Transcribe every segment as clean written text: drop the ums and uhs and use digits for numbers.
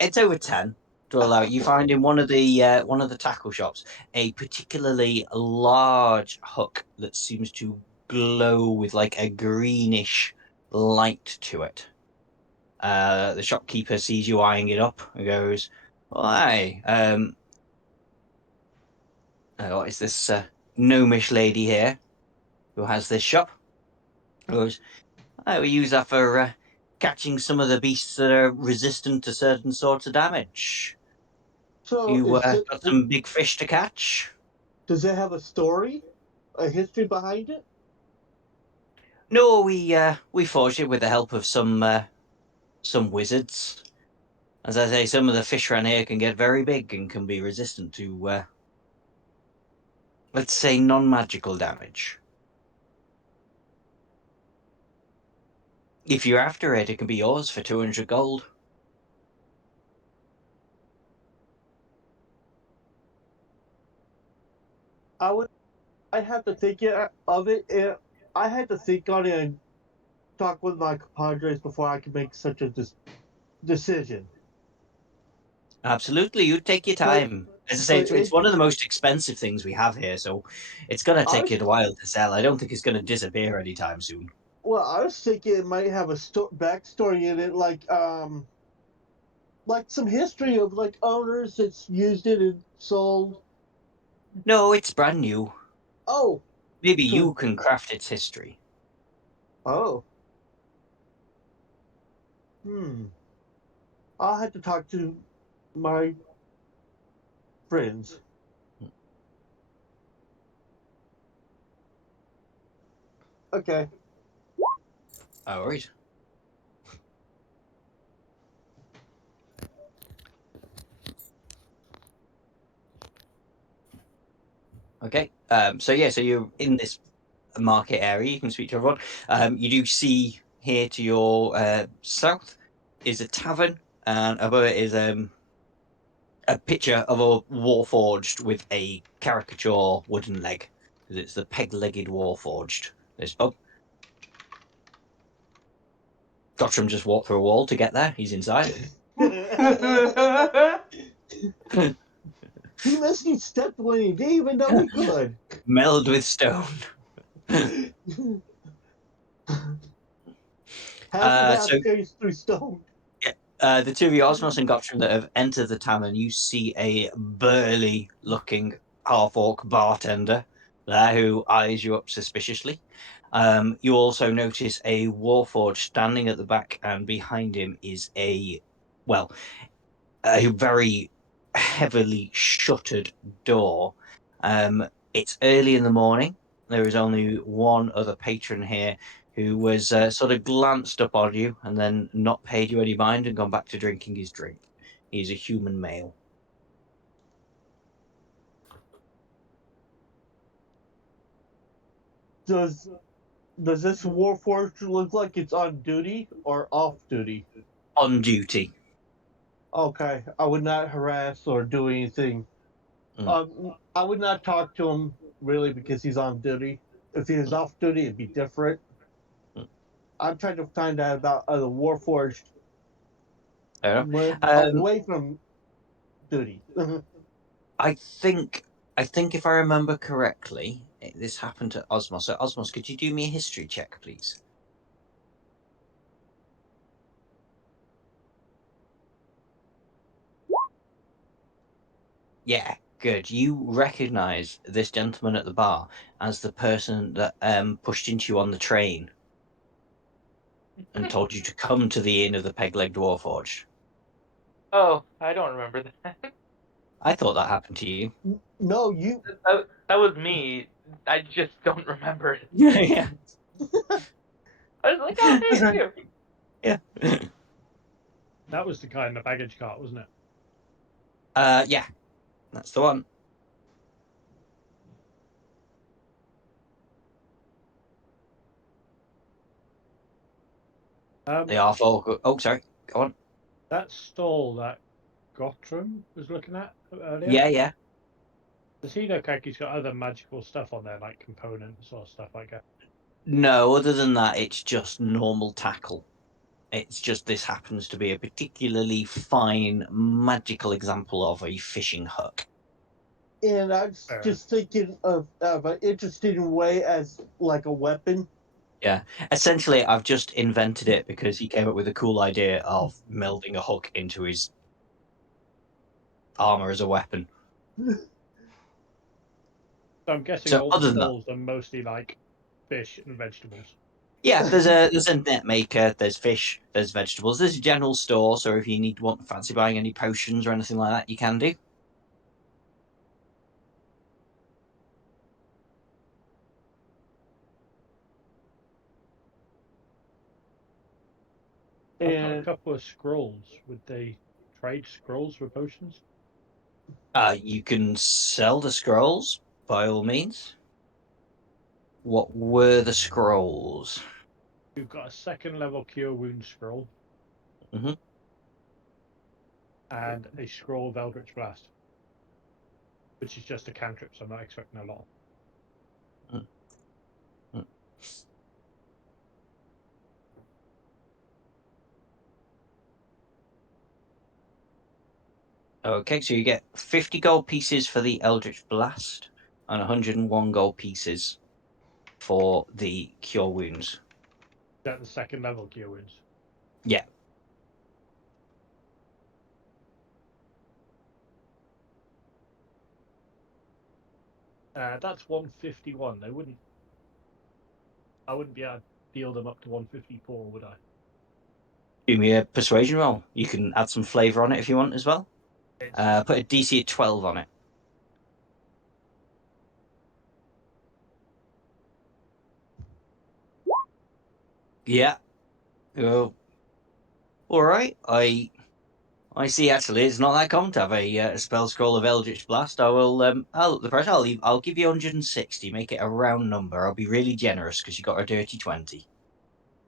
It's over 10 to allow it. You find in one of the tackle shops a particularly large hook that seems to glow with like a greenish light to it. The shopkeeper sees you eyeing it up and goes, "Oh, hi, what is this gnomish lady here who has this shop?" Goes, "Oh, we use that for catching some of the beasts that are resistant to certain sorts of damage. So You is it? got some big fish to catch?" Does it have a story, a history behind it? No, we forged it with the help of some wizards. As I say, some of the fish around here can get very big and can be resistant to let's say non-magical damage. If you're after it, it can be yours for 200 gold. I would. I have to think of it. I had to think on it and talk with my compadres before I could make such a decision. Absolutely, you take your But time. As I say, but it's it. one of the most expensive things we have here, so it's gonna I take was it a while to sell. I don't think it's gonna disappear anytime soon. I was thinking it might have a backstory in it, like some history of like owners that's used it and sold. No, it's brand new. Oh, Maybe you so can craft its history. oh, hmm. I'll have to talk to my friends. Okay. All right. Okay. So yeah, so you're in this market area. You can speak to everyone. You do see here to your south is a tavern, and above it is a picture of a warforged with a caricature wooden leg, because it's the peg-legged warforged. This pub. Gottram just walked through a wall to get there. He's inside. He must have stepped when he didn't even know he could. Meld with stone. Half and half So goes through stone. yeah, the two of you, Osmos and Gottram, that have entered the tavern, you see a burly-looking half-orc bartender there who eyes you up suspiciously. You also notice a warforged standing at the back, and behind him is well, a very heavily shuttered door. It's early in the morning. There is only one other patron here who was sort of glanced up on you and then not paid you any mind and gone back to drinking his drink. He's a human male. Does does this warforged look like it's on duty or off duty? On duty. Okay, I would not harass or do anything. Mm, I would not talk to him really because he's on duty. If he was mm, off duty, it'd be different. mm. I'm trying to find out about other warforged Fair enough. when Um, away from duty. I think I think if I remember correctly, this happened to Osmos. So Osmos, could you do me a history check, please? Yeah, good. You recognize this gentleman at the bar as the person that pushed into you on the train and told you to come to the inn of the Peg-Legged Warforged. Oh, I don't remember that. I thought that happened to you. No, you. That was me. I just don't remember it. Yeah, I was like, oh, hey, it's yeah. you. Yeah. That was the guy in the baggage cart, wasn't it? Yeah, that's the one. They Um, are for. Oh, sorry. Go on. that stall that Gottram was looking at earlier. Yeah, yeah. Does he look like he's got other magical stuff on there, like components or stuff like that? No, other than that, it's just normal tackle. It's just this happens to be a particularly fine, magical example of a fishing hook. And I was just thinking of an interesting way as like a weapon. Yeah, essentially, I've just invented it because he came up with a cool idea of melding a hook into his armor as a weapon. So I'm guessing So all other the than that, stalls are mostly like fish and vegetables. yeah, there's a net maker, there's fish, there's vegetables, there's a general store. So if you want fancy buying any potions or anything like that, you can do. I've got a And couple of scrolls. Would they trade scrolls for potions? You can sell the scrolls by all means. What were the scrolls? We've got a second level cure wound scroll Hmm. and a scroll of Eldritch Blast, which is just a cantrip, so I'm not expecting a lot. Okay, so you get 50 gold pieces for the Eldritch Blast and 101 gold pieces for the Cure Wounds. Is that the second level cure wounds? Yeah. That's 151. I wouldn't be able to deal them up to 154, would I? Do me a persuasion roll. You can add some flavor on it if you want as well. It's Put a DC at 12 on it. Yeah. Oh, all right. I see. Actually, it's not that common to have a spell scroll of Eldritch Blast. I will. I'll the price. I'll give you 160. Make it a round number. I'll be really generous because you got a dirty 20.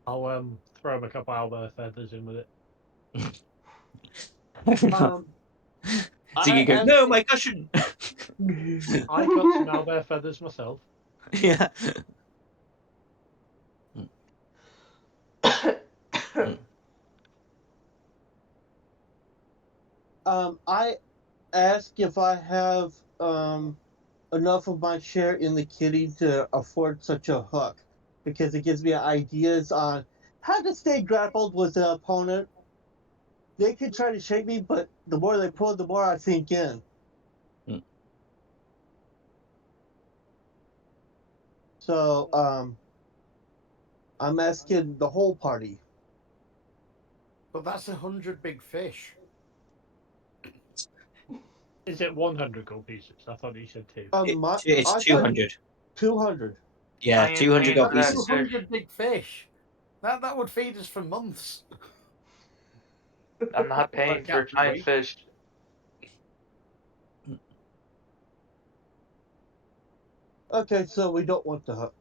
I'll throw him a couple owlbear feathers in with it. um, So I you go. No, my cushion. I got some owlbear feathers myself. Yeah. I ask if I have enough of my share in the kitty to afford such a hook because it gives me ideas on how to stay grappled with the opponent. They can try to shake me, but the more they pull, the more I sink in. So I'm asking the whole party. But that's 100 big fish. Is it 100 gold pieces? I thought you said two. It's I thought 200. 200. Yeah, I 200 ain't gold for that pieces. 200 big fish. That would feed us for months. I'm not paying Like for Captain giant Wade. fish. Okay, so we don't want the hook.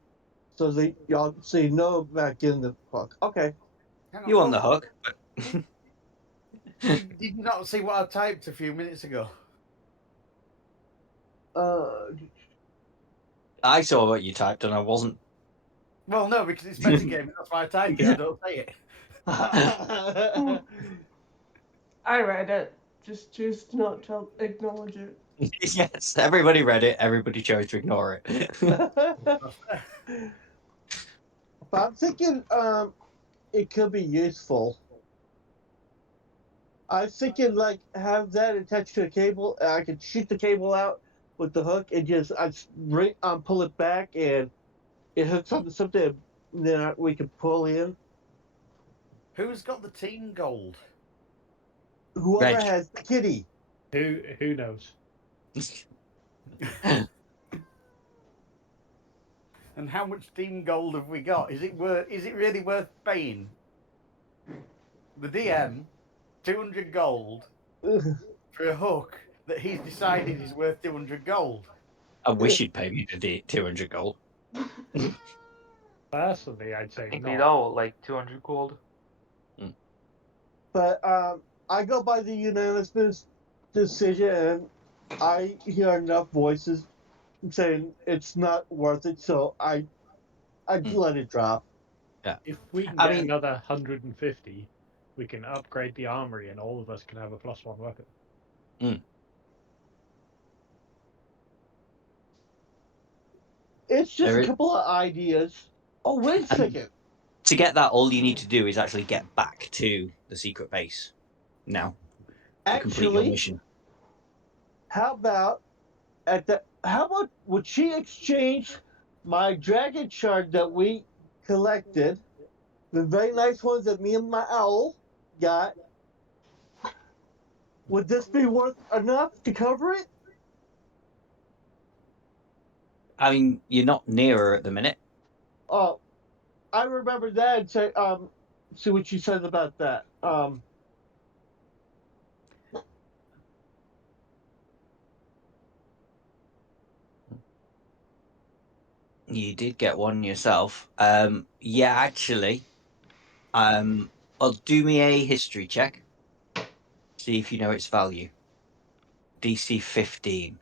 So y'all say no back in the hook. Okay. Hang on, You want the well, hook? But did you not see what I typed a few minutes ago? I saw what you typed and I wasn't. Well, no, because it's metagaming. That's why I type it. I don't say it. I read it. Just choose to not to acknowledge it. Yes, everybody read it. Everybody chose to ignore it. But I'm thinking it could be useful. I was thinking like have that attached to a cable and I could shoot the cable out with the hook and just pull it back and it hooks onto something and then we can pull in. Who's got the team gold? Whoever Reg. has the kitty. Who knows? And how much team gold have we got? Is it really worth paying the DM 200 gold for a hook that he's decided is worth 200 gold? I wish you'd pay me the 200 gold. Personally, I'd I say think not. we'd all like 200 gold. But I go by the unanimous decision and I hear enough voices saying it's not worth it, so I let it drop. If we can I get mean- another 150, we can upgrade the armory, and all of us can have a +1 weapon. It's just There a is- couple of ideas. Oh, wait a And- second. To get that, all you need to do is actually get back to the secret base now to complete your Actually, mission. how about would she exchange my dragon shard that we collected, the very nice ones that me and my owl got? Would this be worth enough to cover it? I mean, you're not near her at the minute. Oh, I remember that. And say, see what she says about that. You did get one yourself. Yeah, actually. Well, do me a history check. See if you know its value. DC 15.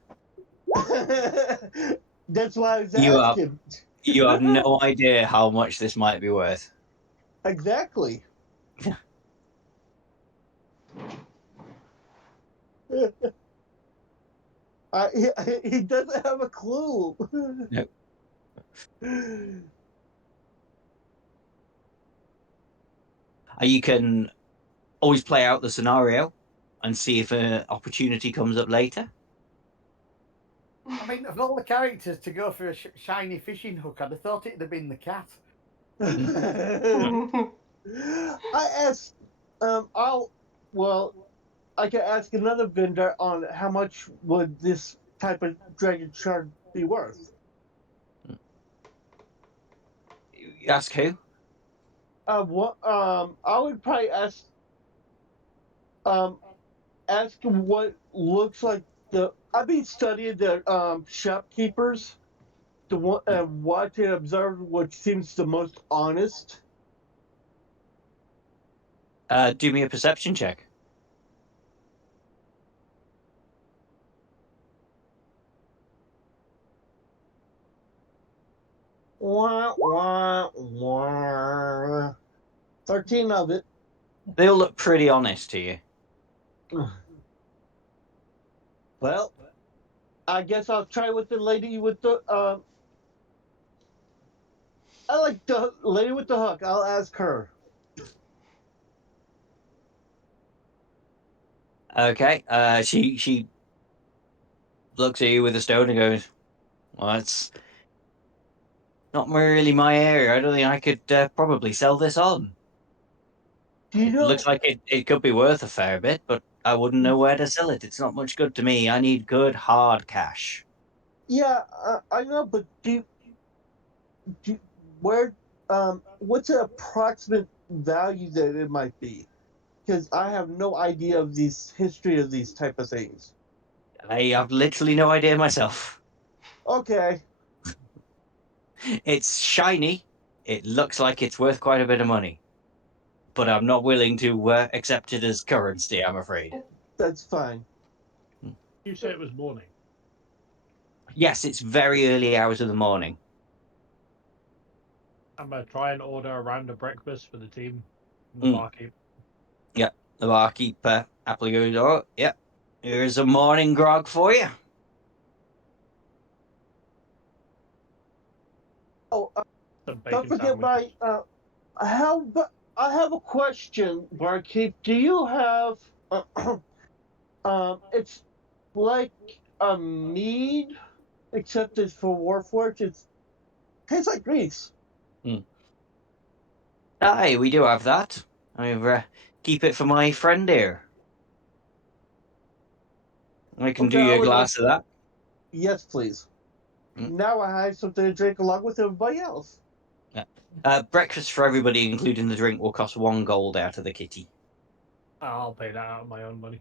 That's why I was You are- asking. You have no idea how much this might be worth. Exactly. He doesn't have a clue. Nope. You can always play out the scenario and see if an opportunity comes up later. I mean, of all the characters to go for a shiny fishing hook, I'd have thought it'd have been the cat. I asked, I could ask another vendor on how much would this type of dragon shard be worth. You ask who? I would probably ask what looks like I've been studying the shopkeepers, to watch and observe what seems the most honest. Do me a perception check. Wah, wah, wah. 13 of it. They all look pretty honest to you. Well, I guess I'll try with the lady with the I like the lady with the hook. I'll ask her. Okay. She looks at you with a stone and goes, "Well, it's not really my area. I don't think I could probably sell this on. Do you It know? looks like it could be worth a fair bit, but I wouldn't know where to sell it. It's not much good to me. I need good hard cash." Yeah, I know, but where what's the approximate value that it might be? Because I have no idea of these history of these type of things. I have literally no idea myself. Okay. It's shiny. It looks like it's worth quite a bit of money, but I'm not willing to accept it as currency, I'm afraid. That's fine. You say it was morning. Yes, it's very early hours of the morning. I'm gonna try and order a round of breakfast for the team and the Mm. barkeep. The barkeep happily goes, "Oh, yep, here's a morning grog for you." Oh, Some don't bacon forget sandwiches. I have a question, barkeep. Do you have it's like a mead, except it's for Warforged. It tastes like grease. Aye, we do have that. I keep it for my friend here. I can do Okay, you I a would glass of that. Yes, please. Mm. Now I have something to drink along with everybody else. Breakfast for everybody, including the drink, will cost 1 gold out of the kitty. I'll pay that out of my own money.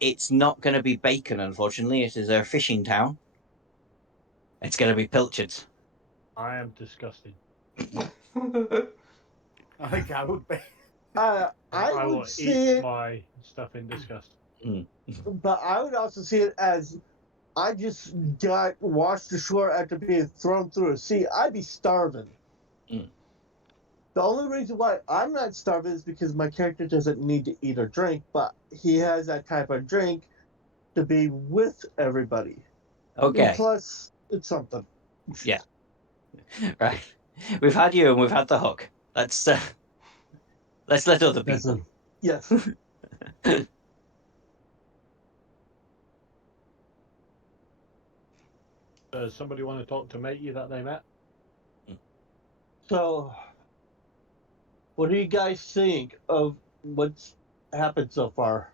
It's not going to be bacon, unfortunately. It is a fishing town. It's going to be pilchards. I am disgusted. I think I would be. I will would see eat it, my stuff in disgust. but I would also see it as I just got washed ashore after being thrown through a sea. I'd be starving. Mm. The only reason why I'm not starving is because my character doesn't need to eat or drink, but he has that type of drink to be with everybody. And Okay. plus, it's something. Yeah. Right. We've had you and we've had the hook. Let's let other people. Listen, yes. Does somebody want to talk to Mikey that they met? So, what do you guys think of what's happened so far?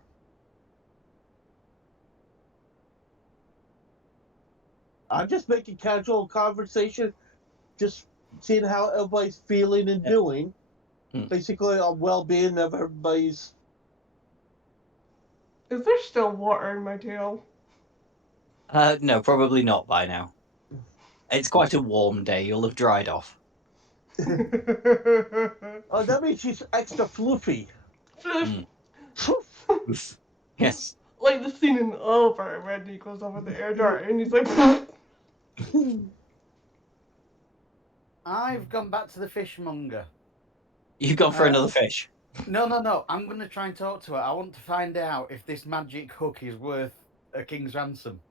I'm just making casual conversation, just seeing how everybody's feeling and Yeah. doing. Hmm. Basically, on well-being of everybody's. Is there still water in my tail? No, probably not by now. It's quite a warm day. You'll have dried off. Oh, that means she's extra floofy. Mm. Oof. Yes. Like the scene in Over when he goes over the air dryer and he's like, I've gone back to the fishmonger. You've gone for another fish. No. I'm going to try and talk to her. I want to find out if this magic hook is worth a king's ransom.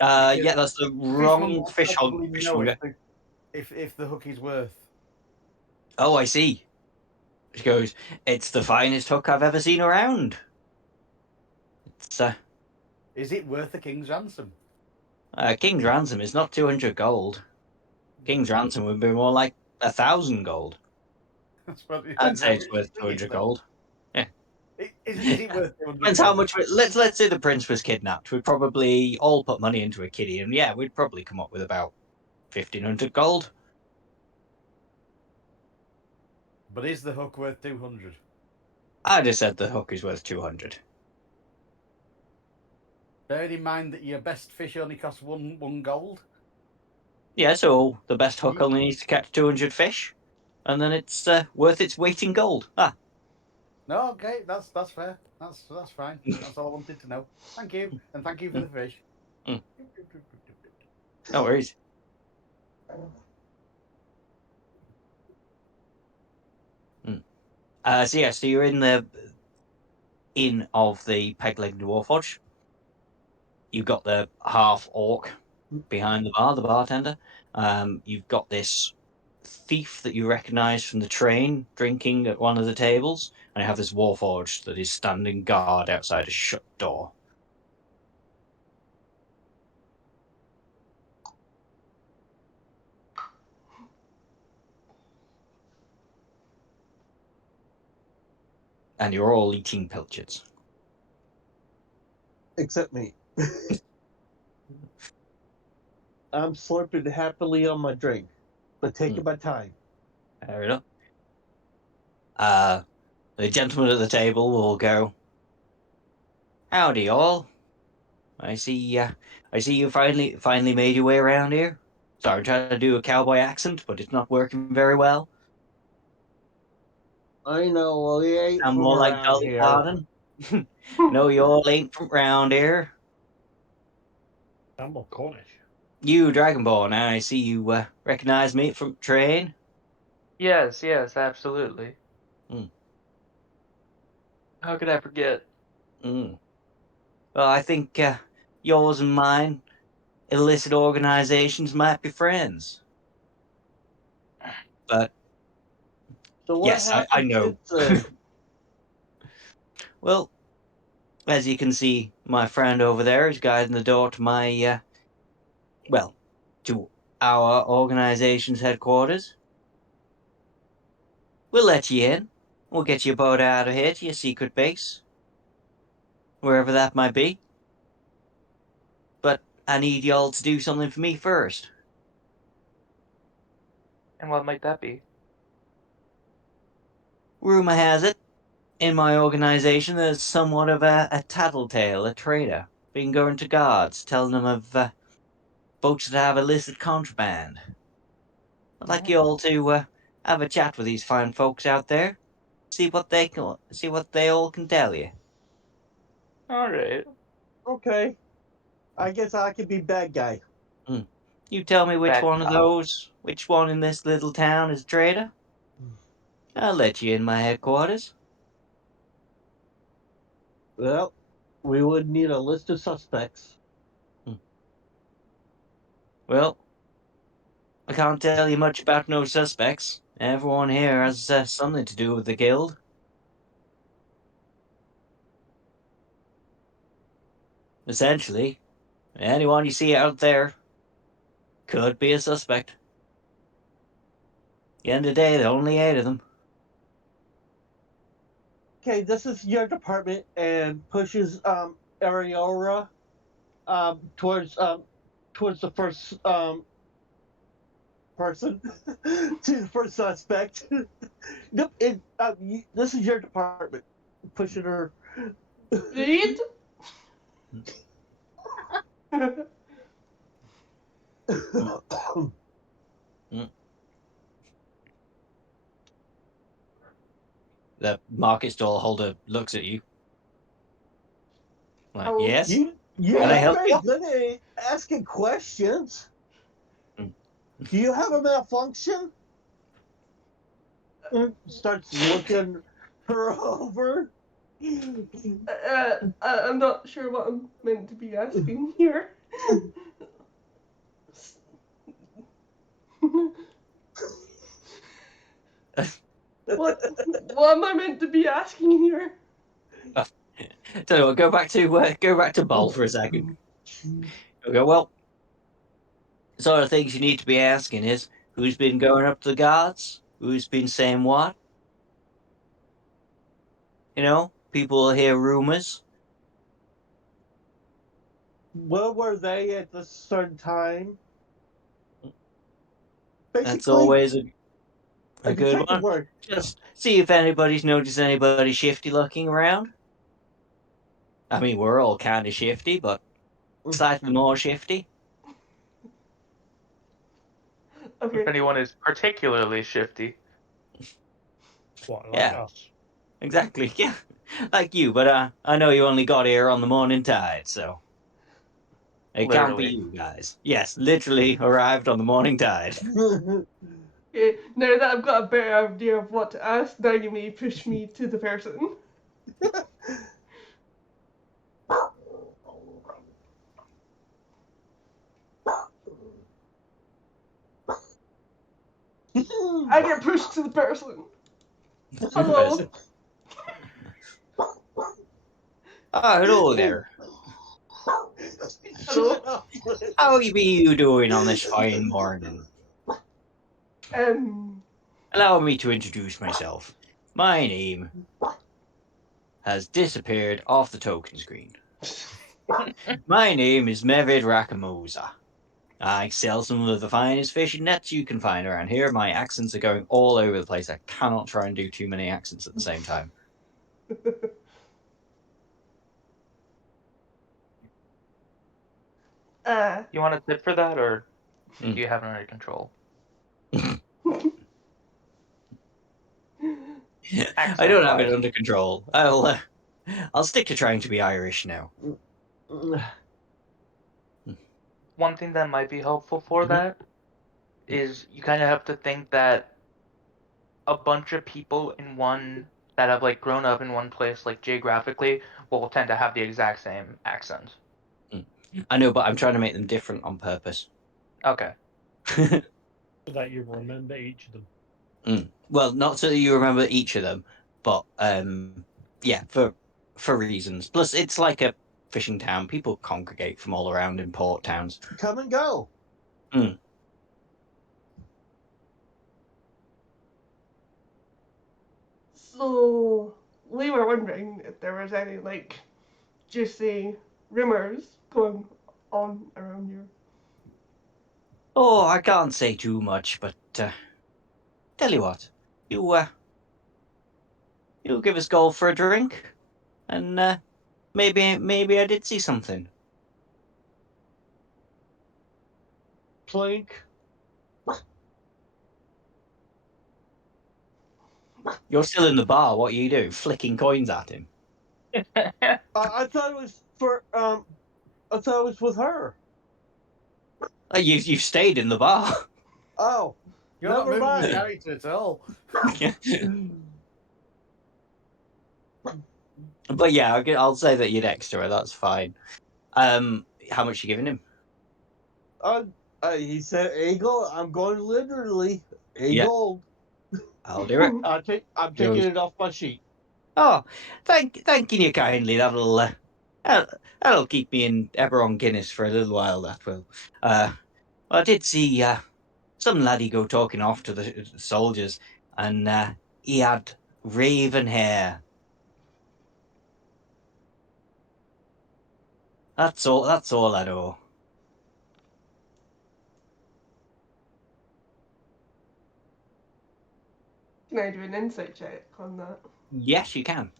Yeah, that's the wrong fish hog Probably know fishmonger. if the hook is worth. Oh, I see. She goes, it's the finest hook I've ever seen around. It's Is it worth a king's ransom? King's ransom is not 200 gold. King's ransom would be more like 1,000 gold. That's what it I'd depends how say much it's worth the thing is, 200 though. gold. Yeah. Is it worth 200 Depends how gold? much. Let's say the prince was kidnapped. We'd probably all put money into a kitty, and yeah, we'd probably come up with about 1,500 gold. But is the hook worth 200? I just said the hook is worth 200. Bearing in mind that your best fish only costs one gold. Yeah, so the best hook only needs to catch 200 fish, and then it's worth its weight in gold. Ah. No, okay, that's fair. That's fine. That's all I wanted to know. Thank you, and thank you for the fish. Mm. No worries. So you're in the inn of the Peg-Legged Warforged. You've got the half orc behind the bar, the bartender. You've got this thief that you recognise from the train drinking at one of the tables, and you have this Warforged that is standing guard outside a shut door. And you're all eating pilchards. Except me. I'm slurping happily on my drink, but taking my time. Fair enough. The gentleman at the table will go, "Howdy, all. I see you finally made your way around here. Sorry, I'm trying to do a cowboy accent, but it's not working very well. I know, well, he ain't I'm from more like around Dolly here. Parton. No, you all ain't from round here. I'm more Cornish. You, Dragonborn, I see you recognize me from train. Yes, absolutely. Mm. How could I forget? Mm. Well, I think yours and mine, illicit organizations, might be friends. But So what yes, I happened know. since then? Well, as you can see, my friend over there is guiding the door to my, to our organization's headquarters. We'll let you in. We'll get you a boat out of here to your secret base, wherever that might be. But I need y'all to do something for me first. And what might that be? Rumor has it, in my organization, there's somewhat of a tattletale, a traitor, been going to guards, telling them of boats that have illicit contraband. I'd like you all to have a chat with these fine folks out there, see what they all can tell you. All right. Okay. I guess I could be bad guy. You tell me which Bad one of cop. those, which one in this little town is a traitor. I'll let you in my headquarters. Well, we would need a list of suspects. Well, I can't tell you much about no suspects. Everyone here has something to do with the guild. Essentially, anyone you see out there could be a suspect. At the end of the day, there are only 8 of them. Okay, this is your department, and pushes Ariora towards the first person to the first suspect. Nope, this is your department. Pushing her. Read? The market stall holder looks at you. Like, Oh, yes? You're Can I not help very you? good at asking questions. Mm. Do you have a malfunction? Starts looking her over. I'm not sure what I'm meant to be asking here. what am I meant to be asking here? Tell you what, go back to Bowl for a second. Okay, well, the sort of things you need to be asking is who's been going up to the guards? Who's been saying what? You know, people will hear rumors. Where were they at this certain time? That's Basically, always a a good detective one. work. Just see if anybody's noticed anybody shifty looking around. I mean, we're all kind of shifty, but slightly more shifty. If Okay. anyone is particularly shifty. What, like Yeah, us? exactly. Yeah, like you, but I know you only got here on the morning tide, so it can't be Literally. you guys. Yes, literally arrived on the morning tide. Okay, now that I've got a better idea of what to ask, now you may push me to the person. I get pushed to the person. Hello. Hello there. Hello. How be you doing on this fine morning? Um. Allow me to introduce myself. My name has disappeared off the token screen. My name is Mevid Rakamosa. I sell some of the finest fishing nets you can find around here. My accents are going all over the place. I cannot try and do too many accents at the same time. You want a tip for that, or Mm. do you have it under control? I don't have it Accent-wise. under control. I'll stick to trying to be Irish now. One thing that might be helpful for Mhm. that is you kind of have to think that a bunch of people in one that have like grown up in one place, like geographically, will tend to have the exact same accent. I know, but I'm trying to make them different on purpose. Okay. So that you remember each of them. Well, not so that you remember each of them, but yeah, for reasons. Plus, it's like a fishing town. People congregate from all around in port towns. Come and go. So we were wondering if there was any like juicy rumors going on around here. Oh, I can't say too much, but tell you what, you give us gold for a drink, and maybe I did see something. Plink. You're still in the bar. What you do? Flicking coins at him. I thought it was for I thought it was with her. You've stayed in the bar. Oh, You're not never moving the mind. character at all. But yeah, I'll say that you're next to her. That's fine. How much you giving him? He said, "A gold." I'm going literally a Yeah. gold. I'll do it. I'm taking Yours. it off my sheet. Oh, thanking you kindly. That'll keep me in Eberron Guinness for a little while. That will. I did see some laddie go talking off to the soldiers, and he had raven hair. That's all. That's all I know. Can I do an insight check on that? Yes, you can.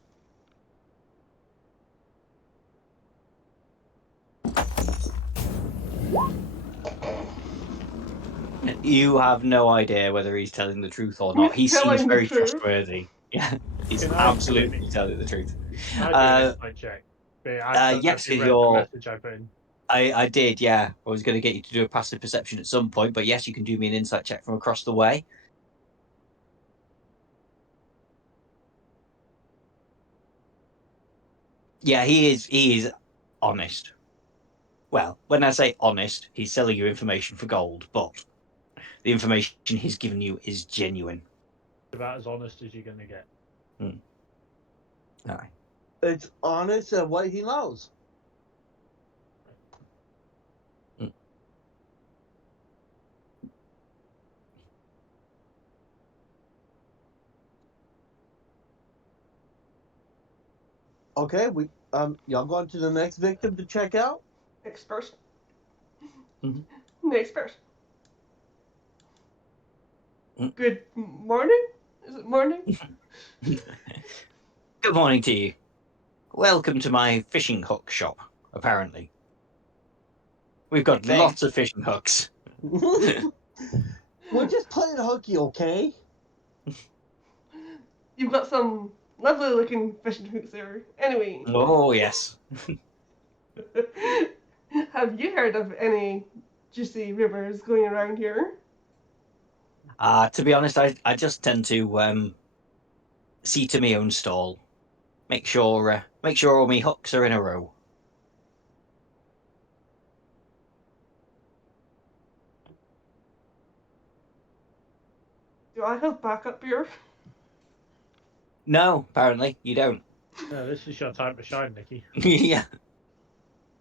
You have no idea whether he's telling the truth or not. He He's seems telling the very truth. trustworthy. Yeah, he's Can I do absolutely any? telling the truth. Can I do an insight check? I've Yes, actually because read the you're. message I put in. I did, yeah. I was going to get you to do a passive perception at some point, but yes, you can do me an insight check from across the way. Yeah, he is. He is honest. Well, when I say honest, he's selling you information for gold, but the information he's given you is genuine. About as honest as you're going to get. All right. It's honest and what he knows. Mm. Okay, y'all going to the next victim to check out? Next person. Mhm. Next person. Mm. Good morning? Is it morning? Good morning to you. Welcome to my fishing hook shop. Apparently, we've got Thanks. lots of fishing hooks. We're just playing hooky, okay? You've got some lovely looking fishing hooks there. Anyway. Oh yes. Have you heard of any juicy rivers going around here? To be honest, I just tend to see to my own stall. Make sure all my hooks are in a row. Do I have backup beer? No, apparently you don't. No, this is your time to shine, Nikki. Yeah.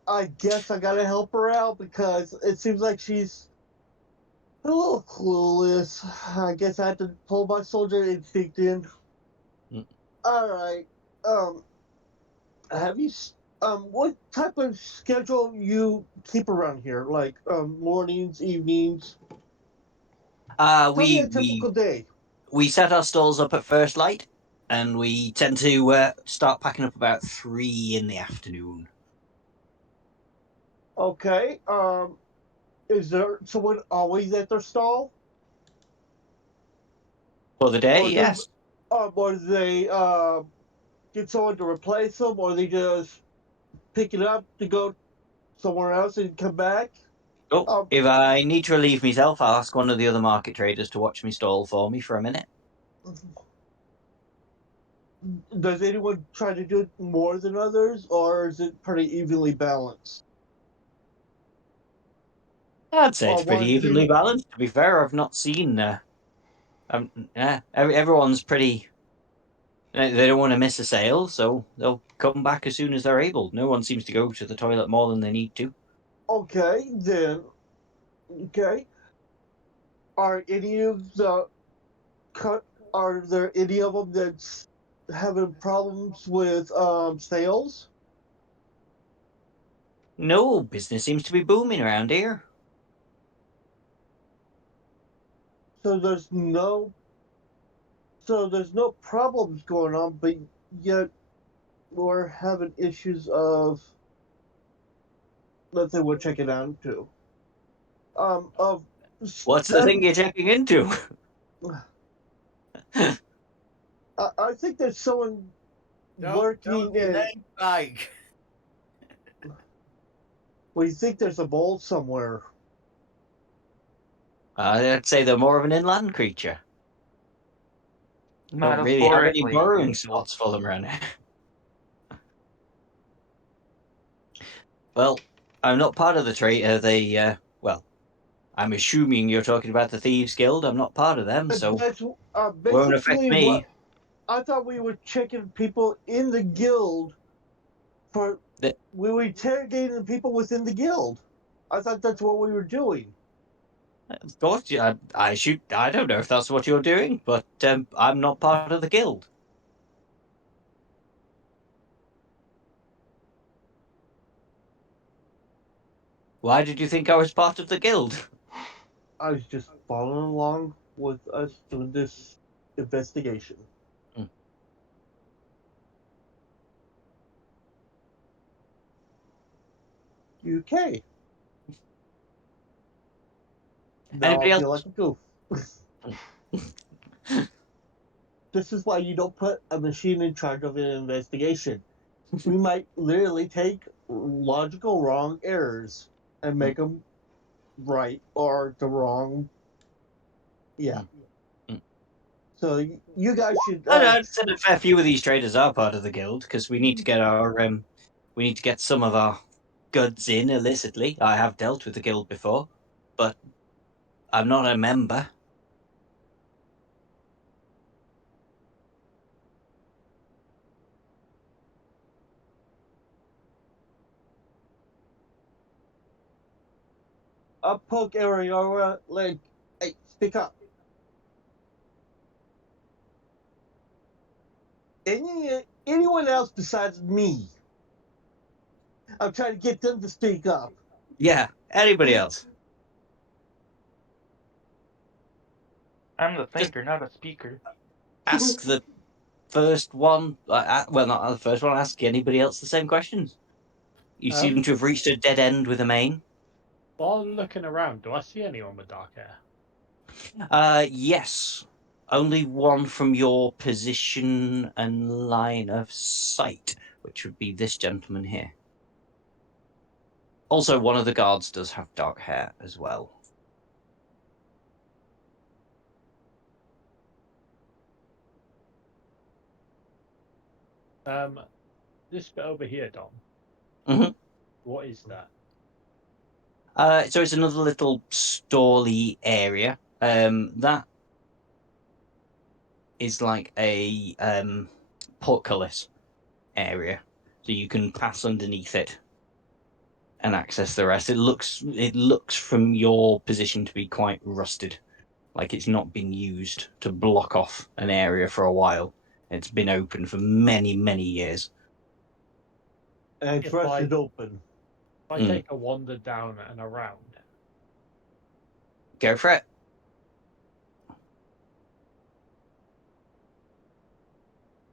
I guess I gotta help her out because it seems like she's a little clueless. I guess I had to pull my soldier instinct in. Mm. All right. Have you? What type of schedule you keep around here? Like mornings, evenings? Tell me a typical We day. set our stalls up at first light, and we tend to start packing up about 3 in the afternoon. Okay. Is there someone always at their stall, For the day, or do yes. or do they get someone to replace them, or they just pick it up to go somewhere else and come back? Oh, Um, if I need to relieve myself, I'll ask one of the other market traders to watch me stall for me for a minute. does anyone try to do it more than others, or is it pretty evenly balanced? I'd say Or it's pretty one evenly do balanced. To be fair, I've not seen. Everyone's pretty. They don't want to miss a sale, so they'll come back as soon as they're able. No one seems to go to the toilet more than they need to. okay then. Okay. Are any of the cut? Are there any of them that's having problems with sales? No, business seems to be booming around here. So there's no problems going on, but yet we're having issues of, let's say we're checking out too. Of What's the thing you're checking into? I think there's someone Don't working your in. name, Mike. We think there's a mole somewhere. I'd say they're more of an inland creature. Don't really have any Metaphorically burrowing useful. spots for them around here. Well, I'm not part of the trade. Well, I'm assuming you're talking about the Thieves Guild. I'm not part of them, so That's won't affect basically me. what I thought we were checking people in the guild for. We were interrogating the people within the guild. I thought that's what we were doing. Of course, yeah, I should. I don't know if that's what you're doing, but I'm not part of the guild. Why did you think I was part of the guild? I was just following along with us doing this investigation. UK. Now Anybody I feel else? like a goof. This is why you don't put a machine in charge of an investigation. We might literally take logical wrong errors and make them right or the wrong. Yeah. So you guys should. I'd said a fair few of these traders are part of the guild because we need to get we need to get some of our goods in illicitly. I have dealt with the guild before, but I'm not a member. Up poke area, like, hey, speak up. Anyone else besides me? I'm trying to get them to speak up. Yeah, anybody else? I'm the Just thinker, not a speaker. ask the first one. Well, not the first one. Ask anybody else the same questions. You seem to have reached a dead end with a main. While looking around, do I see anyone with dark hair? Yes. Only one from your position and line of sight, which would be this gentleman here. Also, one of the guards does have dark hair as well. This bit over here, Dom. Mm-hmm. What is that? So it's another little stally area. That is like a portcullis area, so you can pass underneath it and access the rest. It looks from your position to be quite rusted, like it's not been used to block off an area for a while. It's been open for many years. And it's rusted open. If I take a wander down and around. Go for it.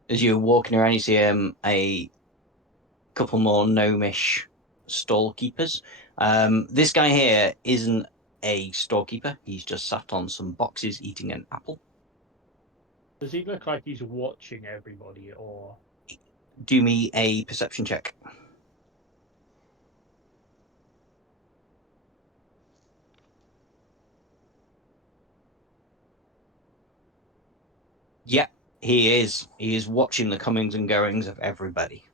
As you're walking around, you see a couple more gnomish storekeepers. This guy here isn't a storekeeper. He's just sat on some boxes eating an apple. Does he look like he's watching everybody, or? Do me a perception check. Yeah, he is. He is watching the comings and goings of everybody.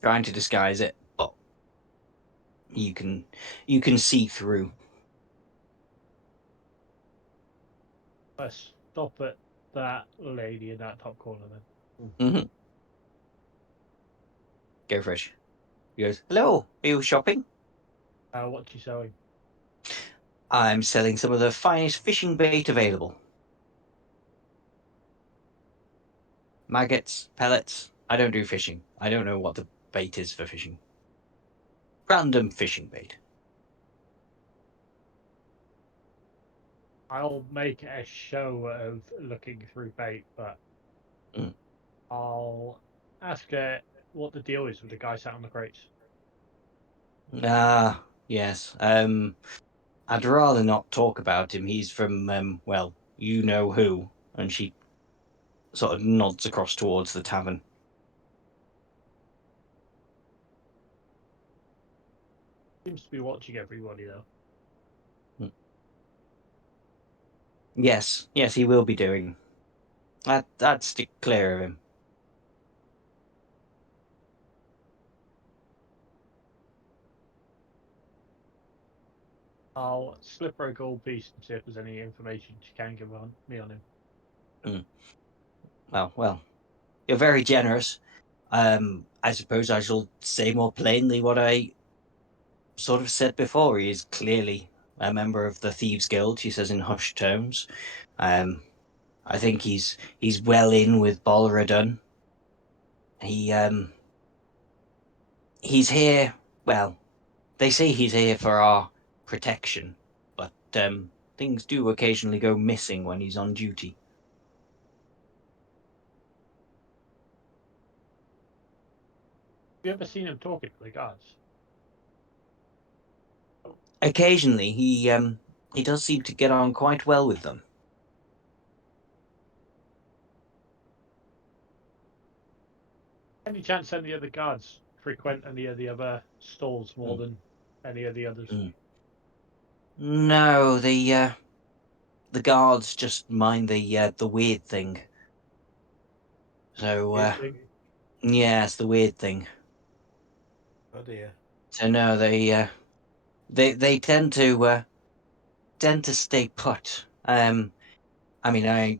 Trying to disguise it, but you can see through. Let's stop at that lady in that top corner then. Mm-hmm. Go fresh. He goes, "Hello, are you shopping?" What's he selling? I'm selling some of the finest fishing bait available. Maggots, pellets. I don't do fishing. I don't know what the bait is for fishing. Random fishing bait. I'll make a show of looking through bait, but I'll ask her what the deal is with the guy sat on the crates. Ah, yes. I'd rather not talk about him. He's from, well, you know who. And she sort of nods across towards the tavern. Seems to be watching everybody though. Yes, he will be doing. I'd stick clear of him. I'll slip her a gold piece and see if there's any information she can give me on him. Well, you're very generous. I suppose I shall say more plainly what I sort of said before. He is clearly a member of the Thieves Guild, she says in hushed tones. I think he's well in with Bolradun. He's here. Well, they say he's here for our protection, but things do occasionally go missing when he's on duty. Have you ever seen him talking to the guards? Occasionally, he does seem to get on quite well with them. Any chance any of the guards frequent any of the other stalls more than any of the others? No, the guards just mind the weird thing. So Weird thing. yes, the weird thing. Oh dear. So no, they tend to stay put. I mean, I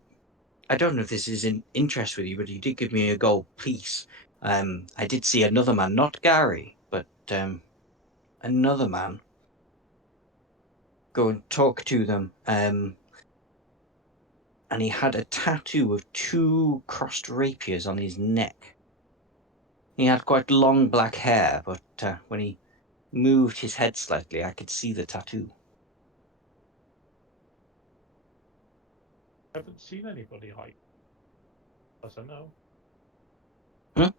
don't know if this is in interest with you, but you did give me a gold piece. I did see another man, not Gary, but another man, go and talk to them. And he had a tattoo of 2 crossed rapiers on his neck. He had quite long black hair, but when he moved his head slightly, I could see the tattoo. I haven't seen anybody like, as I know. Hmm?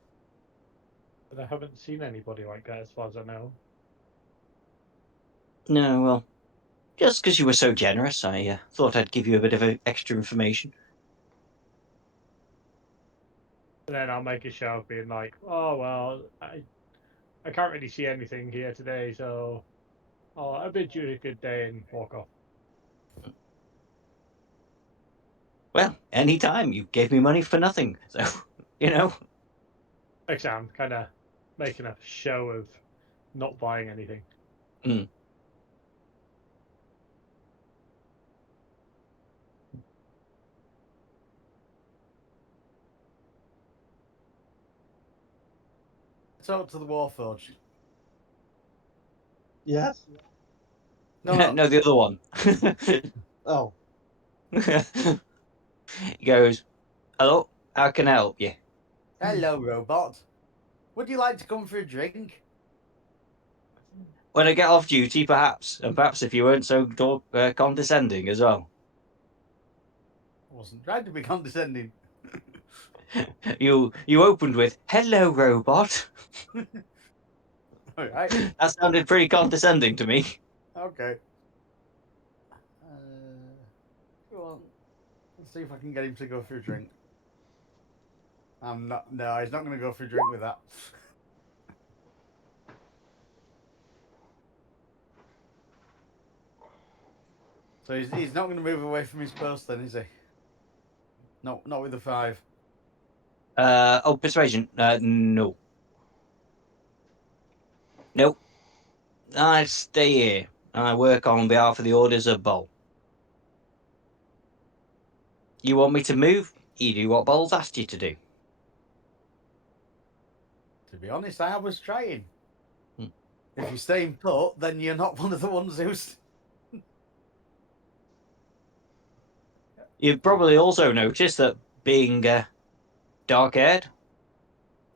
But I haven't seen anybody like that as far as I know. No, well, just because you were so generous, I thought I'd give you a bit of extra information. And then I'll make a show of being like, oh well, I can't really see anything here today, so I bid you a good day and walk off. Well, any time. You gave me money for nothing, so you know. Actually, I'm kind of making a show of not buying anything. Mm. Talk to the Warforged. Yes? No. No, the other one. Oh. He goes, "Hello, how can I help you?" Hello, robot. Would you like to come for a drink? When I get off duty, perhaps, and perhaps if you weren't so condescending as well. I wasn't trying to be condescending. You opened with "Hello, robot." All right. That sounded pretty condescending to me. Okay. Go on. Let's see if I can get him to go for a drink. I'm not. No, he's not going to go for a drink with that. So he's not going to move away from his post then, is he? No, not with the 5. Persuasion. No. Nope. I stay here. I work on behalf of the orders of Bol. You want me to move? You do what Bol's asked you to do. To be honest, I was trying. Hmm. If you're staying put, then you're not one of the ones who's. You've probably also noticed that being dark-haired,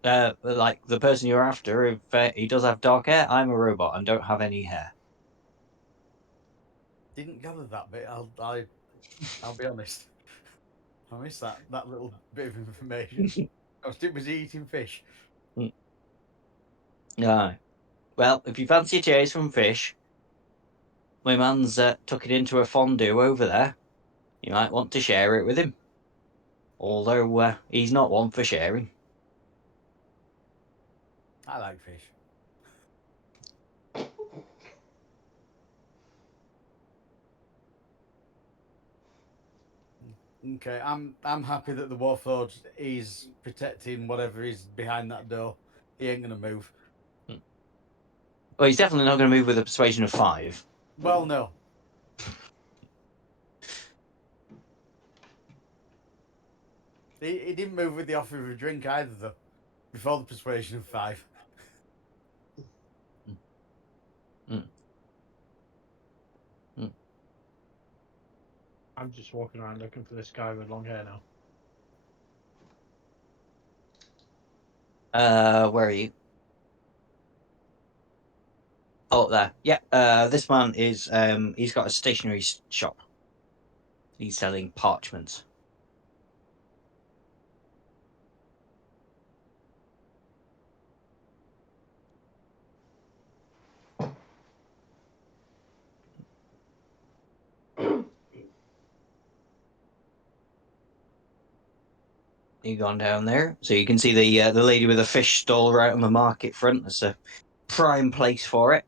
like the person you're after, if he does have dark hair, I'm a robot and don't have any hair. Didn't gather that bit. I'll be honest. I missed that little bit of information. I was too busy eating fish. Aye. Well, if you fancy a chase from fish, my man's took it into a fondue over there. You might want to share it with him. Although he's not one for sharing. I like fish. Okay, I'm happy that the Warforged is protecting whatever is behind that door. He ain't gonna move. Well, he's definitely not going to move with a persuasion of 5. Well, no. He didn't move with the offer of a drink either, though. Before the persuasion of 5. I'm just walking around looking for this guy with long hair now. Where are you? Oh, there. Yeah. This man is. He's got a stationery shop. He's selling parchments. You gone down there, so you can see the lady with a fish stall right on the market front. That's a prime place for it.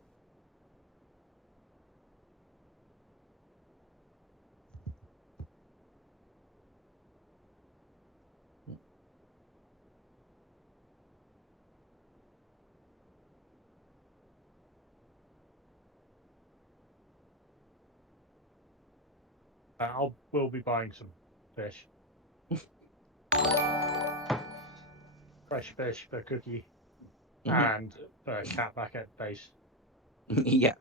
We'll be buying some fish. Fresh fish for Cookie and for Cat back at base. Yeah.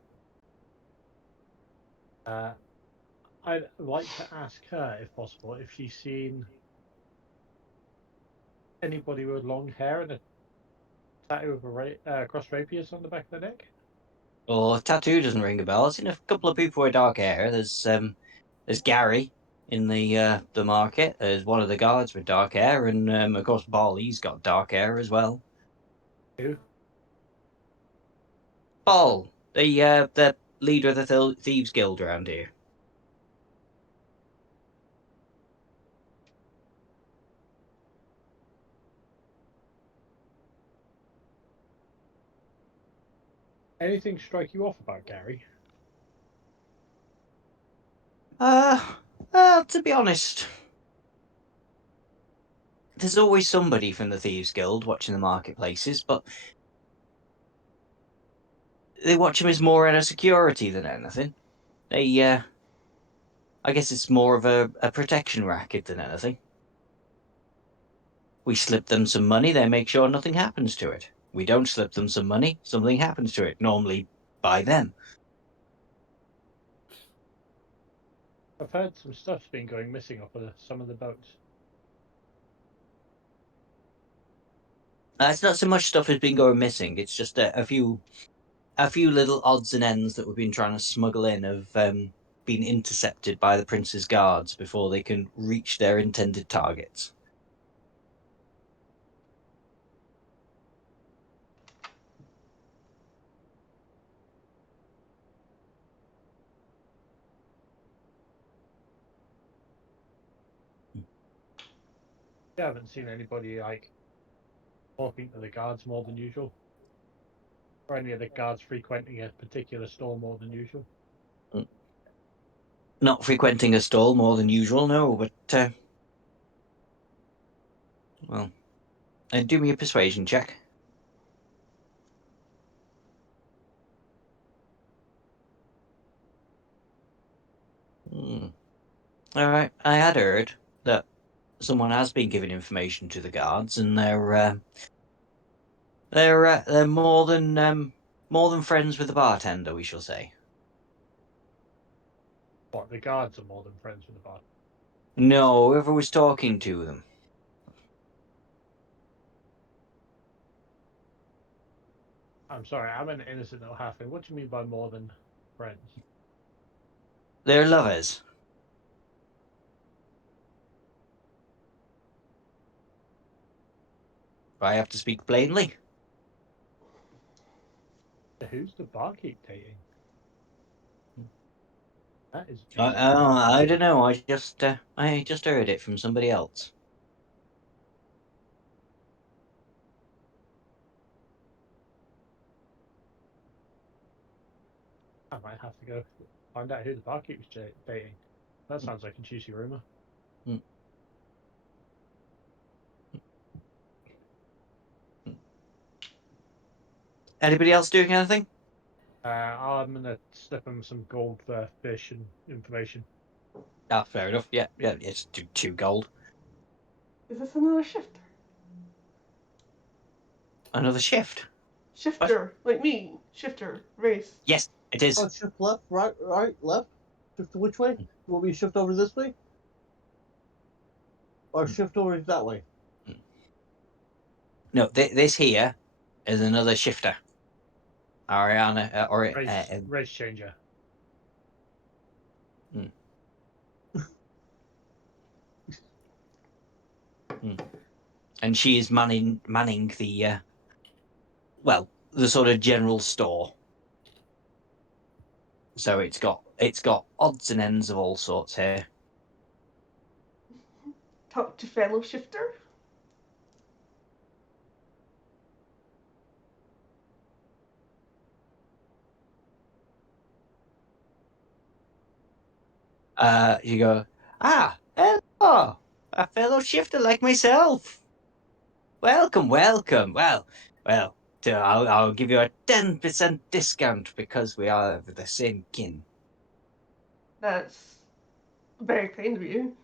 I'd like to ask her, if possible, if she's seen anybody with long hair and a tattoo of a cross rapiers on the back of the neck. Well, tattoo doesn't ring a bell. I've seen a couple of people with dark hair. There's Gary in the market. There's one of the guards with dark hair, and of course Ball. He's got dark hair as well. Who? Ball, the leader of the thieves guild around here. Anything strike you off about Gary? To be honest, there's always somebody from the thieves guild watching the marketplaces, but they watch him as more out of security than anything. I guess it's more of a protection racket than anything. We slip them some money, they make sure nothing happens to it. We don't slip them some money, something happens to it, normally by them. I've heard some stuff's been going missing off of some of the boats. It's not so much stuff has been going missing. It's just a few little odds and ends that we've been trying to smuggle in have been intercepted by the prince's guards before they can reach their intended targets. I haven't seen anybody like talking to the guards more than usual, or any of the guards frequenting a particular store more than usual. Not frequenting a stall more than usual, no, but well, do me a persuasion check. Hmm. All right, I had heard that someone has been giving information to the guards, and they're more than friends with the bartender, we shall say. What, the guards are more than friends with the bar? No, whoever was talking to them. I'm sorry, I'm an innocent little halfling. What do you mean by more than friends? They're lovers. I have to speak plainly. Who's the barkeep dating? That is I don't know. I just heard it from somebody else. I might have to go find out who the barkeep was dating. That sounds like a juicy rumor. Anybody else doing anything? I'm gonna slip him some gold for fish and information. Ah, fair enough. Yeah, it's 2 gold. Is this another shifter? Another shift. Shifter, like me. Shifter, race. Yes, it is. Oh, shift left, right, left. Shift which way? You want me to shift over this way? Or shift over that way? No, this here is another shifter. Ariana, Race changer. and she is manning the the sort of general store. So it's got odds and ends of all sorts here. Talk to fellow shifter. You go, hello, a fellow shifter like myself. Welcome. Well, I'll give you a 10% discount because we are of the same kin. That's very kind of you.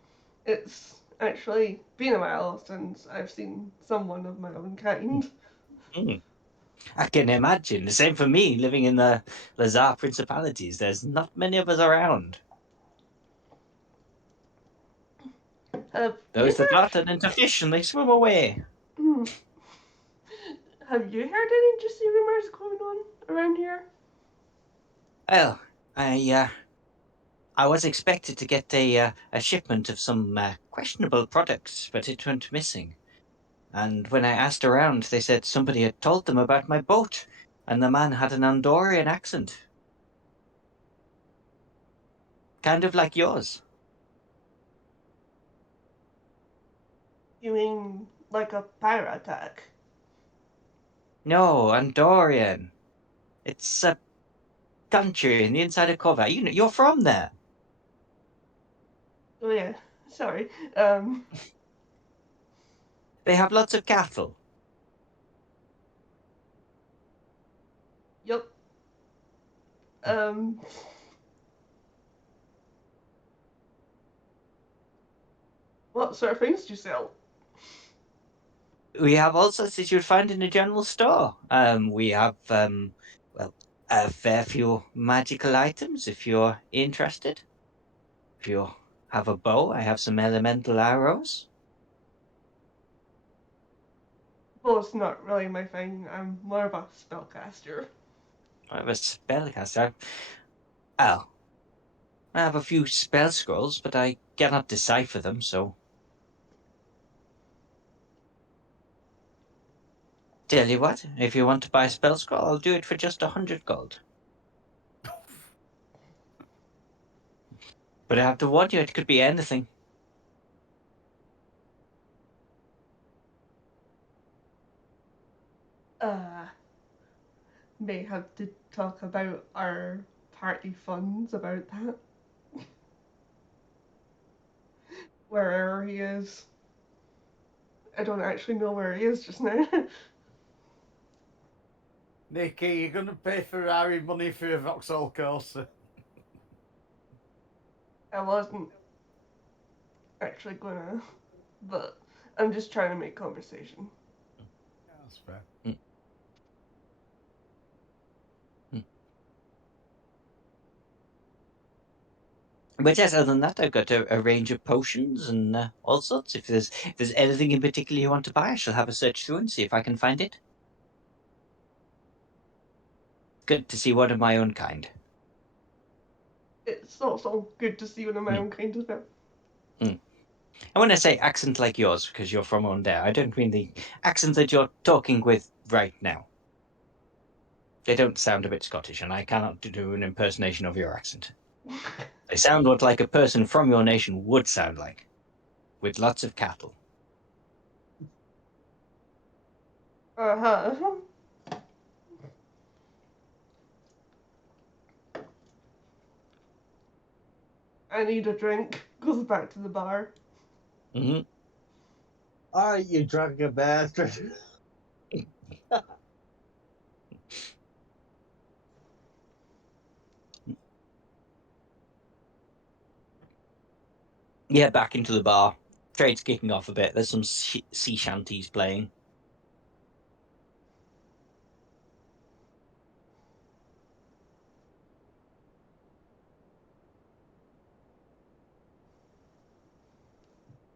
It's actually been a while since I've seen someone of my own kind. Mm. I can imagine. The same for me, living in the Lazar Principalities. There's not many of us around. Have you Those that heard? are turn into fish and they swim away. Have you heard any juicy rumors going on around here? Well, I was expected to get a shipment of some questionable products, but it went missing. And when I asked around, they said somebody had told them about my boat, and the man had an Andorian accent. Kind of like yours. You mean like a pirate attack? No, Andorian. It's a country in the inside of Kova. You're from there. Oh yeah, sorry. They have lots of cattle. Yup. Um, what sort of things do you sell? We have all sorts that you'd find in a general store. We have a fair few magical items if you're interested. If you have a bow, I have some elemental arrows. Well, it's not really my thing. I'm more of a spellcaster. I have a spellcaster. Oh, I have a few spell scrolls, but I cannot decipher them, so. Tell you what, if you want to buy a spell scroll, I'll do it for just 100 gold. But I have to warn you, it could be anything. Uh, may have to talk about our party funds about that. Wherever he is. I don't actually know where he is just now. Nikki, you're going to pay Ferrari money for a Vauxhall Corsa. I wasn't actually gonna, but I'm just trying to make conversation. Yeah, that's fair. But yes, other than that, I've got a range of potions and all sorts. If there's anything in particular you want to buy, I shall have a search through and see if I can find it. Good to see one of my own kind. It's also good to see one of my Mm. own kind as well. And when I say accent like yours, because you're from Ondare, I don't mean the accent that you're talking with right now. They don't sound a bit Scottish, and I cannot do an impersonation of your accent. They sound what like a person from your nation would sound like, with lots of cattle. Uh-huh. I need a drink. Goes back to the bar. Hmm. All right, you drunken bastard. Yeah, back into the bar. Trade's kicking off a bit. There's some sea shanties playing.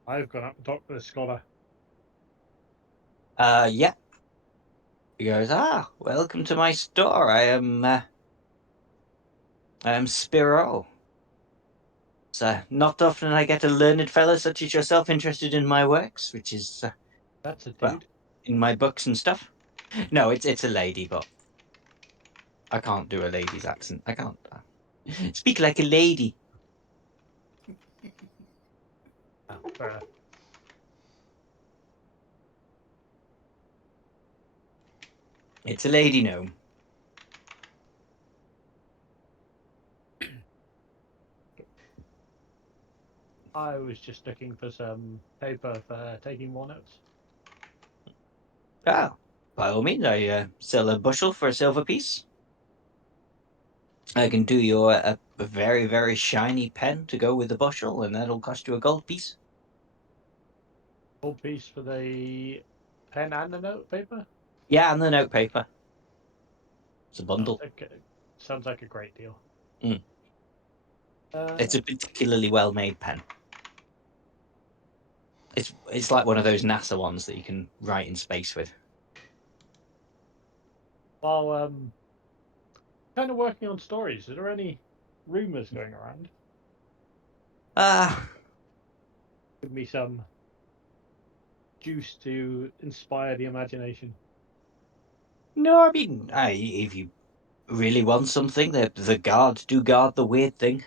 I've gone up to talk to the scholar. Yeah. He goes, welcome to my store. I am Spiro. So not often I get a learned fellow such as yourself interested in my works, which is, That's a well, dude. in my books and stuff. No, it's a lady, but I can't do a lady's accent. I can't speak like a lady. Oh, fair enough. It's a lady gnome. I was just looking for some paper for taking more notes. Ah, by all means, I sell a bushel for a silver piece. I can do you a very, very shiny pen to go with the bushel, and that'll cost you a gold piece. Gold piece for the pen and the note paper. Yeah, and the note paper. It's a Sounds bundle. like a great deal. Mm. Uh, It's a particularly well-made pen. It's like one of those NASA ones that you can write in space with. while kind of working on stories, are there any rumors going around? Ah, Give me some juice to inspire the imagination. no, I mean, if you really want something, the guard do guard the weird thing.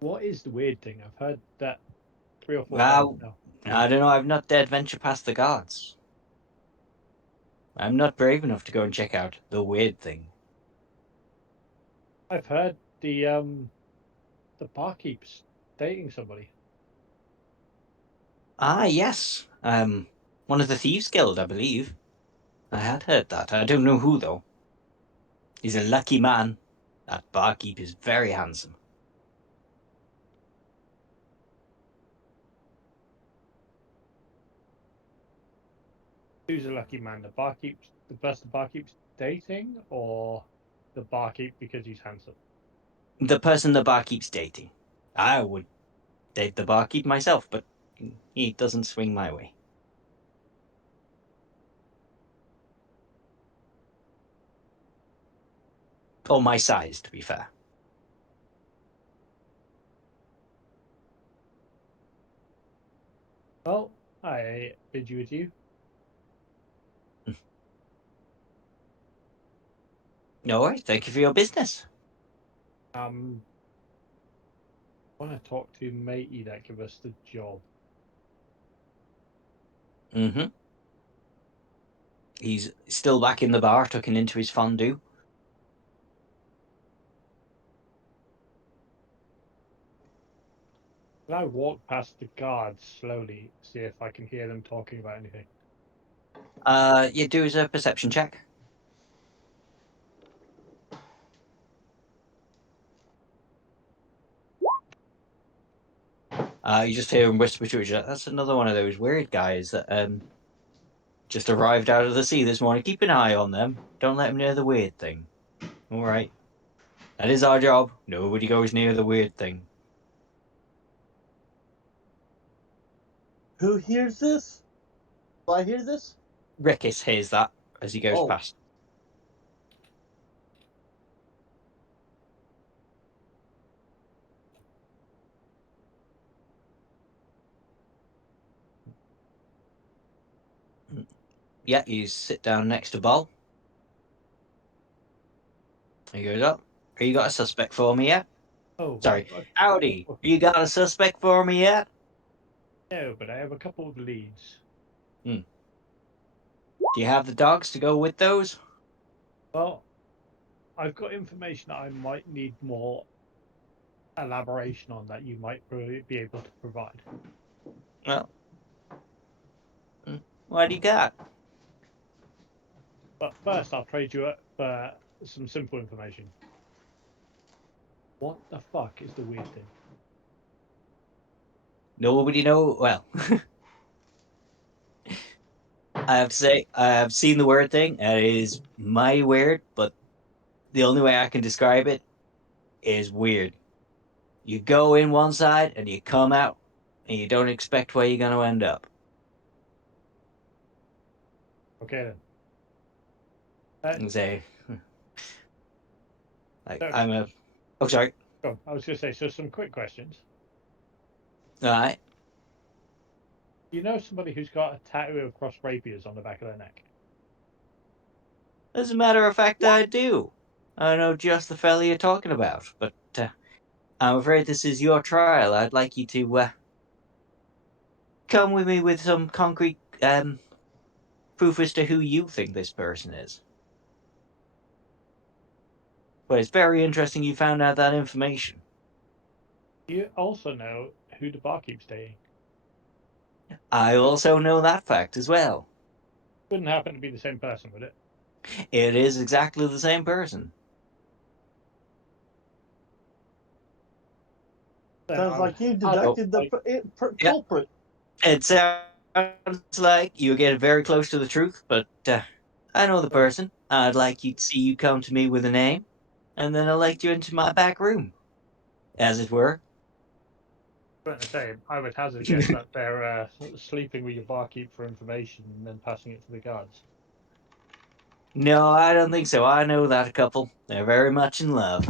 What is the weird thing? I've heard that 3 or 4 times Well, now. I don't know. I've not dared venture past the guards. I'm not brave enough to go and check out the weird thing. I've heard the barkeep's dating somebody. Ah, yes. One of the thieves' guild, I believe. I had heard that. I don't know who though. He's a lucky man. That barkeep is very handsome. Who's a lucky man? The person the barkeep's dating, or the barkeep because he's handsome? The person the barkeep's dating. I would date the barkeep myself, but he doesn't swing my way. Or my size, to be fair. Well, I bid you adieu. No worries. Thank you for your business. I want to talk to matey that give us the job. Mm-hmm. He's still back in the bar, tucking into his fondue. And I walk past the guards slowly, see if I can hear them talking about anything. You do as a perception check. You just hear him whisper to each other. That's another one of those weird guys that just arrived out of the sea this morning. Keep an eye on them. Don't let them near the weird thing. All right. That is our job. Nobody goes near the weird thing. Who hears this? Do I hear this? Rickis hears that as he goes Oh, past. Yeah, you sit down next to Bol. He goes up. You got a suspect for me yet? Oh, Sorry. Howdy. You got a suspect for me yet? no, but I have a couple of leads. Do you have the dogs to go with those? Well, I've got information that I might need more elaboration on that you might be able to provide? Well, what do you got? But first, I'll trade you up for some simple information. What the fuck is the weird thing? Nobody know. Well, I have to say, I have seen the weird thing. It is my weird, but the only way I can describe it is weird. You go in one side and you come out, and you don't expect where you're going to end up. Okay then. And say, like, So, I'm a. Oh, sorry. I was going to say, so some quick questions. All right. You know somebody who's got a tattoo of cross rapiers on the back of their neck? As a matter of fact, I do. I know just the fella you're talking about, but I'm afraid this is your trial. I'd like you to come with me with some concrete proof as to who you think this person is. But it's very interesting you found out that information. You also know who the barkeep's dating. I also know that fact as well. Wouldn't happen to be the same person, would it? It is exactly the same person. Then Sounds like you Oh, deducted the yeah. culprit. It sounds like you get very close to the truth, but I know the person. I'd like you to see you come to me with a name, and then I'll let you into my back room, as it were. Going to say, I would hazard a guess that they're sleeping with your barkeep for information and then passing it to the guards. No, I don't think so. I know that couple. They're very much in love.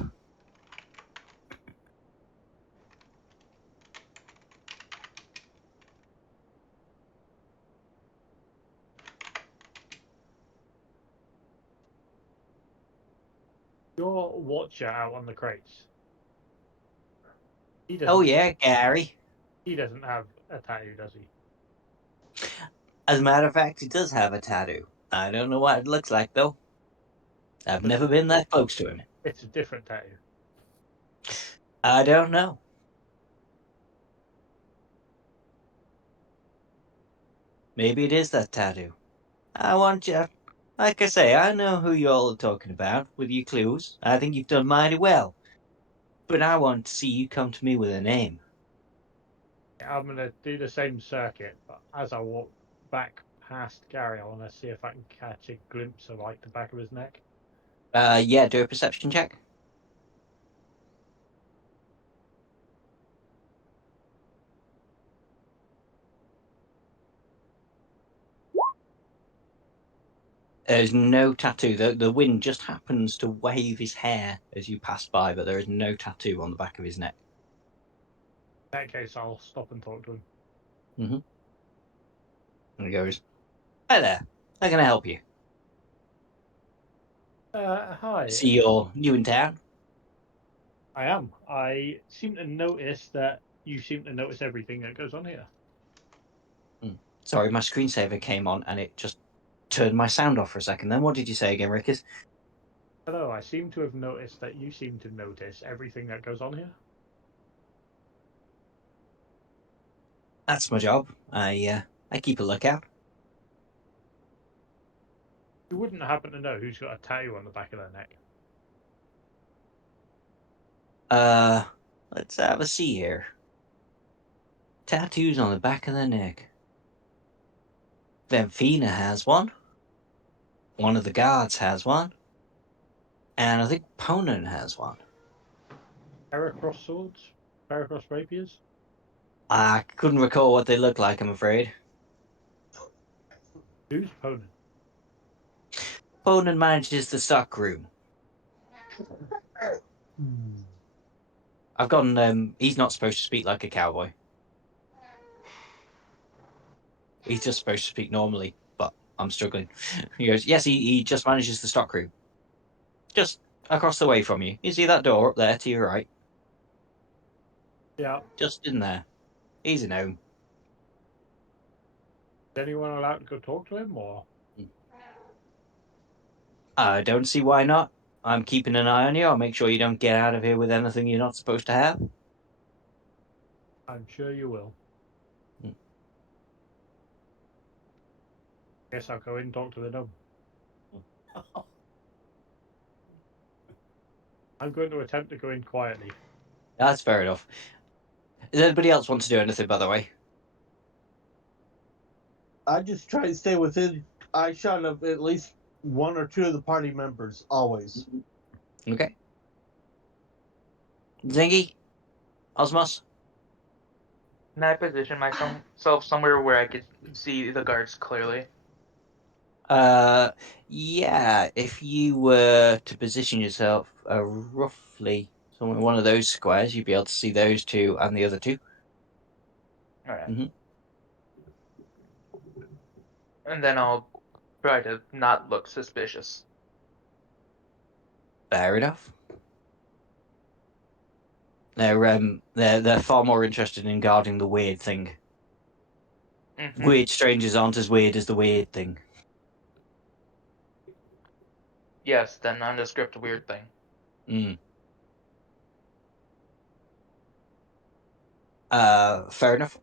Your watcher out on the crates. He Oh doesn't. yeah, Gary. He doesn't have a tattoo, does he? As a matter of fact, he does have a tattoo. I don't know what it looks like though. I've never been that close to him. It's a different tattoo. I don't know. Maybe it is that tattoo. I want you. Like I say, I know who you all are talking about with your clues. I think you've done mighty well. But I want to see you come to me with a name. I'm going to do the same circuit, but as I walk back past Gary, I want to see if I can catch a glimpse of like the back of his neck. Yeah, do a perception check. There's no tattoo. The wind just happens to wave his hair as you pass by, but there is no tattoo on the back of his neck. In that case, I'll stop and talk to him. Mm-hmm. And he goes, "Hi there. How can I help you? Hi. See you're new in town." I am. I seem to notice that you seem to notice everything that goes on here. Sorry, my screensaver came on and it just turned my sound off for a second. Then what did you say again, Rickers? Hello, I seem to have noticed that you seem to notice everything that goes on here. That's my job. I keep a lookout. You wouldn't happen to know who's got a tattoo on the back of their neck. Uh, let's have a see here. Tattoos on the back of the neck. Venfina has one. One of the guards has one. And I think Ponan has one. Paracross swords? Paracross rapiers? I couldn't recall what they look like, I'm afraid. Who's Ponan? Ponan manages the stock room. I've gotten, he's not supposed to speak like a cowboy. He's just supposed to speak normally, but I'm struggling. He goes, yes, he just manages the stock room. Just across the way from you. You see that door up there to your right? Yeah. Just in there. He's a gnome. Is anyone allowed to go talk to him, or? I don't see why not. I'm keeping an eye on you. I'll make sure you don't get out of here with anything you're not supposed to have. I'm sure you will. Hmm. Guess I'll go in and talk to the gnome. I'm going to attempt to go in quietly. That's fair enough. Does anybody else want to do anything, by the way? I just try to stay within eyeshot of at least one or two of the party members, always. Okay. Zingy? Osmos? Can I position myself somewhere where I could see the guards clearly? Yeah, if you were to position yourself roughly somewhere in one of those squares, you'd be able to see those two and the other two. All right. Mm-hmm. And then I'll try to not look suspicious. Fair enough. They're far more interested in guarding the weird thing. Mm-hmm. Weird strangers aren't as weird as the weird thing. Yes, the nondescript weird thing. Mm. Fair enough.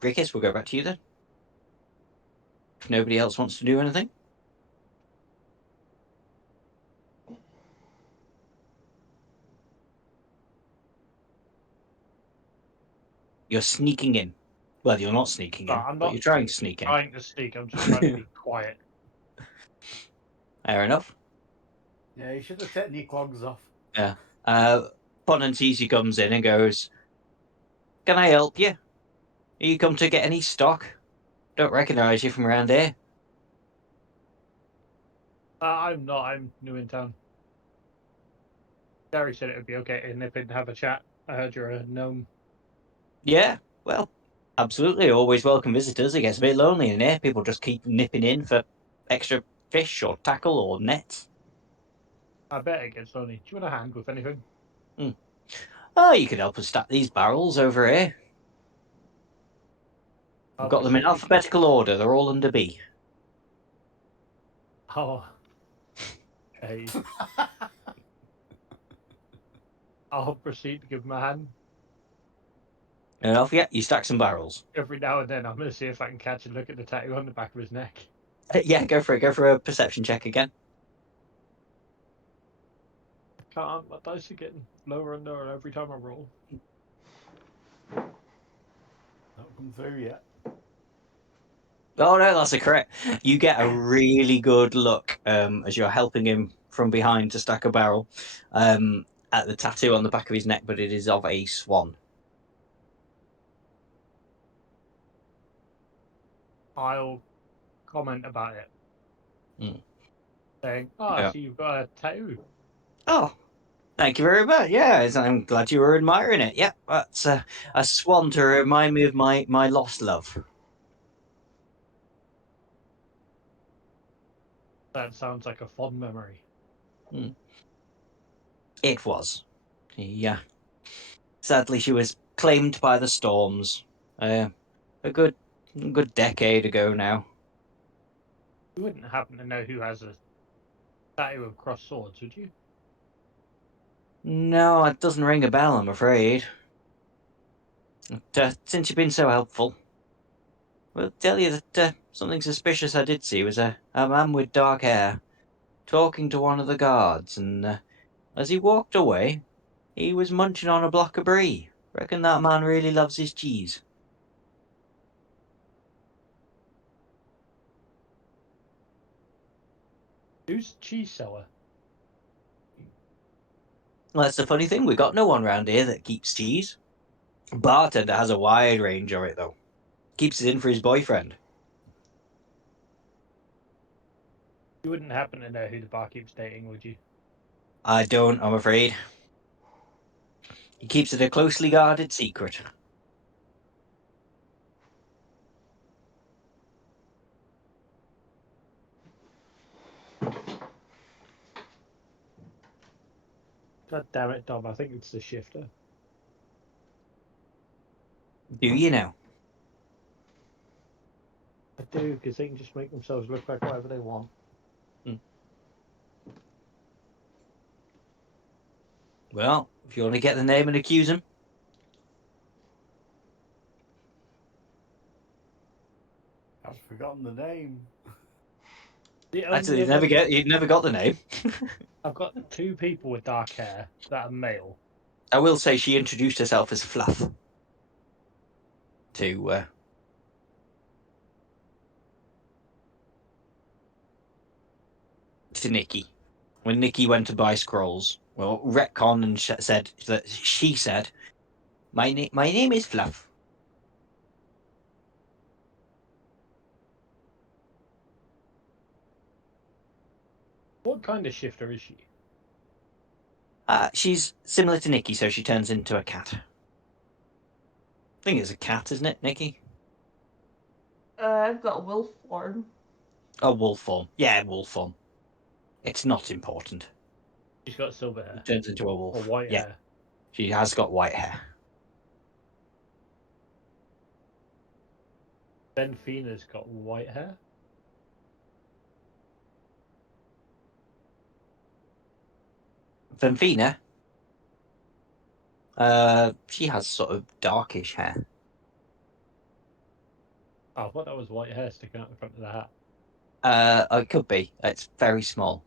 Rikis, we'll go back to you then. If nobody else wants to do anything. You're sneaking in. Well, you're not sneaking No, in, I'm but not you're trying to sneak in. trying to sneak. I'm just trying to be quiet. Fair enough. Yeah, you should have taken your clogs off. Yeah. Ponantisi comes in and goes, "Can I help you? Are you come to get any stock? Don't recognise you from around here." I'm not. I'm new in town. Gary said it would be okay to nip in and have a chat. I heard you're a gnome. Yeah, well, absolutely. Always welcome visitors. It gets a bit lonely in here. People just keep nipping in for extra fish or tackle or nets. I bet it gets lonely. Do you want a hand with anything? Oh, you could help us stack these barrels over here. We've I'll got them in proceed to keep. alphabetical order. They're all under B. Oh, hey. I'll proceed to give him a hand. And off, yeah, you stack some barrels. Every now and then, I'm going to see if I can catch a look at the tattoo on the back of his neck. Yeah, go for it. Go for a perception check again. I can't. My dice are getting lower and lower every time I roll. Not come through yet. Oh no, that's a correct. You get a really good look as you're helping him from behind to stack a barrel at the tattoo on the back of his neck, but it is of a swan. I'll comment about it. Mm. Saying, oh, Yeah. so you've got a tattoo. Oh, thank you very much. Yeah, I'm glad you were admiring it. Yeah, that's a swan to remind me of my lost love. That sounds like a fond memory. It was. Yeah. Sadly, she was claimed by the storms. A good decade ago now. You wouldn't happen to know who has a tattoo of crossed swords, would you? No, it doesn't ring a bell, I'm afraid. But, since you've been so helpful, I'll tell you that something suspicious I did see was a man with dark hair talking to one of the guards, and as he walked away, he was munching on a block of brie. Reckon that man really loves his cheese. Who's cheese seller? Well, that's the funny thing, we got no one round here that keeps cheese. Bartender has a wide range of it, though. Keeps it in for his boyfriend. You wouldn't happen to know who the barkeep's dating, would you? I don't, I'm afraid. He keeps it a closely guarded secret. God damn it, Dom. I think it's the shifter. Do you know? I do, because they can just make themselves look like whatever they want. Hmm. Well, if you want to get the name and accuse him, I've forgotten the name. The actually, only other- you never got the name. I've got 2 people with dark hair that are male. I will say she introduced herself as Fluff to Nikki. When Nikki went to buy scrolls, well, retcon and said that she said, my name is Fluff. What kind of shifter is she? She's similar to Nikki, so she turns into a cat. I think it's a cat, isn't it, Nikki? I've got wolf form. Oh, wolf form. Yeah, wolf form. It's not important. She's got silver hair. Turns into a wolf. Or white Yeah, hair. she has got white hair. Benfina's got white hair. Femfina, she has sort of darkish hair. Oh, I thought that was white hair sticking out the front of the hat. It could be. It's very small.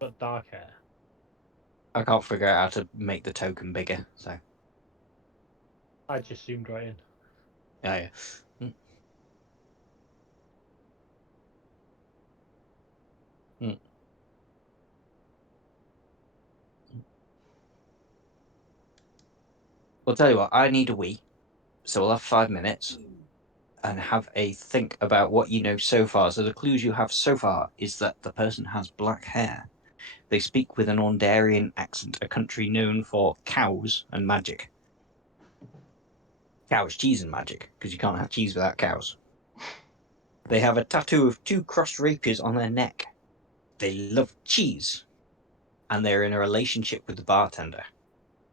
Got dark hair. I can't figure out how to make the token bigger, so I just zoomed right in. yeah. Mm. Mm. I'll tell you what, I need a wee, so we'll have 5 minutes and have a think about what you know so far. So the clues you have so far is that the person has black hair. They speak with an Ondarian accent, a country known for cows and magic. Cows, cheese, and magic, because you can't have cheese without cows. They have a tattoo of 2 crossed rapiers on their neck. They love cheese, and they're in a relationship with the bartender.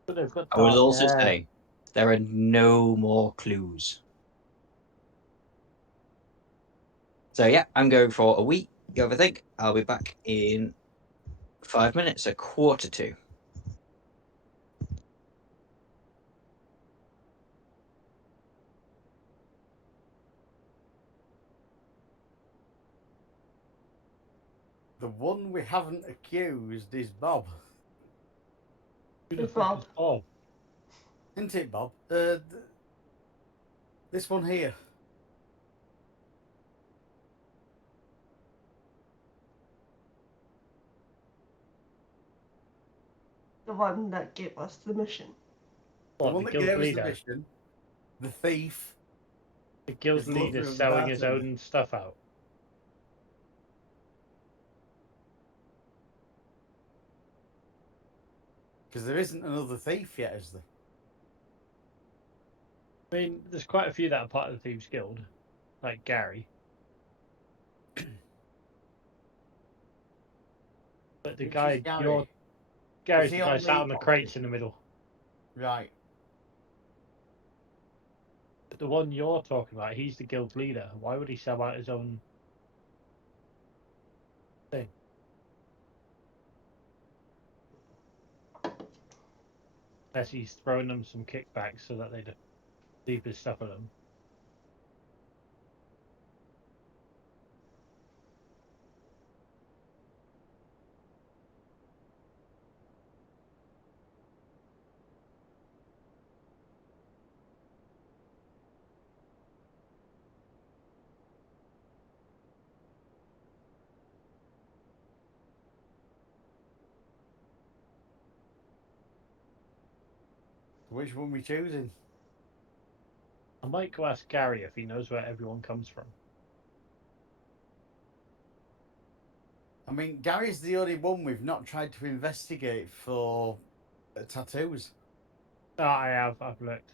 But they've got I will dark also hair. say there are no more clues. So yeah, I'm going for a week. You have a think? I'll be back in 5 minutes, a quarter to. The one we haven't accused is Bob. Who the It's fuck Bob. is Bob? Isn't it, Bob? This one here. The one that gave us the mission. The What, one the that guild gave us the leader? mission. The thief. The guild His lover leader's and selling his bartender. own stuff out. Because there isn't another thief yet, is there? I mean, there's quite a few that are part of the Thieves Guild. Like Gary. But the Which guy, is Gary? Gary's Is the he guy on sat the on the crates in the middle. Right. But the one you're talking about, he's the guild leader. Why would he sell out his own thing? Unless he's throwing them some kickbacks so that they'd leave his stuff at them. Which one we choosing? I might go ask Gary if he knows where everyone comes from. I mean, Gary's the only one we've not tried to investigate for tattoos. Oh, I have. I've looked.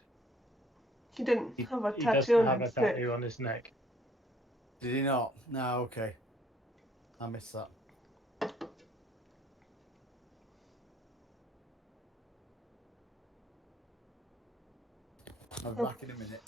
He didn't He, have a he tattoo doesn't on have a his neck. tattoo on his neck. Did he not? No, okay. I missed that. I'll be back in a minute.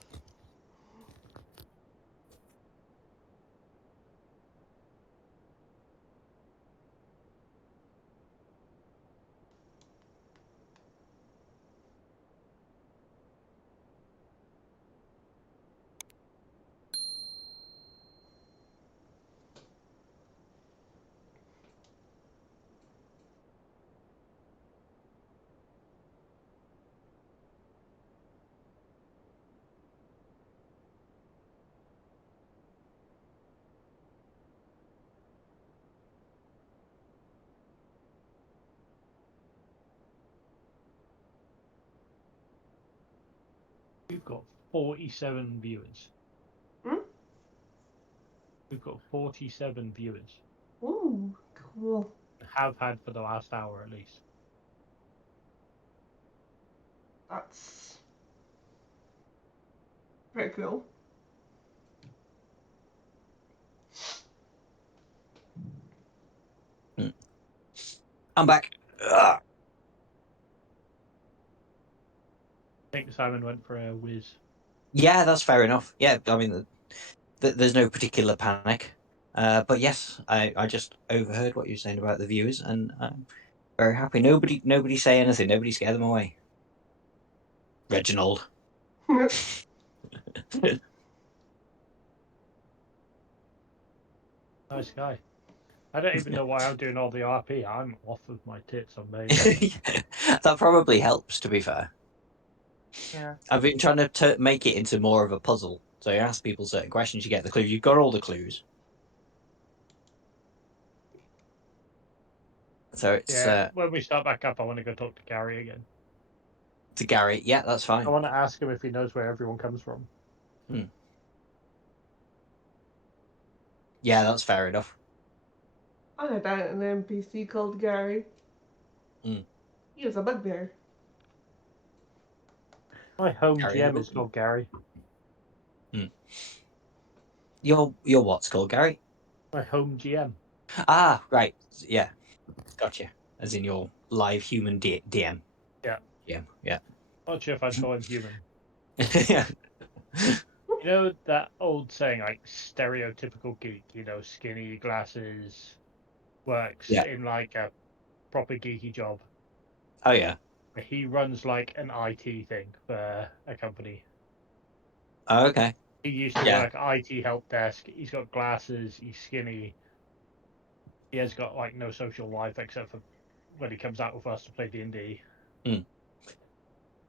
We've got 47 viewers. Hmm? We've got 47 viewers. Ooh, cool. Have had for the last hour at least. That's very cool. I'm back. Ugh. I think Simon went for a whiz. Yeah, that's fair enough. Yeah, I mean, there's no particular panic. But yes, I just overheard what you were saying about the viewers, and I'm very happy. Nobody say anything. Nobody scare them away. Reginald. Nice guy. I don't even know why I'm doing all the RP. I'm off of my tits on main. That probably helps, to be fair. Yeah. I've been trying to make it into more of a puzzle. So you ask people certain questions, you get the clues. You've got all the clues. So it's Yeah, when we start back up, I want to go talk to Gary again. to Gary. Yeah, that's I fine. want to ask him if he knows where everyone comes from. Yeah, that's fair enough. I had an NPC called Gary. Mm. He was a bugbear. My home Gary GM the is called Gary. Your what's called Gary? My home GM. Ah, right. Yeah, gotcha. As in your live human DM. Yeah. Yeah. Not sure if I'd call him human. Yeah. You know that old saying, like stereotypical geek, skinny, glasses, works Yeah. in like a proper geeky job. Oh yeah. He runs like an IT thing for a company. Oh, okay. He used to Yeah. work IT help desk. He's got glasses. He's skinny. He has got like no social life except for when he comes out with us to play D&D.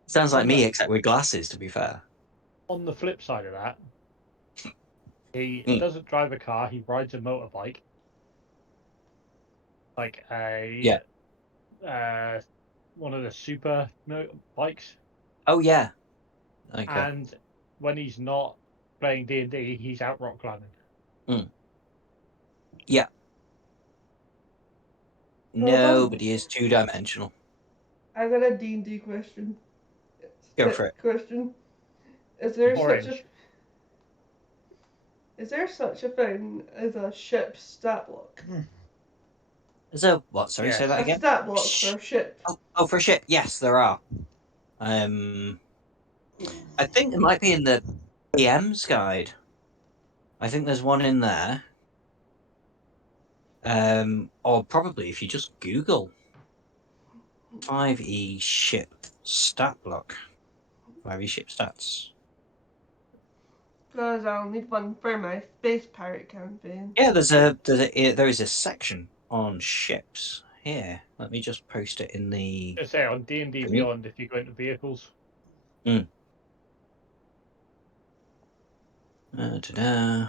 Sounds like On me, the except with glasses. To be fair. on the flip side of that, he Mm. doesn't drive a car. He rides a motorbike, like Yeah. one of the super bikes. Oh yeah. Okay. And when he's not playing D&D, he's out rock climbing. Yeah. Hold on. Nobody is two-dimensional. I got a D&D question. Go for it. Question. Is there Orange. such a thing as a ship stat block? Is there what? Sorry, say Yes. that A again. stat block for a ship. Oh, for a ship. Yes, there are. I think it might be in the PM's guide. I think there's one in there. Or probably if you just Google 5e ship stat block. 5e ship stats. Because I'll need one for my space pirate campaign. Yeah, there is a section on ships here. Let me just post it in the. I say on D&D Beyond, if you go into vehicles, Ta-da.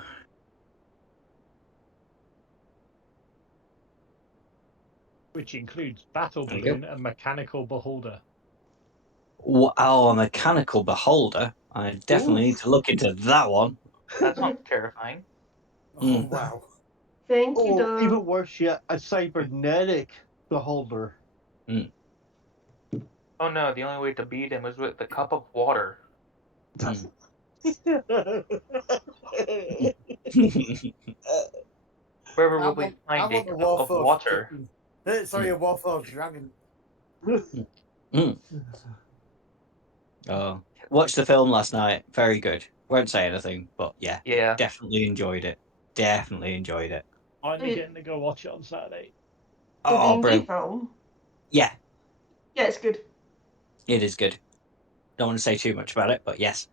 which includes battle There we go. balloon and mechanical beholder. Oh, a mechanical beholder. I definitely need to look into that one. That sounds terrifying. Oh wow. Thank you, Or Dom. even worse yet, a cybernetic beholder. Oh no, the only way to beat him was with the cup of water. Wherever I will we want, I find a want a cup of Warforged water? chicken. Sorry, a Warforged dragon. Oh, watched the film last night. Very good. Won't say anything, but yeah, Yeah. definitely enjoyed it. Definitely enjoyed it. Finally Wait. getting to go watch it on Saturday. The Oh, D&D brilliant. film. Yeah, Yeah, it's good. it is good. Don't want to say too much about it, but yes,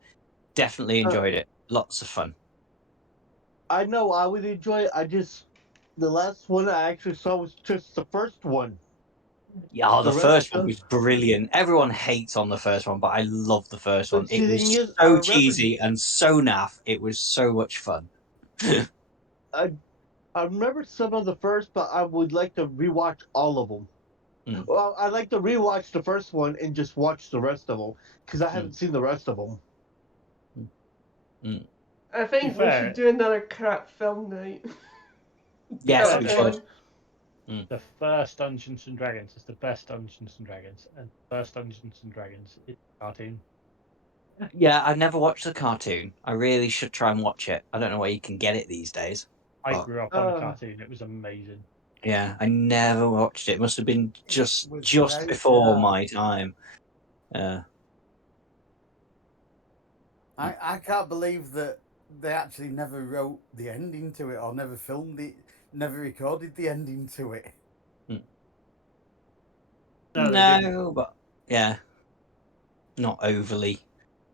definitely enjoyed it. Lots of fun. I know I would enjoy it. The last one I actually saw was just the first one. Yeah, oh, the The rest first one of was brilliant. Everyone hates on the first one, but I love the first one. But It the was thing is, I so remember cheesy and so naff. It was so much fun. I remember some of the first, but I would like to rewatch all of them. Well, I'd like to rewatch the first one and just watch the rest of them because I haven't seen the rest of them. I think we fair- should do another crap film night. Yes, That we one. should. The first Dungeons and Dragons is the best Dungeons and Dragons, and the first Dungeons and Dragons is a cartoon. Yeah, I never watched the cartoon. I really should try and watch it. I don't know where you can get it these days. I But, grew up on a cartoon; it was amazing. yeah, I never watched it. It must have been just was just great, before yeah. my time. I can't believe that they actually never wrote the ending to it or never filmed it, never recorded the ending to it. No, they didn't. No, but yeah, not overly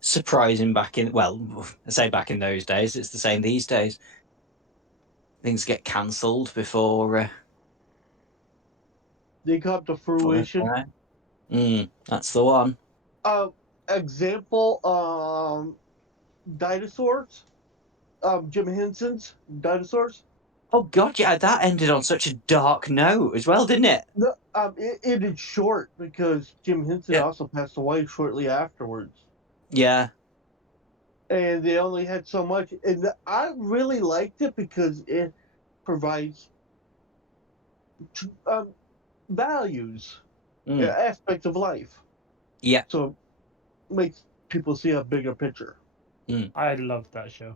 surprising back in. Well, I say back in those days. It's the same these days. Things get cancelled before. They come to fruition. That's the one. Example, dinosaurs. Jim Henson's dinosaurs. Oh God, yeah, that ended on such a dark note as well, didn't it? No, it ended short because Jim Henson Yeah. also passed away shortly afterwards, Yeah. and they only had so much. And I really liked it because it provides values, aspects of life. Yeah. So makes people see a bigger picture. I loved that show.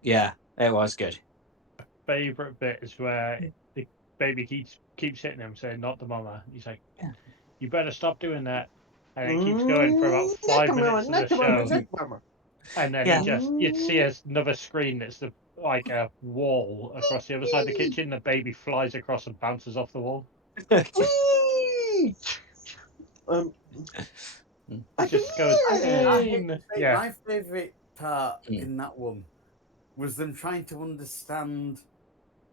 Yeah, it was good. Favorite bit is where the baby keeps hitting him, saying, "Not the mama." He's like, Yeah. "You better stop doing that." And it keeps going for about 5 minutes of the show. And then Yeah. you'd see another screen that's like a wall across the other side of the kitchen. The baby flies across and bounces off the wall. It just goes, I hate pain. to say, Yeah. my favourite part in that one was them trying to understand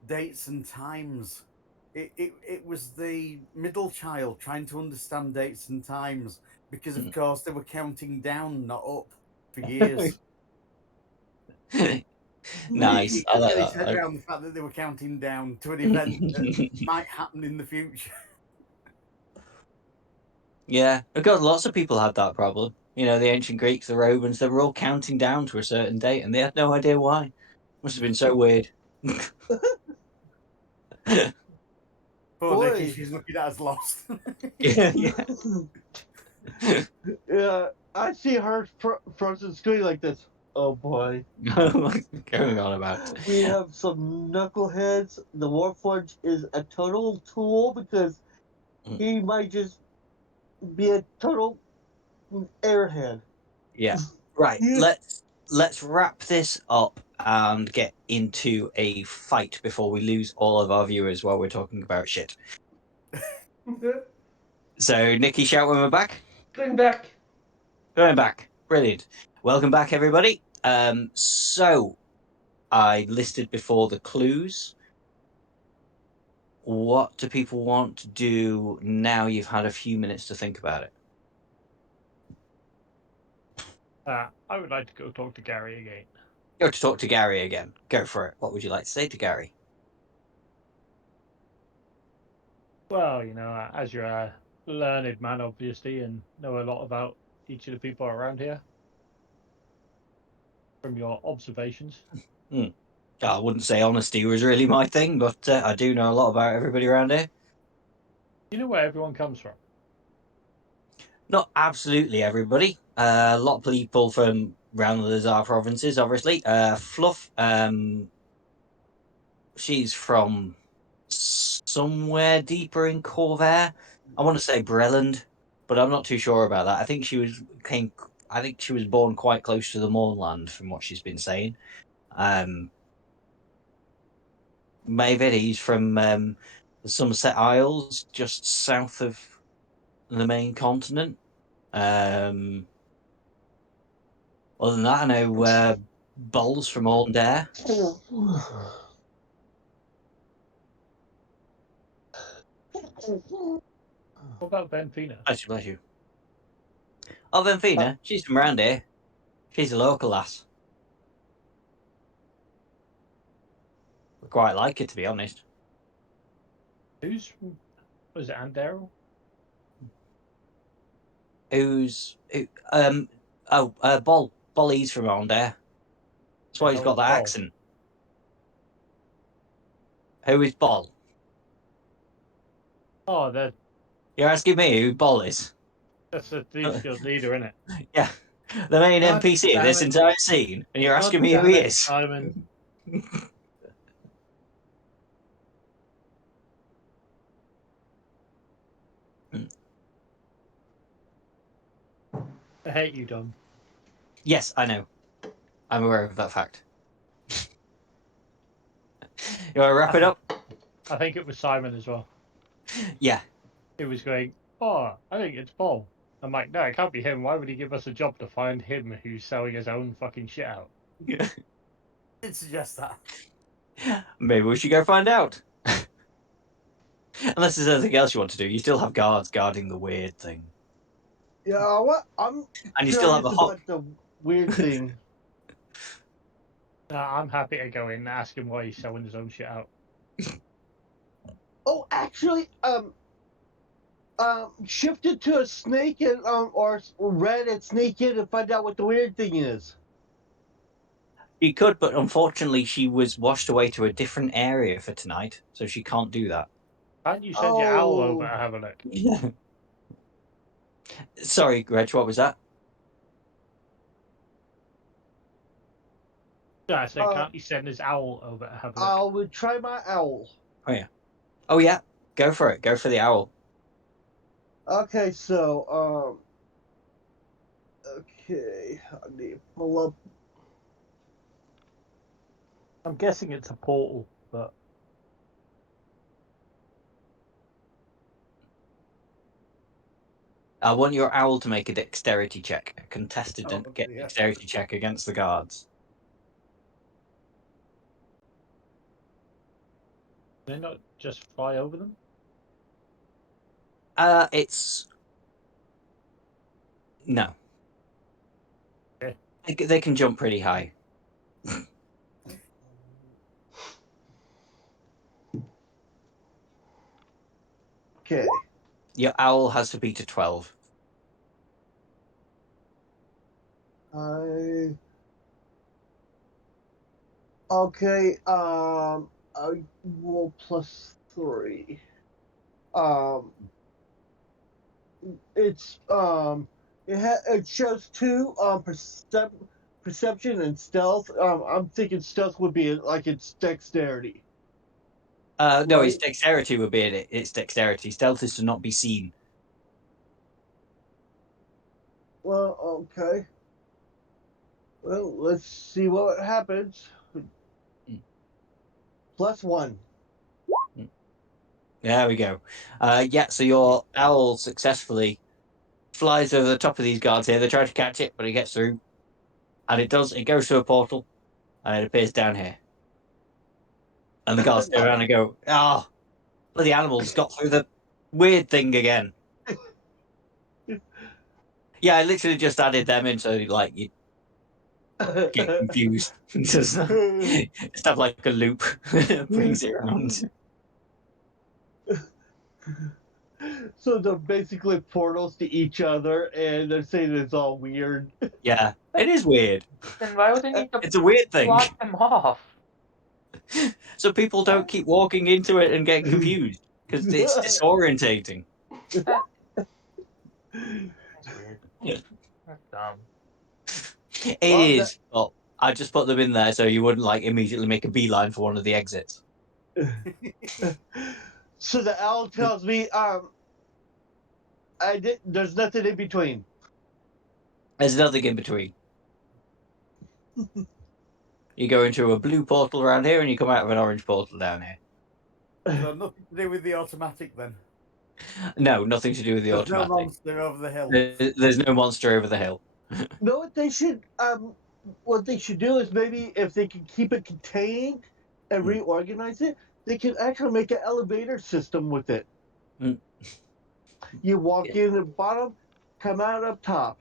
dates and times. It was the middle child trying to understand dates and times because, of course, they were counting down, not up, for years. Nice. He I couldn't like get his head that. around the fact that they were counting down to an event that might happen in the future. Yeah, because lots of people had that problem. You know, the ancient Greeks, the Romans, they were all counting down to a certain date, and they had no idea why. Must have been so weird. Poor Nikki, Boy, she's looking at us lost. Yeah. yeah, I see her frozen screen like this. Oh boy. What's going on about? We have some knuckleheads. The Warforged is a total tool because he might just be a total airhead. Yeah. Right. Let's wrap this up and get into a fight before we lose all of our viewers while we're talking about shit. So, Nikki, shout when we're back. Going back. Going back. Brilliant. Welcome back, everybody. So I listed before the clues. What do people want to do now you've had a few minutes to think about it? I would like to go talk to Gary again. Go to talk to Gary again. Go for it. What would you like to say to Gary? Well, as you're a learned man, obviously, and know a lot about each of the people around here from your observations. I wouldn't say honesty was really my thing, but I do know a lot about everybody around here. You know where everyone comes from. Not absolutely everybody. A lot of people from around the Lazar provinces, obviously. Fluff, she's from somewhere deeper in Corvair. I want to say Breland, but I'm not too sure about that. I think I think she was born quite close to the Mournland, from what she's been saying. Maybe he's from the Somerset Isles, just south of the main continent. Other than that, I know Bowles from Aundair. What about Benfina? Bless you. Oh, Benfina, she's from around here. She's a local lass. I quite like her, to be honest. Was it Andero? Who's who? Bolly's from Aundair. That's why he's got that Ball. accent. Who is Bol? Oh, You're asking me who Bol is? that's the Thieves Guild leader, isn't it? Yeah. The main God NPC of damn this it. entire scene. And you're God asking me who damn he it, is. Simon. I hate you, Dom. Yes, I know. I'm aware of that fact. You want to wrap it up? I think it was Simon as well. Yeah. He was going, oh, I think it's Paul. I'm like, no, it can't be him. Why would he give us a job to find him who's selling his own fucking shit out? I did suggest that. Maybe we should go find out. Unless there's anything else you want to do. You still have guards guarding the weird thing. Yeah, what? I'm And you still have curious a hot. about the weird thing. I'm happy to go in and ask him why he's selling his own shit out. Oh, actually, shift it to a snake and or red and sneak in and find out what the weird thing is. She could, but unfortunately, she was washed away to a different area for tonight, so she can't do that. Can't you send your owl over Oh. to have a look? Sorry, Greg, what was that? Yeah, I said, Uh, can't you send his owl over to have a look? I would try my owl. Oh, yeah. Go for it. Go for the owl. Okay, so okay, I need to pull up. I'm guessing it's a portal, but I want your owl to make a dexterity check. A contested Oh, get dear. dexterity check against the guards. they not just fly over them? It's no. Okay. They can jump pretty high. Okay. Your owl has to beat a 12. Okay, I roll +3. Um, it's it shows 2 perception and stealth. I'm thinking stealth would be like its dexterity. No, its Right. dexterity would be its dexterity. Stealth is to not be seen. Well, okay. Well, let's see what happens. +1. There we go. Yeah, so your owl successfully flies over the top of these guards here. They try to catch it, but it gets through. And it does. It goes to a portal, and it appears down here. And the guards turn around and go, "Ah, bloody animals got through the weird thing again." Yeah, I literally just added them in so like you get confused. just have like a loop brings it around. So they're basically portals to each other, and they're saying it's all weird. Yeah, it is weird. Then why would they need to It's a weird thing. block them off? So people don't keep walking into it and get confused because it's disorientating. That's weird. That's dumb. It Well, is. But I just put them in there so you wouldn't like immediately make a beeline for one of the exits. So the owl tells me, there's nothing in between. There's nothing in between. You go into a blue portal around here and you come out of an orange portal down here. So nothing to do with the automatic then. No, nothing to do with the There's no automatic. monster over the hill. There's no monster over the hill. No, what they should do is maybe if they can keep it contained and reorganize it, they can actually make an elevator system with it. Mm. You walk in at the bottom, come out up top.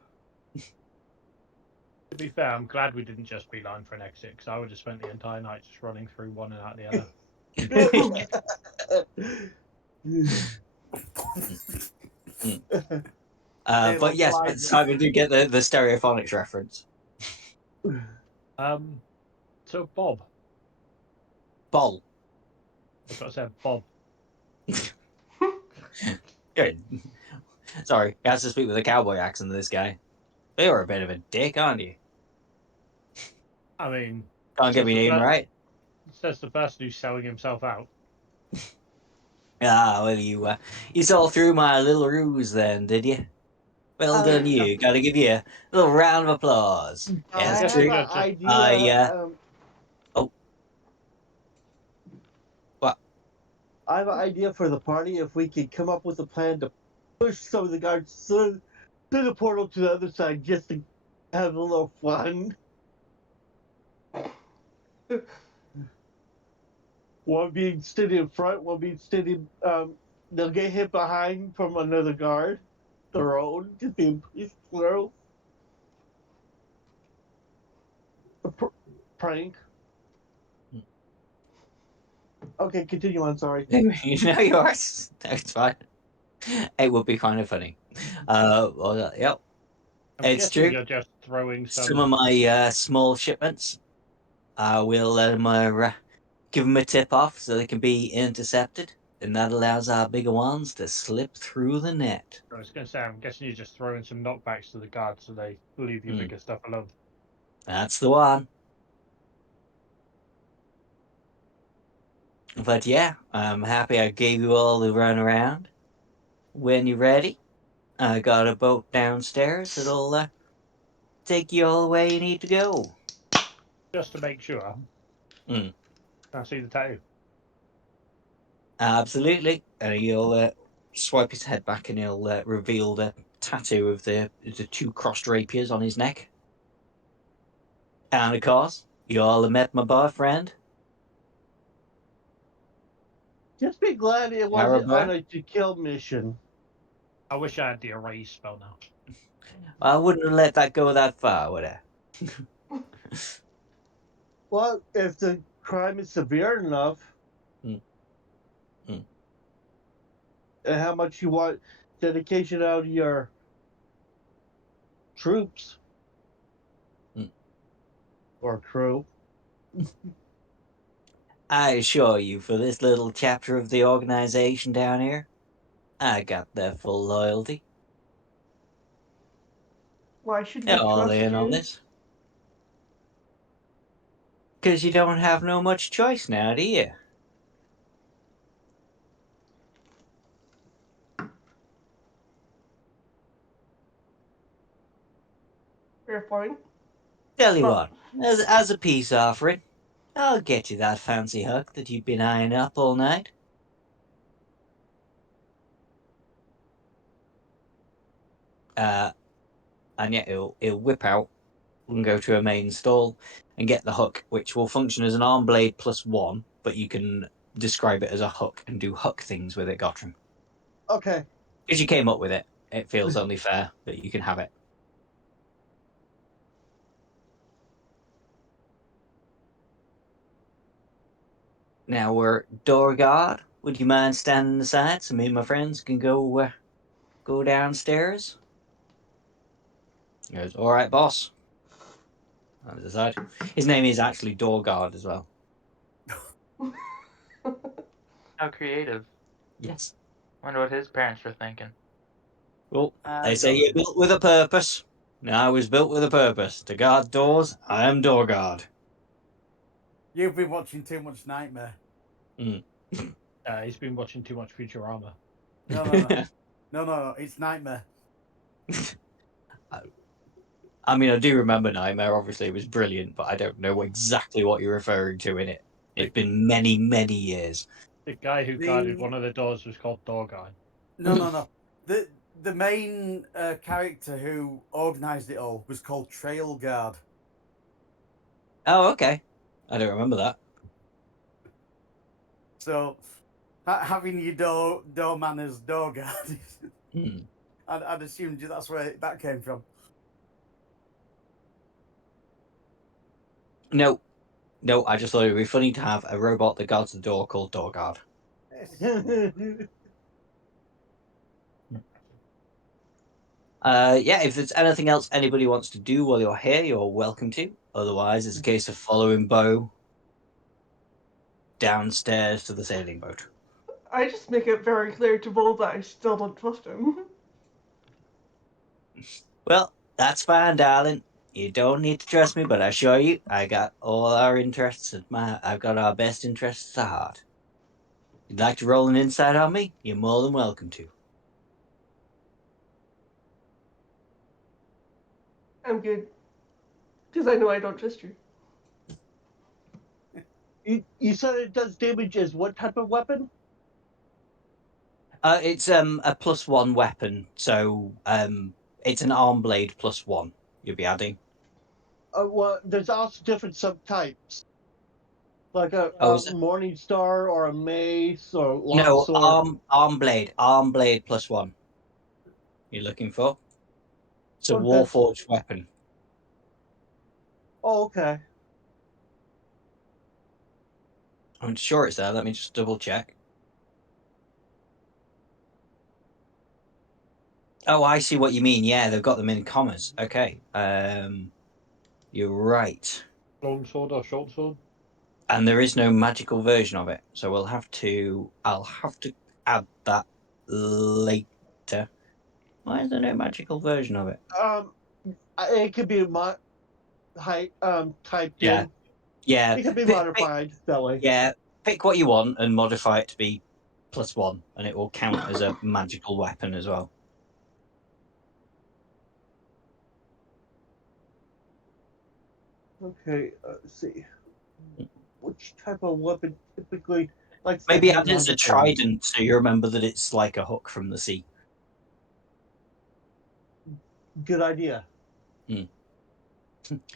To be fair, I'm glad we didn't just beeline for an exit, because I would have spent the entire night just running through one and out the other. But yes, Simon did get the stereophonics reference. So Bob. Bol. I thought I said Bob. Good. Sorry, he has to speak with a cowboy accent, this guy. You're a bit of a dick, aren't you? I mean, Can't get my name right. says the person who's selling himself out. Ah, well, you saw through my little ruse then, did you? Well done, you. Gotta give you a little round of applause. I Yes, guess have you're true. an gonna just- idea. Oh. What? I have an idea for the party. If we could come up with a plan to push some of the guards through the portal to the other side, just to have a little fun. One being stood in front, one being stood in. They'll get hit behind from another guard. Their own, just being pushed through. Prank. Okay, continue on. Sorry. No, you are. That's fine. It would be kind of funny. Well, yep. I'm It's guessing true. you're just throwing Some of my small shipments, I will let them give them a tip off so they can be intercepted, and that allows our bigger ones to slip through the net. I was going to say, I'm guessing you're just throwing some knockbacks to the guards so they leave your Hmm. bigger stuff alone. That's the one. But yeah, I'm happy I gave you all the run around. When you're ready, I got a boat downstairs that'll take you all the way you need to go. Just to make sure. Hmm. I see the tattoo. Absolutely. And he'll swipe his head back and he'll reveal the tattoo of the two crossed rapiers on his neck. And of course, you all have met my boyfriend, Just be glad it wasn't Arabelle. on a to kill mission. I wish I had the erase spell now. I wouldn't have let that go that far, would I? Well, if the crime is severe enough, Mm. Mm. and how much you want dedication out of your troops Mm. or crew. I assure you, for this little chapter of the organization down here, I got their full loyalty. Why should we They're all trust in on you? this. Because you don't have no much choice now, do you? Fair point. Tell you But what, as a peace offering, I'll get you that fancy hook that you've been eyeing up all night. And yet it'll whip out and go to a main stall and get the hook, which will function as an arm blade +1, but you can describe it as a hook and do hook things with it, Gottram. Okay. Because you came up with it, it feels only fair that you can have it. Now we're door guard. Would you mind standing aside so me and my friends can go downstairs? He goes, all right, boss. On the side. His name is actually door guard as well. How creative. Yes. Wonder what his parents were thinking. Well, I they say don't you're know. built with a purpose. Now I was built with a purpose. To guard doors, I am door guard. You've been watching too much Nightmare. he's been watching too much Futurama. No. It's Nightmare. I mean, I do remember Nightmare. Obviously, it was brilliant, but I don't know exactly what you're referring to in it. It's been many, many years. The guy who guarded one of the doors was called Door Guard. No. The main character who organised it all was called Trail Guard. Oh, okay. I don't remember that. So having your doorman as door guard, I'd assumed that's where that came from. No, I just thought it would be funny to have a robot that guards the door called Door Guard. Yes. Yeah, if there's anything else anybody wants to do while you're here, you're welcome to. Otherwise, it's a case of following Bo downstairs to the sailing boat. I just make it very clear to Bull that I still don't trust him. Well, that's fine, darling. You don't need to trust me, but I assure you, I got all our interests I've got our best interests at heart. If you'd like to roll an insight on me, you're more than welcome to. I'm good. Because I know I don't trust you. You said it does damage as what type of weapon? It's a +1 weapon, so it's an arm blade +1 you'll be adding. Well, there's also different subtypes, like a Oh, Morning Star or a mace or no, longsword. arm blade +1. You're looking for? It's a Okay. warforged weapon. Oh, okay. I'm sure it's there. Let me just double check. Oh, I see what you mean. Yeah, they've got them in commas. Okay. You're right. Long sword or short sword? And there is no magical version of it, so I'll have to add that later. Why is there no magical version of it? It could be typed Yeah. in. Yeah. It could be modified that way. Yeah. Pick what you want and modify it to be +1, and it will count as a magical weapon as well. Okay, let's see. Which type of weapon typically likes to Maybe hang add it on as a to things? trident so you remember that it's like a hook from the sea. Good idea.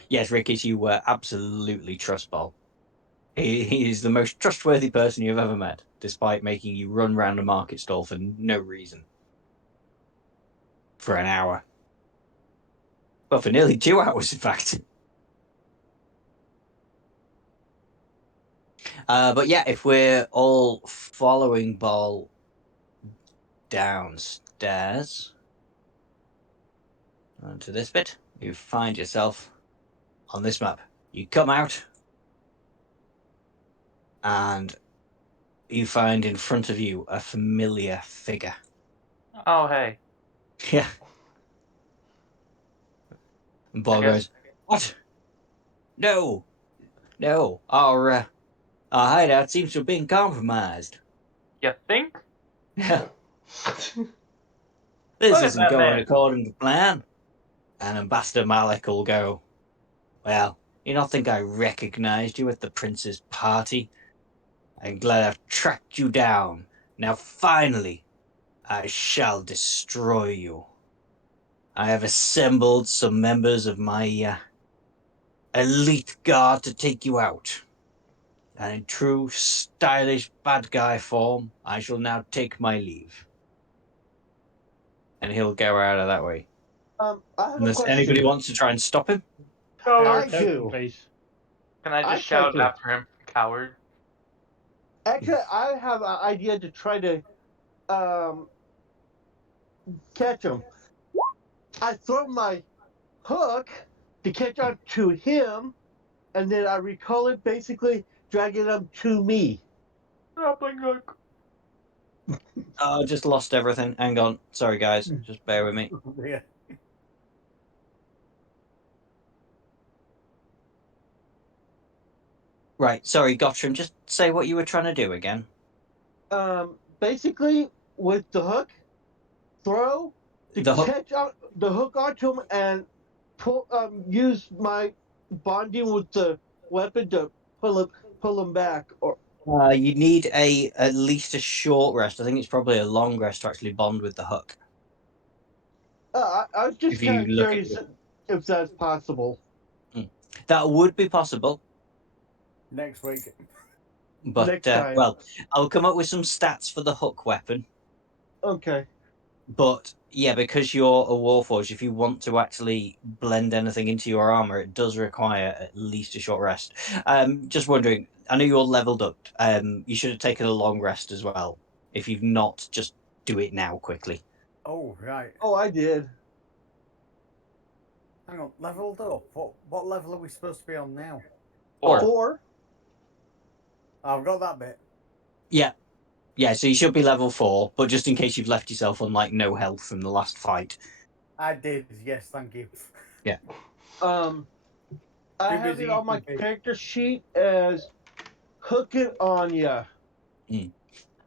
Yes, Rick, you were absolutely trust Ball. He is the most trustworthy person you've ever met, despite making you run round a market stall for no reason. For an hour. Well, for nearly 2 hours, in fact. But yeah, if we're all following Ball downstairs onto this bit, you find yourself on this map. You come out and you find in front of you a familiar figure. Oh, hey. Yeah. And I Ball guess. goes, "What? No, no, our hideout seems to have been compromised." You think? Yeah, Look this at isn't that going man. according to plan. And Ambassador Malik will go, "Well, you don't think I recognized you at the prince's party? I'm glad I've tracked you down. Now, finally, I shall destroy you. I have assembled some members of my elite guard to take you out. And in true stylish bad guy form, I shall now take my leave." And he'll go out of that way. I have a Unless anybody question. wants to try and stop him. Our I Coward. attention, do. please. Can I I just try shout to. after him, coward? Actually, I have an idea to try to um, catch him. I throw my hook to catch on to him, and then I recall it, basically dragging him to me. Grappling hook. Oh, I just lost everything. Hang on. Sorry, guys. Just bear with me. Yeah. Right. Sorry, Gottram. Just say what you were trying to do again. Basically, with the hook, throw to The hook. catch on the hook onto him and pull. Use my bonding with the weapon to pull him back. Or You need at least a short rest. I think it's probably a long rest to actually bond with the hook. I was just If kind you of look at curious if that's possible. that would be possible, Next week. but Next time. well, I'll come up with some stats for the hook weapon. Okay. But yeah, because you're a warforged, if you want to actually blend anything into your armor, it does require at least a short rest. Just wondering, I know you're leveled up. You should have taken a long rest as well. If you've not, just do it now quickly. Oh, right. Oh, I did. Hang on, leveled up. What level are we supposed to be on now? 4. 4. I've got that bit. Yeah. Yeah, so you should be level 4, but just in case you've left yourself on like no health from the last fight. I did, yes, thank you. I Too have busy it on my eating fish. character sheet as hook it on ya.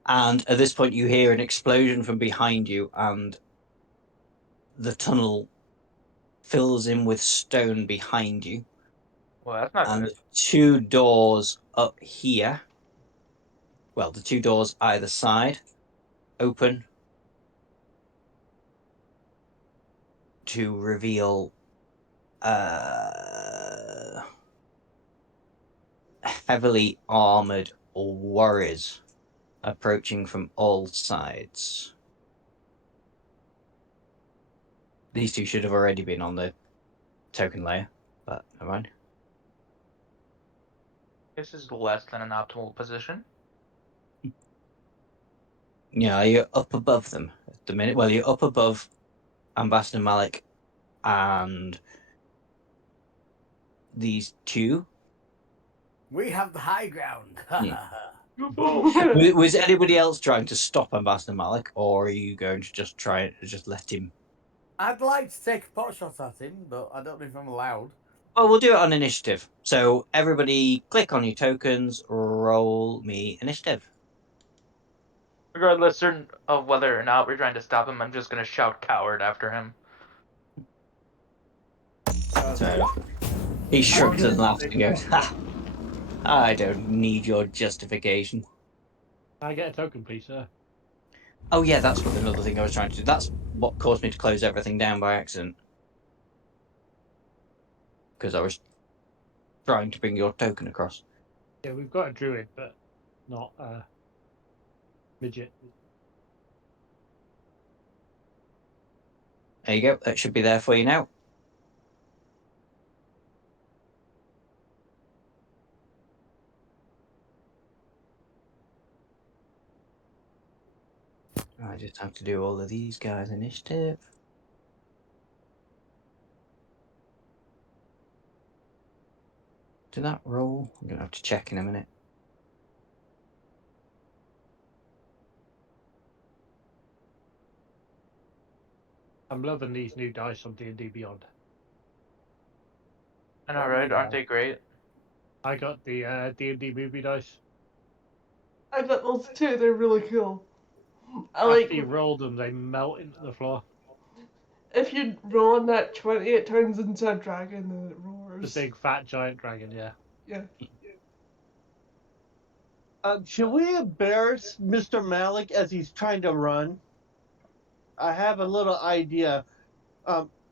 And at this point, you hear an explosion from behind you, and the tunnel fills in with stone behind you. Well, that's not And good. 2 doors up here, well, the 2 doors either side open to reveal heavily armored warriors approaching from all sides. These 2 should have already been on the token layer, but never mind. This is less than an optimal position. Yeah, you're up above them at the minute. Well, you're up above Ambassador Malik and these 2. We have the high ground. Was anybody else trying to stop Ambassador Malik, or are you going to just try and just let him? I'd like to take a pot shot at him, but I don't know if I'm allowed. Well, we'll do it on initiative. So everybody click on your tokens, roll me initiative. Regardless of whether or not we're trying to stop him, I'm just going to shout coward after him. So he shrugs and laughs and goes, "Ha! I don't need your justification." I get a token, please, sir. Oh yeah, that's what another thing I was trying to do. That's what caused me to close everything down by accident. Because I was trying to bring your token across. Yeah, we've got a druid, but not a midget. There you go. That should be there for you now. I just have to do all of these guys' initiative. Did that roll? I'm going to have to check in a minute. I'm loving these new dice on D&D Beyond. And alright, aren't they great? I got the D&D movie dice. I got those too. They're really cool. I After like you roll them, they melt into the floor. if you roll on that 20, it turns into a dragon and it roars. The big fat giant dragon, yeah. Yeah. Should we embarrass Mr. Malik as he's trying to run? I have a little idea.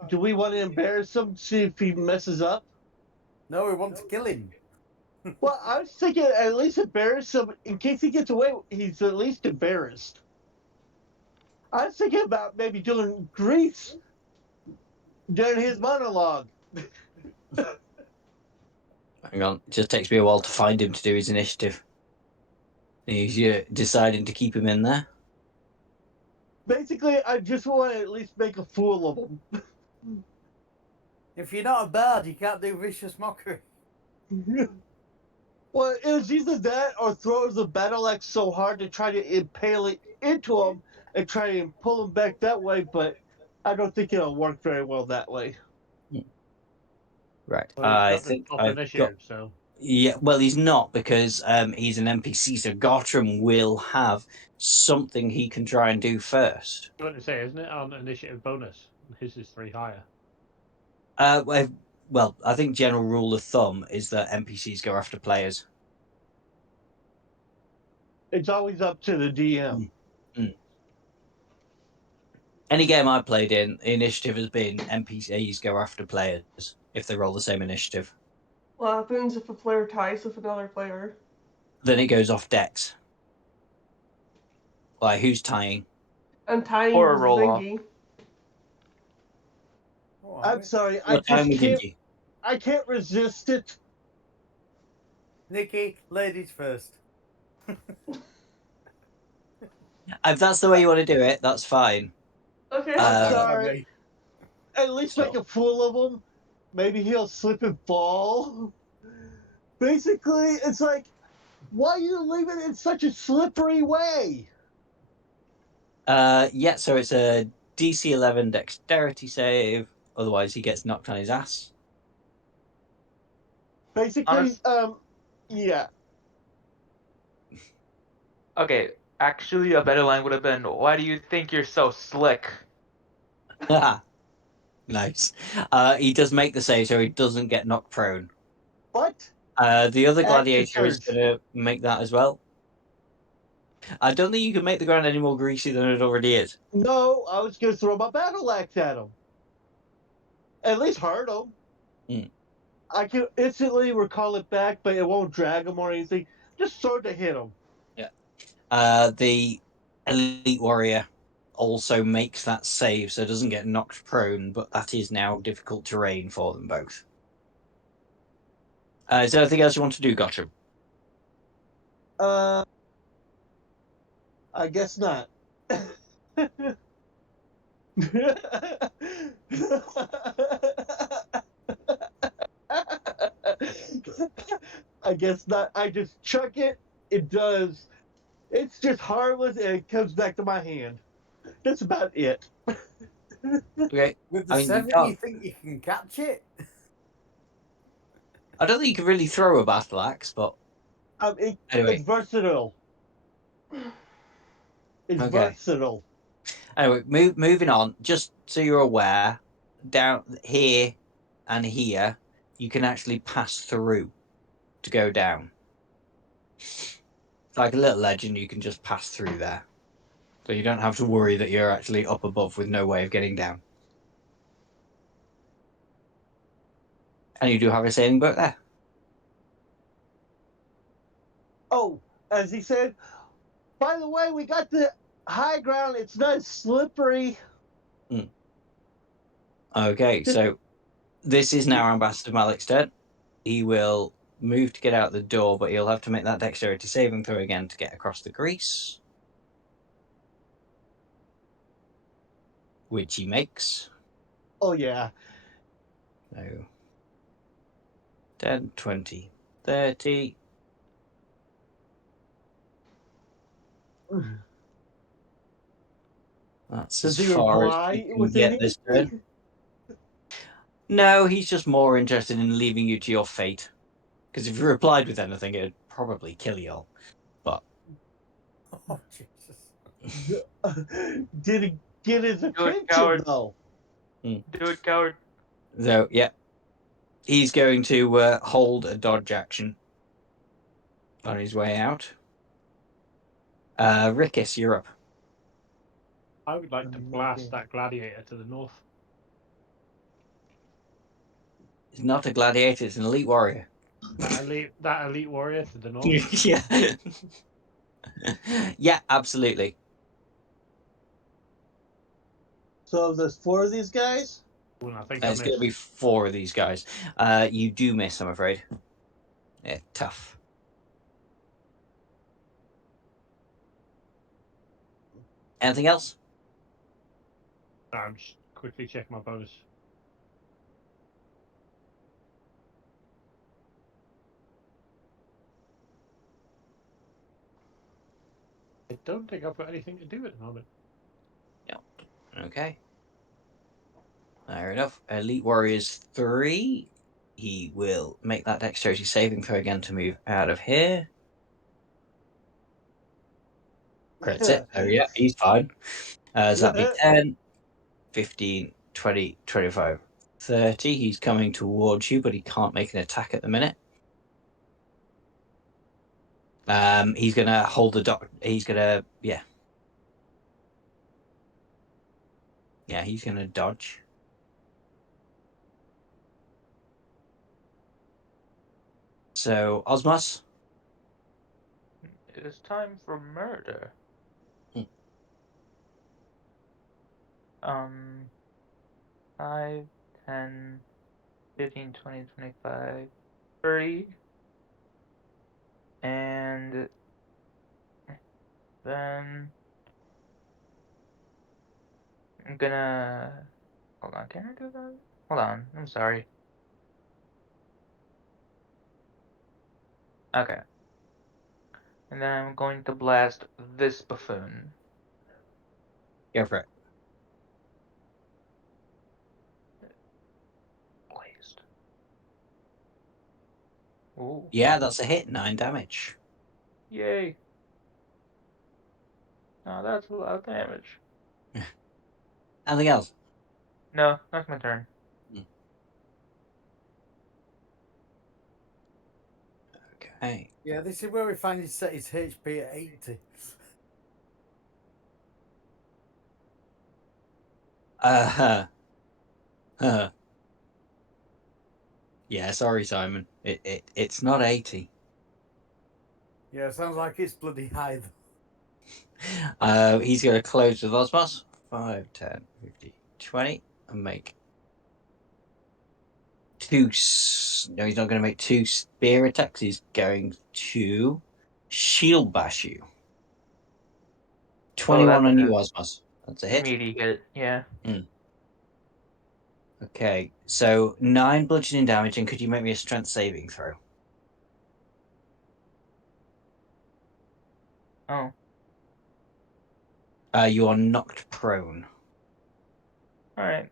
Do we want to embarrass him, see if he messes up? No, we want to kill him. Well, I was thinking at least embarrass him in case he gets away. He's at least embarrassed. I was thinking about maybe doing Grease during his monologue. Hang on. It just takes me a while to find him to do his initiative. He's deciding to keep him in there. Basically, I just want to at least make a fool of him. If you're not a bard, you can't do vicious mockery. Well, it was either that or throws the battle axe so hard to try to impale it into him and try and pull him back that way, but I don't think it'll work very well that way. Right. Well, he's I got the think top I've got. initiative, so Yeah, well, he's not because he's an NPC, so Gartram will have something he can try and do first. you want to say, isn't it, on initiative bonus? His is 3 higher. Well, I think general rule of thumb is that NPCs go after players. It's always up to the DM. Any game I played in, the initiative has been NPCs go after players if they roll the same initiative. What happens if a player ties with another player? Then it goes off decks. Like, who's tying? And tying Or a was roll-off. Zingy. Oh, I'm sorry, I What time just did can't. you? I can't resist it. Nikki, ladies first. If that's the way you want to do it, that's fine. Okay. I'm Uh, sorry. At least make so- a fool of him. maybe he'll slip and fall. Basically, it's like, why you leave it in such a slippery way? Yeah, so it's a DC 11 dexterity save. Otherwise, he gets knocked on his ass. Basically, Honest- yeah. Okay, actually, a better line would have been, "Why do you think you're so slick?" Nice. He does make the save, so he doesn't get knocked prone. But The other action gladiator is surge. going to make that as well. I don't think you can make the ground any more greasy than it already is. No, I was gonna throw my battle axe at him. At least hurt him. Mm. I can instantly recall it back, but it won't drag him or anything. Just sort of hit him. Yeah. The elite warrior also makes that save, so it doesn't get knocked prone, but that is now difficult terrain for them both. Is there anything else you want to do, Gotham? I guess not. I guess not. I just chuck it. It does. It's just harmless, and it comes back to my hand. That's about it. Okay. With the I mean, you 7, you can't. think you can catch it? I don't think you can really throw a battle axe, but It's anyway. versatile. It's Okay. versatile. Anyway, moving on. Just so you're aware, down here and here, you can actually pass through to go down. It's like a little legend. You can just pass through there, so you don't have to worry that you're actually up above with no way of getting down. And you do have a sailing boat there. Oh, as he said, by the way, we got the high ground. It's not slippery. Okay, so this is now Ambassador Malik's turn. He will move to get out the door, but he'll have to make that dexterity saving throw again to get across the grease, which he makes. Oh, yeah. So 10, 20, 30. That's Does as he far as he reply can with get this turn. anything? No, he's just more interested in leaving you to your fate. Because if you replied with anything, it'd probably kill you all. But Oh, Jesus. Did he get his Do it, attention, coward. though? Do it, coward. so, yeah, he's going to hold a dodge action on his way out. Rickus, you're up. I would like to blast that gladiator to the north. It's not a gladiator; it's an elite warrior. That elite warrior to the north. Yeah, yeah, absolutely. So there's 4 of these guys? Well, I think I It's going to missed. be 4 of these guys. You do miss, I'm afraid. Yeah, tough. Anything else? I'm just quickly checking my bonus. I don't think I've got anything to do at the moment. Yeah. Okay. Fair enough. Elite Warriors 3. He will make that dexterity saving throw again to move out of here. Crits it. Oh, yeah, he's fine. So that'd be 10, 15, 20, 25, 30. He's coming towards you, but he can't make an attack at the minute. He's going to hold the dot. He's going to, yeah. Yeah, he's going to dodge. So, Osmos? It is time for murder. Hmm. 5, 10, 15, 20, 25, 30. And then I'm gonna hold on. Can I do that? Hold on. I'm sorry. Okay. And then I'm going to blast this buffoon. Go for it. Blazed. Ooh. Yeah, that's a hit. 9 damage. Yay. Oh, that's a lot of damage. Anything else? No, that's my turn. Okay. Yeah, this is where we find he set his HP at 80. Yeah, sorry, Simon. It's not 80. Yeah, sounds like it's bloody high. He's going to close with Osmos. 5, 10, 15, 20, and make two. No, he's not going to make 2 spear attacks. He's going to shield bash you. 21 that's on you, a Osmos. That's a hit. meaty hit. Yeah. Okay, so 9 bludgeoning damage, and could you make me a strength saving throw? Oh. You are knocked prone. All right.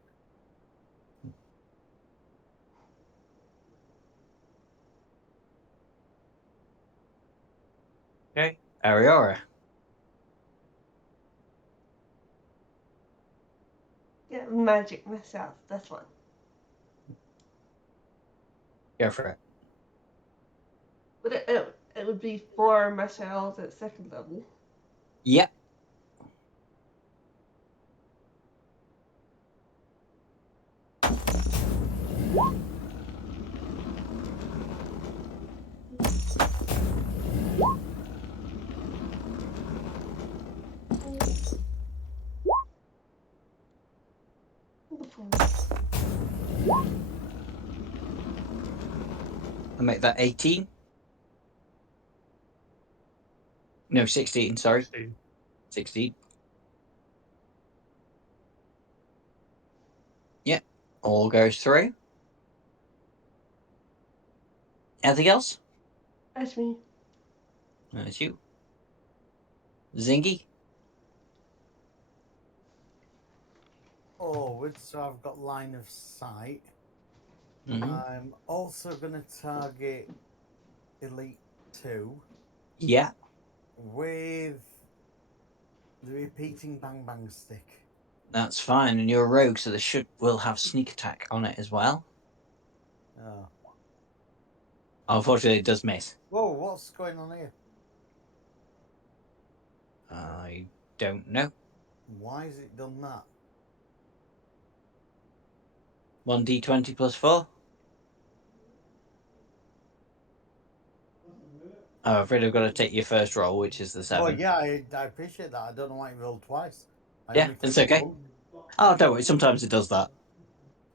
Okay, Ariora. Yeah, magic myself. This one. Go for it. But it would be 4 missiles at 2nd level. Yep. I'll make that 18. No, 16, sorry. 16. 16. Yep. All goes through. Anything else? That's me. That's you. Zingy? Oh, so I've got line of sight. Mhm. I'm also going to target Elite 2 Yeah, with the repeating bang bang stick. that's fine. And you're a rogue, so will have sneak attack on it as well. Oh. Unfortunately, it does miss. Whoa, what's going on here? I don't know. Why has it done that? 1d20 plus 4. Oh, I'm afraid I've got to take your first roll, which is the 7. Oh, yeah, I appreciate that. I don't know why it rolled twice. I Yeah, only it's clicked okay. one. Oh, don't worry. Sometimes it does that.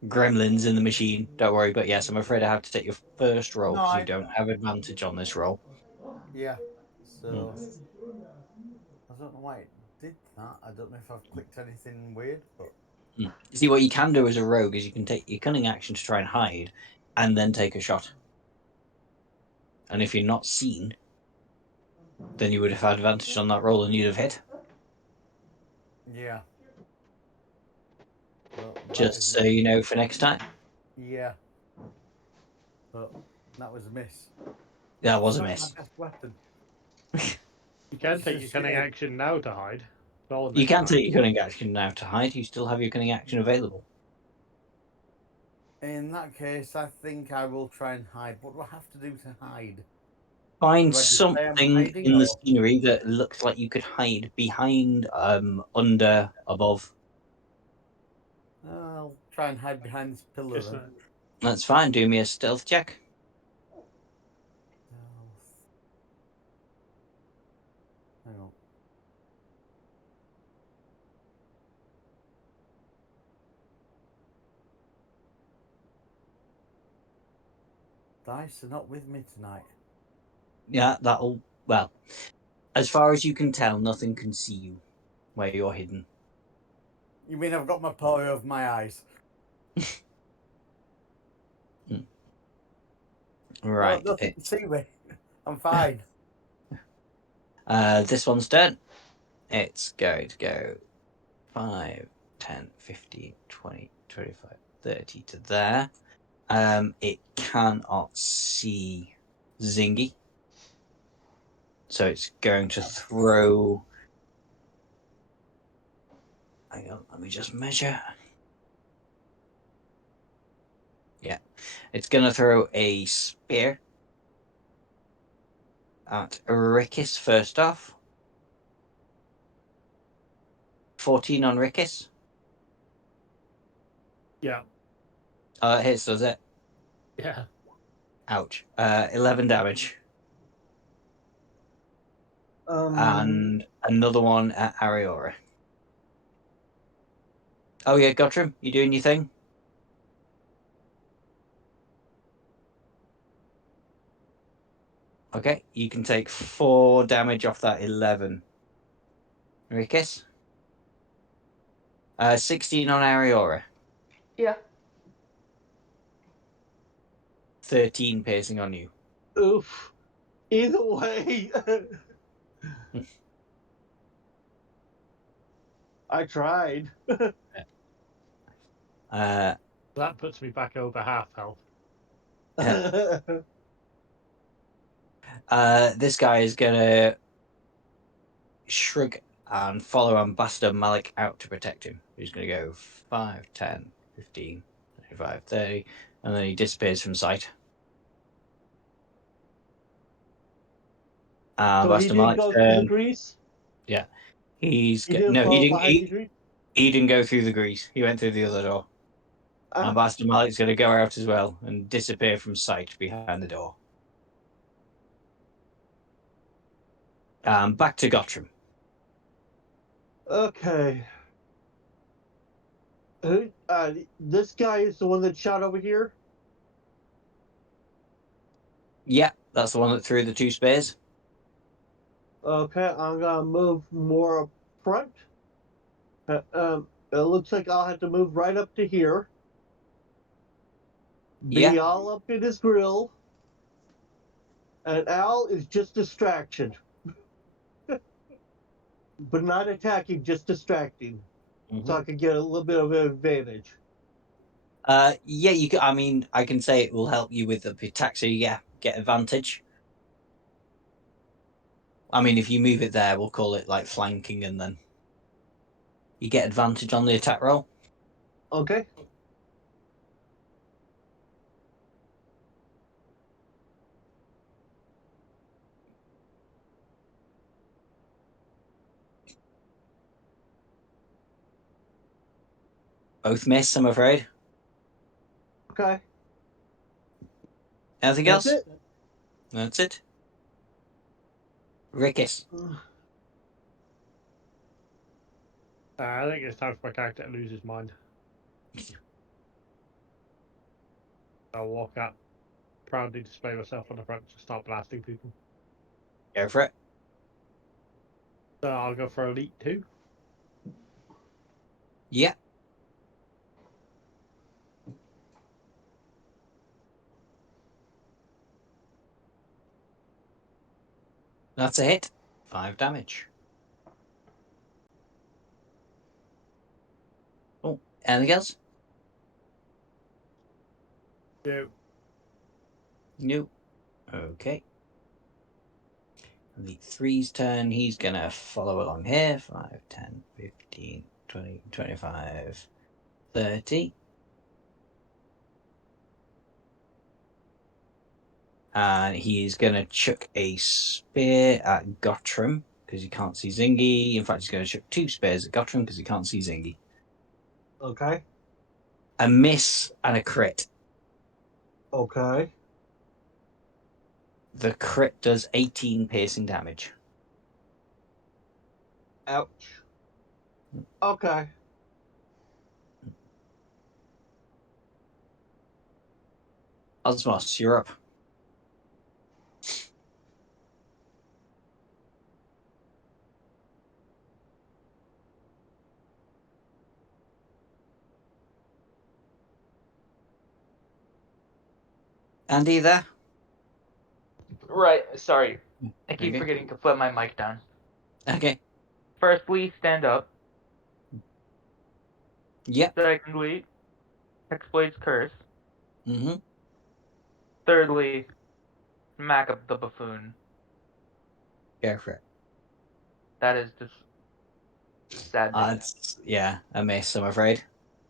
Gremlins in the machine. Don't worry. But yes, I'm afraid I have to take your first roll No, because you don't have advantage on this roll. Yeah, so I don't know why it did that. I don't know if I've clicked anything weird, but You see, what you can do as a rogue is you can take your cunning action to try and hide, and then take a shot. And if you're not seen, then you would have had advantage on that roll and you'd have hit. yeah. But that Just so isn't. you know for next time. Yeah, but that was a miss. That was a Sorry, my miss. best weapon. You can It's take a your cunning shield. action now to hide. All You next can time. take your cunning action now to hide. You still have your cunning action available. In that case, I think I will try and hide. What do I have to do to hide? Find Do I just say I'm something hiding, in the or scenery that looks like you could hide behind, under, above. I'll try and hide behind this pillar Just then? That's fine. Do me a stealth check. Stealth. Hang on. Dice are not with me tonight. Yeah, that'll. Well, as far as you can tell, nothing can see you where you're hidden. You mean I've got my paw over my eyes? Right. Nothing to see me. I'm fine. This one's done. It's going to go 5, 10, 15, 20, 25, 30 to there. It cannot see Zingy. So it's going to throw. Hang on, let me just measure. Yeah. It's going to throw a spear at Rickis first off. 14 on Rickis. Yeah. Hits, does it? Yeah. Ouch. 11 damage. And another one at Ariora. Oh yeah, Gottram, you doing your thing? Okay, you can take 4 damage off that 11. Rickis? 16 on Ariora. Yeah. 13 piercing on you. Oof. Either way, I tried. That puts me back over half health. This guy is gonna shrug and follow Ambassador Malik out to protect him. He's gonna go 5, 10, 15, 25, 30, and then he disappears from sight. So he Ambassador didn't Malik's go through the turn. grease? Yeah. He didn't fall behind the grease? He didn't go through the grease. He went through the other door. Ambassador Malik's going to go out as well and disappear from sight behind the door. Back to Gottram. Okay. This guy is the one that shot over here? Yeah, that's the one that threw the 2 spears. Okay, I'm gonna move more up front. It looks like I'll have to move right up to here. Be Yeah. all up in his grill. And Al is just distraction. But not attacking, just distracting. Mm-hmm. So I can get a little bit of an advantage. Yeah, you can. I mean, I can say it will help you with the attack, so yeah, get advantage. I mean, if you move it there, we'll call it like flanking, and then you get advantage on the attack roll. Okay. Both miss, I'm afraid. Okay. Anything That's else? it. That's it. Rickis. I think it's time for my character to lose his mind. I'll walk out, proudly display myself on the front to start blasting people. Go for it. So I'll go for Elite 2. Yeah. That's a hit. 5 damage. Oh, anything else? Yeah. No. Okay. The 3's turn. He's going to follow along here. 5, 10, 15, 20, 25, 30. And he's going to chuck a spear at Gottram because he can't see Zingy. In fact, he's going to chuck 2 spears at Gottram because he can't see Zingy. Okay. A miss and a crit. Okay. The crit does 18 piercing damage. Ouch. Okay. Osmos, you're up. Andy there? right. Sorry, I keep Okay. forgetting to flip my mic down. Okay. Firstly, stand up. Yep. Secondly, Hexblade's curse. Mm-hmm. Thirdly, smack up the buffoon. Go for it. That is just sad. It's, yeah, a miss, I'm afraid.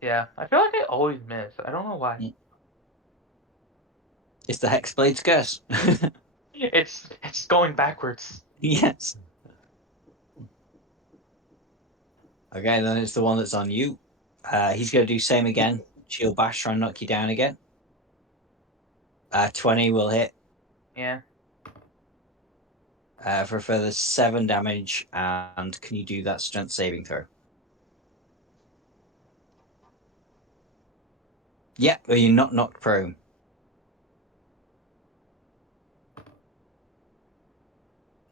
Yeah, I feel like I always miss. I don't know why. Mm. It's the Hexblade's curse. It's going backwards. Yes. Okay, then it's the one that's on you. He's going to do same again. Shield bash, try and knock you down again. 20 will hit Yeah. for a further 7 damage. And can you do that strength saving throw? Yeah, but you're not knocked prone.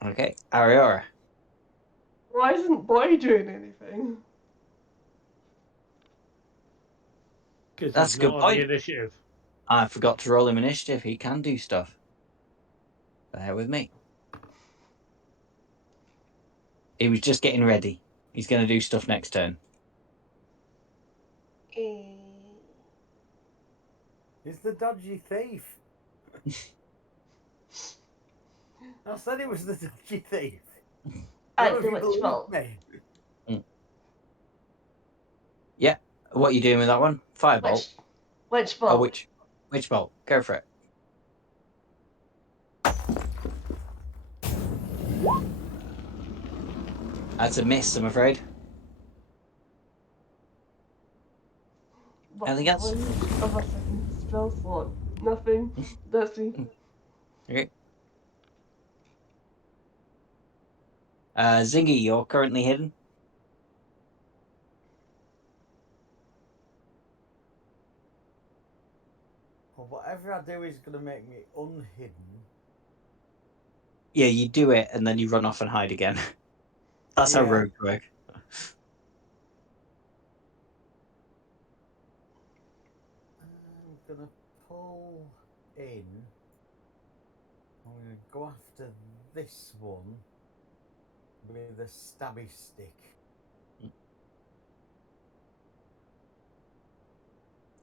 Okay, Ariora. Why isn't Boy doing anything? Because That's he's a not good on the point. initiative. I forgot to roll him initiative. He can do stuff. Bear with me. He was just getting ready. He's going to do stuff next turn. He's the dodgy thief. I said he was the dodgy thief. I None of do you which believe fault? me. Yeah. What are you doing with that one? Firebolt. Which Oh, fault? which bolt? Go for it. That's a miss, I'm afraid. What Anything else? of a second spell slot? Nothing. That's me. Okay. Zingy, you're currently hidden. Well, whatever I do is going to make me unhidden. Yeah, you do it and then you run off and hide again. That's how Yeah. rogues work. I'm going to pull in. I'm going to go after this one with a stabby stick.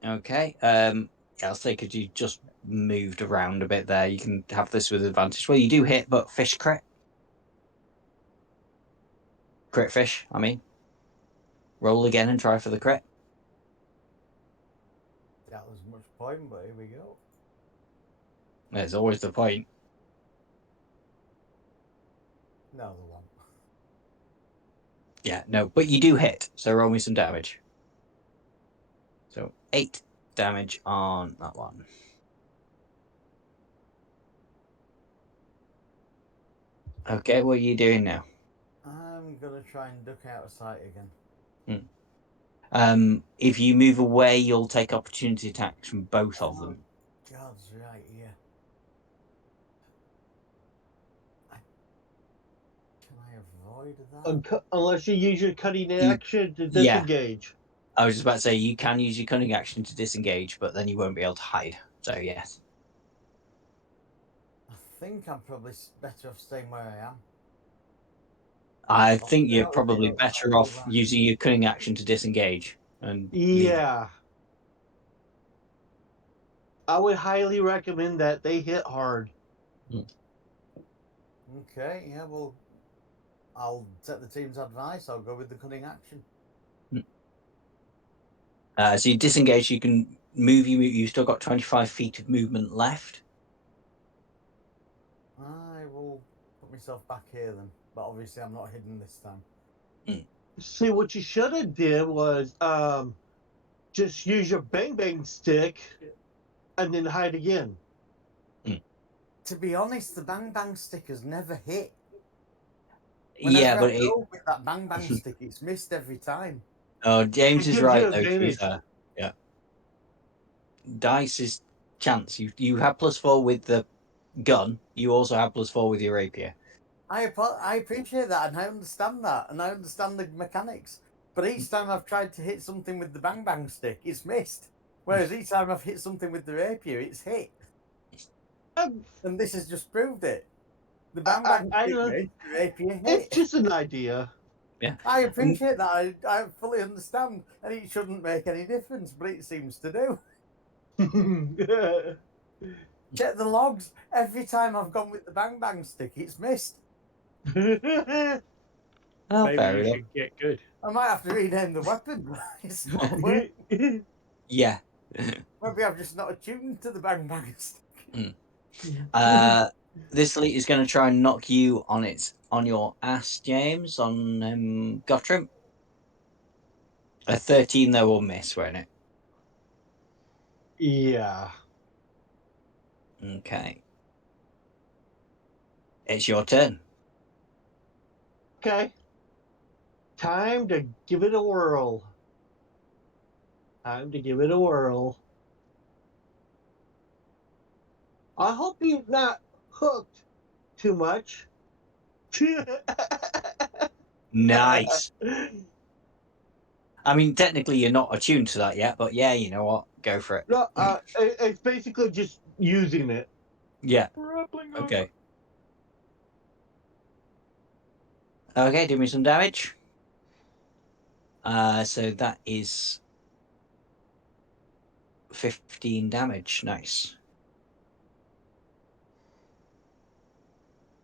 Okay. Yeah, I'll say because you just moved around a bit there, you can have this with advantage. Well, you do hit, but fish crit. Crit fish, I mean. Roll again and try for the crit. That was much point, but here we go. There's always the point. No, the one. Yeah, no, but you do hit, so roll me some damage. So 8 damage on that one. Okay, what are you doing now? I'm going to try and duck out of sight again. If you move away, you'll take opportunity attacks from both of them. God's right here. Can I avoid that? Unless you use your cutting You- action to yeah. disengage. I was just about to say you can use your cunning action to disengage, but then you won't be able to hide. So yes, I think I'm probably better off staying where I am. I think you're I'll probably go better off back. using your cunning action to disengage and leave. Yeah. I would highly recommend that. They hit hard. Okay, yeah, well, I'll take the team's advice. I'll go with the cunning action. So you disengage. You can move. You've still got 25 feet of movement left. I will put myself back here then. But obviously I'm not hidden this time. See, what you should have did was just use your bang bang stick and then hide again. To be honest, the bang bang stick has never hit. Yeah, Whenever but I go with that bang bang stick, it's missed every time. oh, James It is gives right you though. To be advantage. fair, yeah. Dice is chance. You have +4 with the gun. You also have +4 with your rapier. I appreciate that and I understand that and I understand the mechanics. But each time I've tried to hit something with the bang bang stick, it's missed. Whereas each time I've hit something with the rapier, it's hit. And this has just proved it. The Bang Bang I stick know. makes the rapier It's hit. just an idea. I appreciate that. I fully understand. And it shouldn't make any difference, but it seems to do. Check the logs. Every time I've gone with the Bang Bang stick, it's missed. Oh, Maybe fair you enough. should get good. I might have to rename the weapon. It's not working. Yeah. Maybe I'm just not attuned to the Bang Bang stick. This elite is going to try and knock you on your ass, James, on Gottram. A 13 though will miss, won't it? Yeah. Okay. It's your turn. Okay. Time to give it a whirl. Time to give it a whirl. I hope you're not hooked too much. Nice. I mean, technically you're not attuned to that yet, but yeah, you know what? Go for it. No, it's basically just using it. Yeah. Grappling hook. Okay. Okay, do me some damage. So that is 15 damage. Nice.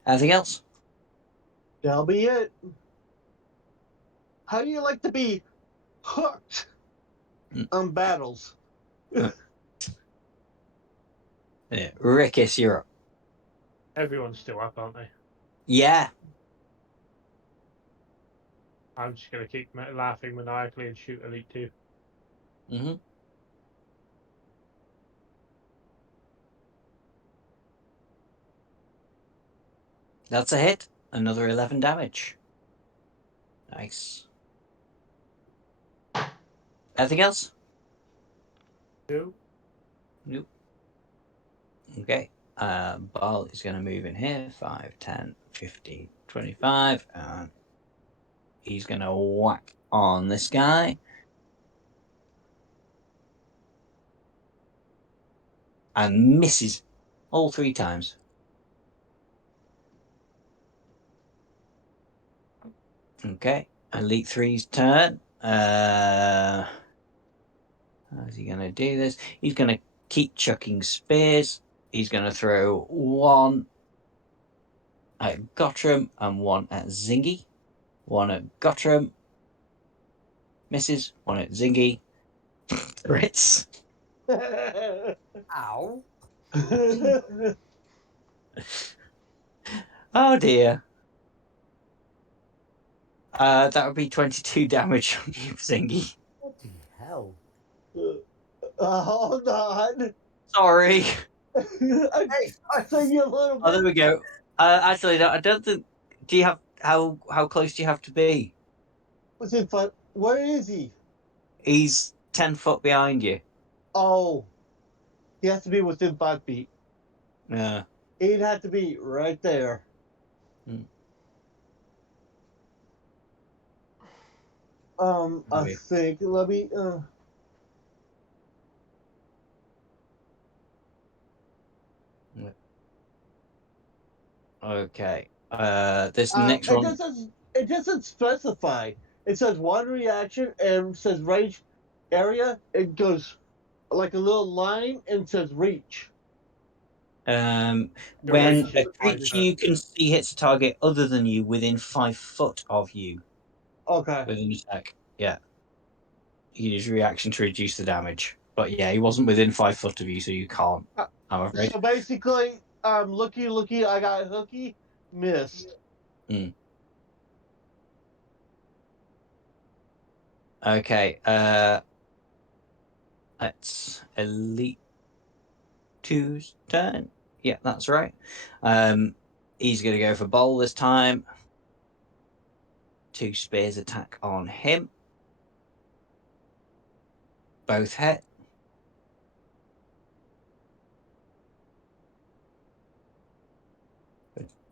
Anything else? That'll be it. How do you like to be hooked on battles? Yeah. Rickus, you're up. Everyone's still up, aren't they? Yeah. I'm just going to keep laughing maniacally and shoot Elite 2. Mm-hmm. That's a hit. Another 11 damage. Nice. Anything else? Two. Nope. Okay. Ball is going to move in here. 5, 10, 15, 25. And he's going to whack on this guy. And misses all 3 times. Okay. Elite 3's turn. How's he going to do this? He's going to keep chucking spears. He's going to throw one at Gottram and one at Zingy. One at Gottram. Misses. One at Zingy. Crits. Ow. Oh dear. That would be 22 damage on you, Zingy. Bloody hell. Hold on. Sorry. I'm Hey, saying you a little Oh, there bit. we go. Actually, no, I don't think. Do you have how close do you have to be? What's it fun? Where is he? He's 10 foot behind you. Oh, he has to be within 5 feet. Yeah. He'd have to be right there. Hmm. I Maybe. think. Let me. Okay. This next It one. doesn't. It doesn't specify. It says one reaction and says range area. It goes like a little line and says reach. When range a is 5 creature foot. you can see hits a target other than you within 5 foot of you Okay. with an attack. Yeah. You use reaction to reduce the damage. But yeah, he wasn't within 5 foot of you, so you can't. I'm afraid. So basically, looky. I got hooky, missed. Okay. That's Elite 2's turn. Yeah, that's right. He's going to go for bowl this time. 2 spears attack on him. Both hit.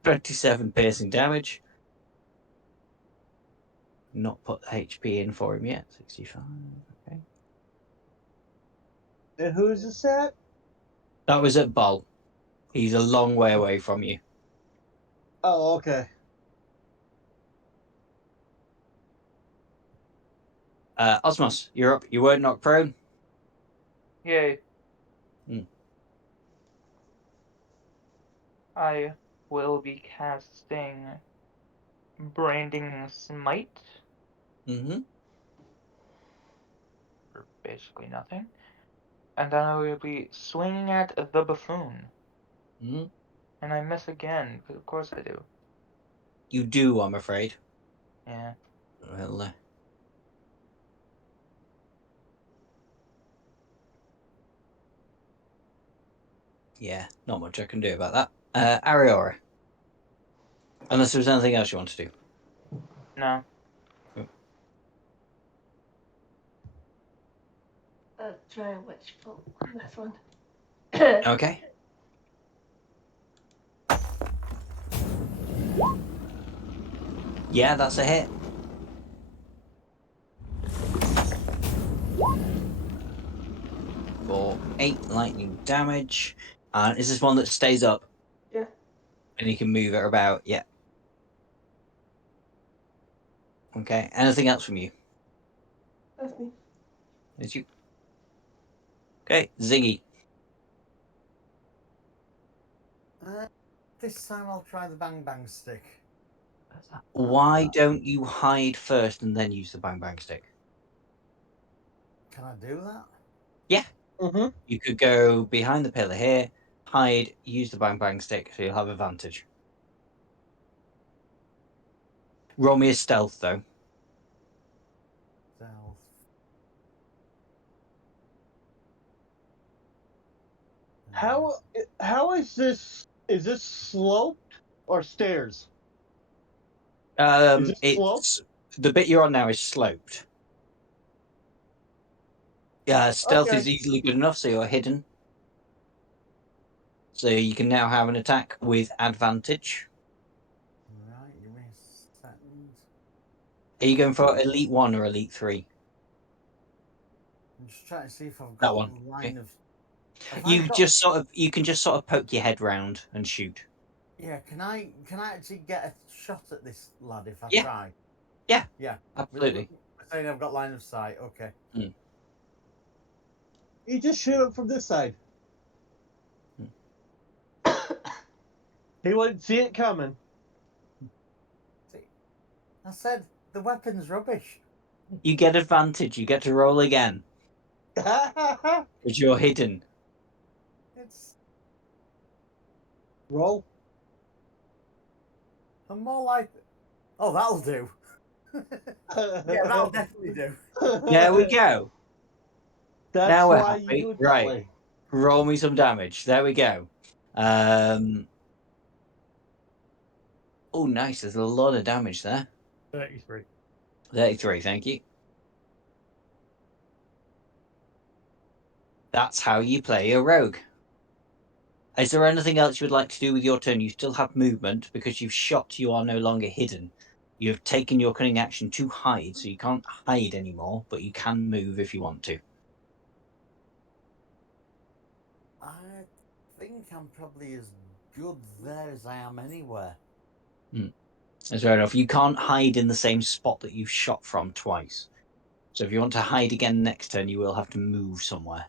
27 piercing damage. Not put the HP in for him yet. 65. Okay. And who's this at? That was at bowl. He's a long way away from you. Oh, okay. Osmos, you're up. You weren't knocked prone. Yay. Hmm. I will be casting Branding Smite Mm-hmm. for basically nothing. And then I will be swinging at the buffoon. Mm-hmm. And I miss again, because of course I do. You do, I'm afraid. Yeah. Well, yeah, not much I can do about that. Ariora. Unless there's anything else you want to do. No. Try a witch bolt on this one. Okay. Yeah, that's a hit. For 8 lightning damage. And is this one that stays up? Yeah. And you can move it about, yeah. Okay. Anything else from you? That's me. Is you? Okay, Ziggy. This time I'll try the bang bang stick. Why don't you hide first and then use the bang bang stick? Can I do that? Yeah. Mm-hmm. You could go behind the pillar here, hide, use the bang bang stick, so you'll have advantage. Roll me a stealth though. Stealth. How is this? Is this sloped or stairs? Is it sloped? It's the bit you're on now is sloped. Yeah, stealth Okay. is easily good enough, so you're hidden. So you can now have an attack with advantage. Right, give me a second. Are you going for Elite 1 or Elite 3? I'm just trying to see if I've That got one. a line of. Have I You got- can just sort of poke your head round and shoot. Yeah, can I actually get a shot at this lad if I Yeah. try? Yeah. Yeah. Absolutely. We're saying I've got line of sight. Okay. You just shoot him from this side. He wouldn't see it coming. See, I said the weapon's rubbish. You get advantage. You get to roll again because you're hidden. It's. Roll. I'm more like. Oh, that'll do. Yeah, that'll definitely do. There we go. That's Now we're why you happy. do it Right. that way. Roll me some damage. There we go. Oh, nice. There's a lot of damage there. 33. 33. Thank you. That's how you play a rogue. Is there anything else you would like to do with your turn? You still have movement because you've shot. You are no longer hidden. You have taken your cunning action to hide, so you can't hide anymore, but you can move if you want to. I think I'm probably as good there as I am anywhere. That's fair enough. You can't hide in the same spot that you've shot from twice. So if you want to hide again next turn, you will have to move somewhere.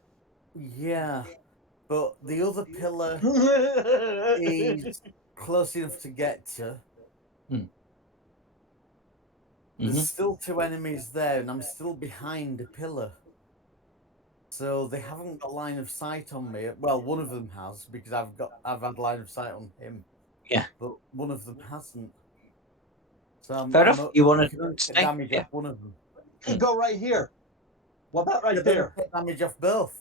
Yeah, but the other pillar is close enough to get to. There's still two enemies there, and I'm still behind a pillar. So they haven't got line of sight on me. Well, one of them has because I've had line of sight on him. Yeah. But one of them hasn't. So Fair enough. You I want can only to get stay? damage Yeah. off one of them. Could go right here. What about right Yeah, then there? get damage off both.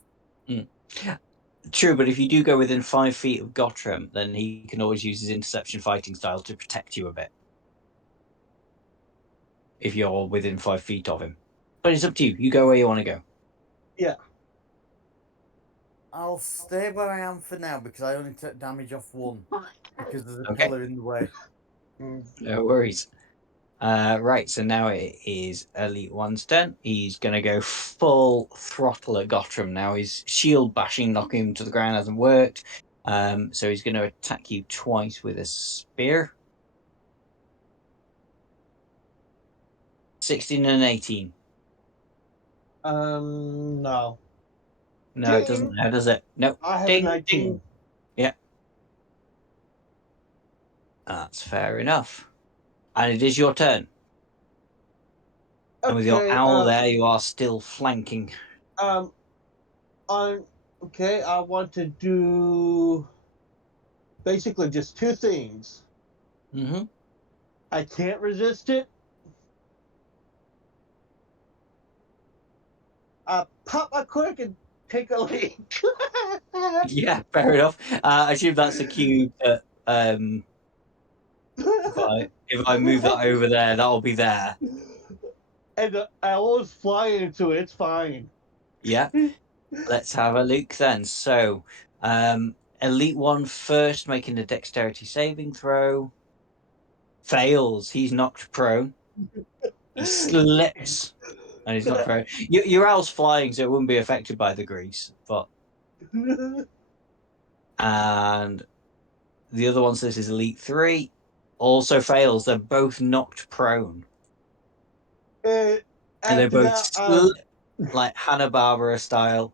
True, but if you do go within 5 feet of Gottram, then he can always use his interception fighting style to protect you a bit. If you're within 5 feet of him. But it's up to you. You go where you want to go. Yeah. I'll stay where I am for now because I only took damage off one because there's a Okay. pillar in the way. No worries. Right, so now it is Elite One's turn. He's going to go full throttle at Gottram now. His shield bashing, knocking him to the ground hasn't worked. So he's going to attack you twice with a spear. 16 and 18. No. No, it Ding! doesn't now, does it? No. I have Ding, 19. ding. Yeah. That's fair enough. And it is your turn. And with your Okay, owl there, you are still flanking. Okay, I want to do basically just two things. Mm-hmm. I can't resist it. Pop my quick and take a leak. Yeah, fair enough. I assume that's a cube that if I move that over there, that'll be there. And the owl's flying into it. It's fine. Yeah. Let's have a look then. So, Elite One first, making a dexterity saving throw. Fails. He's knocked prone. He slips, and he's not prone. Your owl's flying, so it wouldn't be affected by the grease. But and the other one, so this is Elite Three, also fails. They're both knocked prone, and they After both that, slip like Hanna-Barbera style,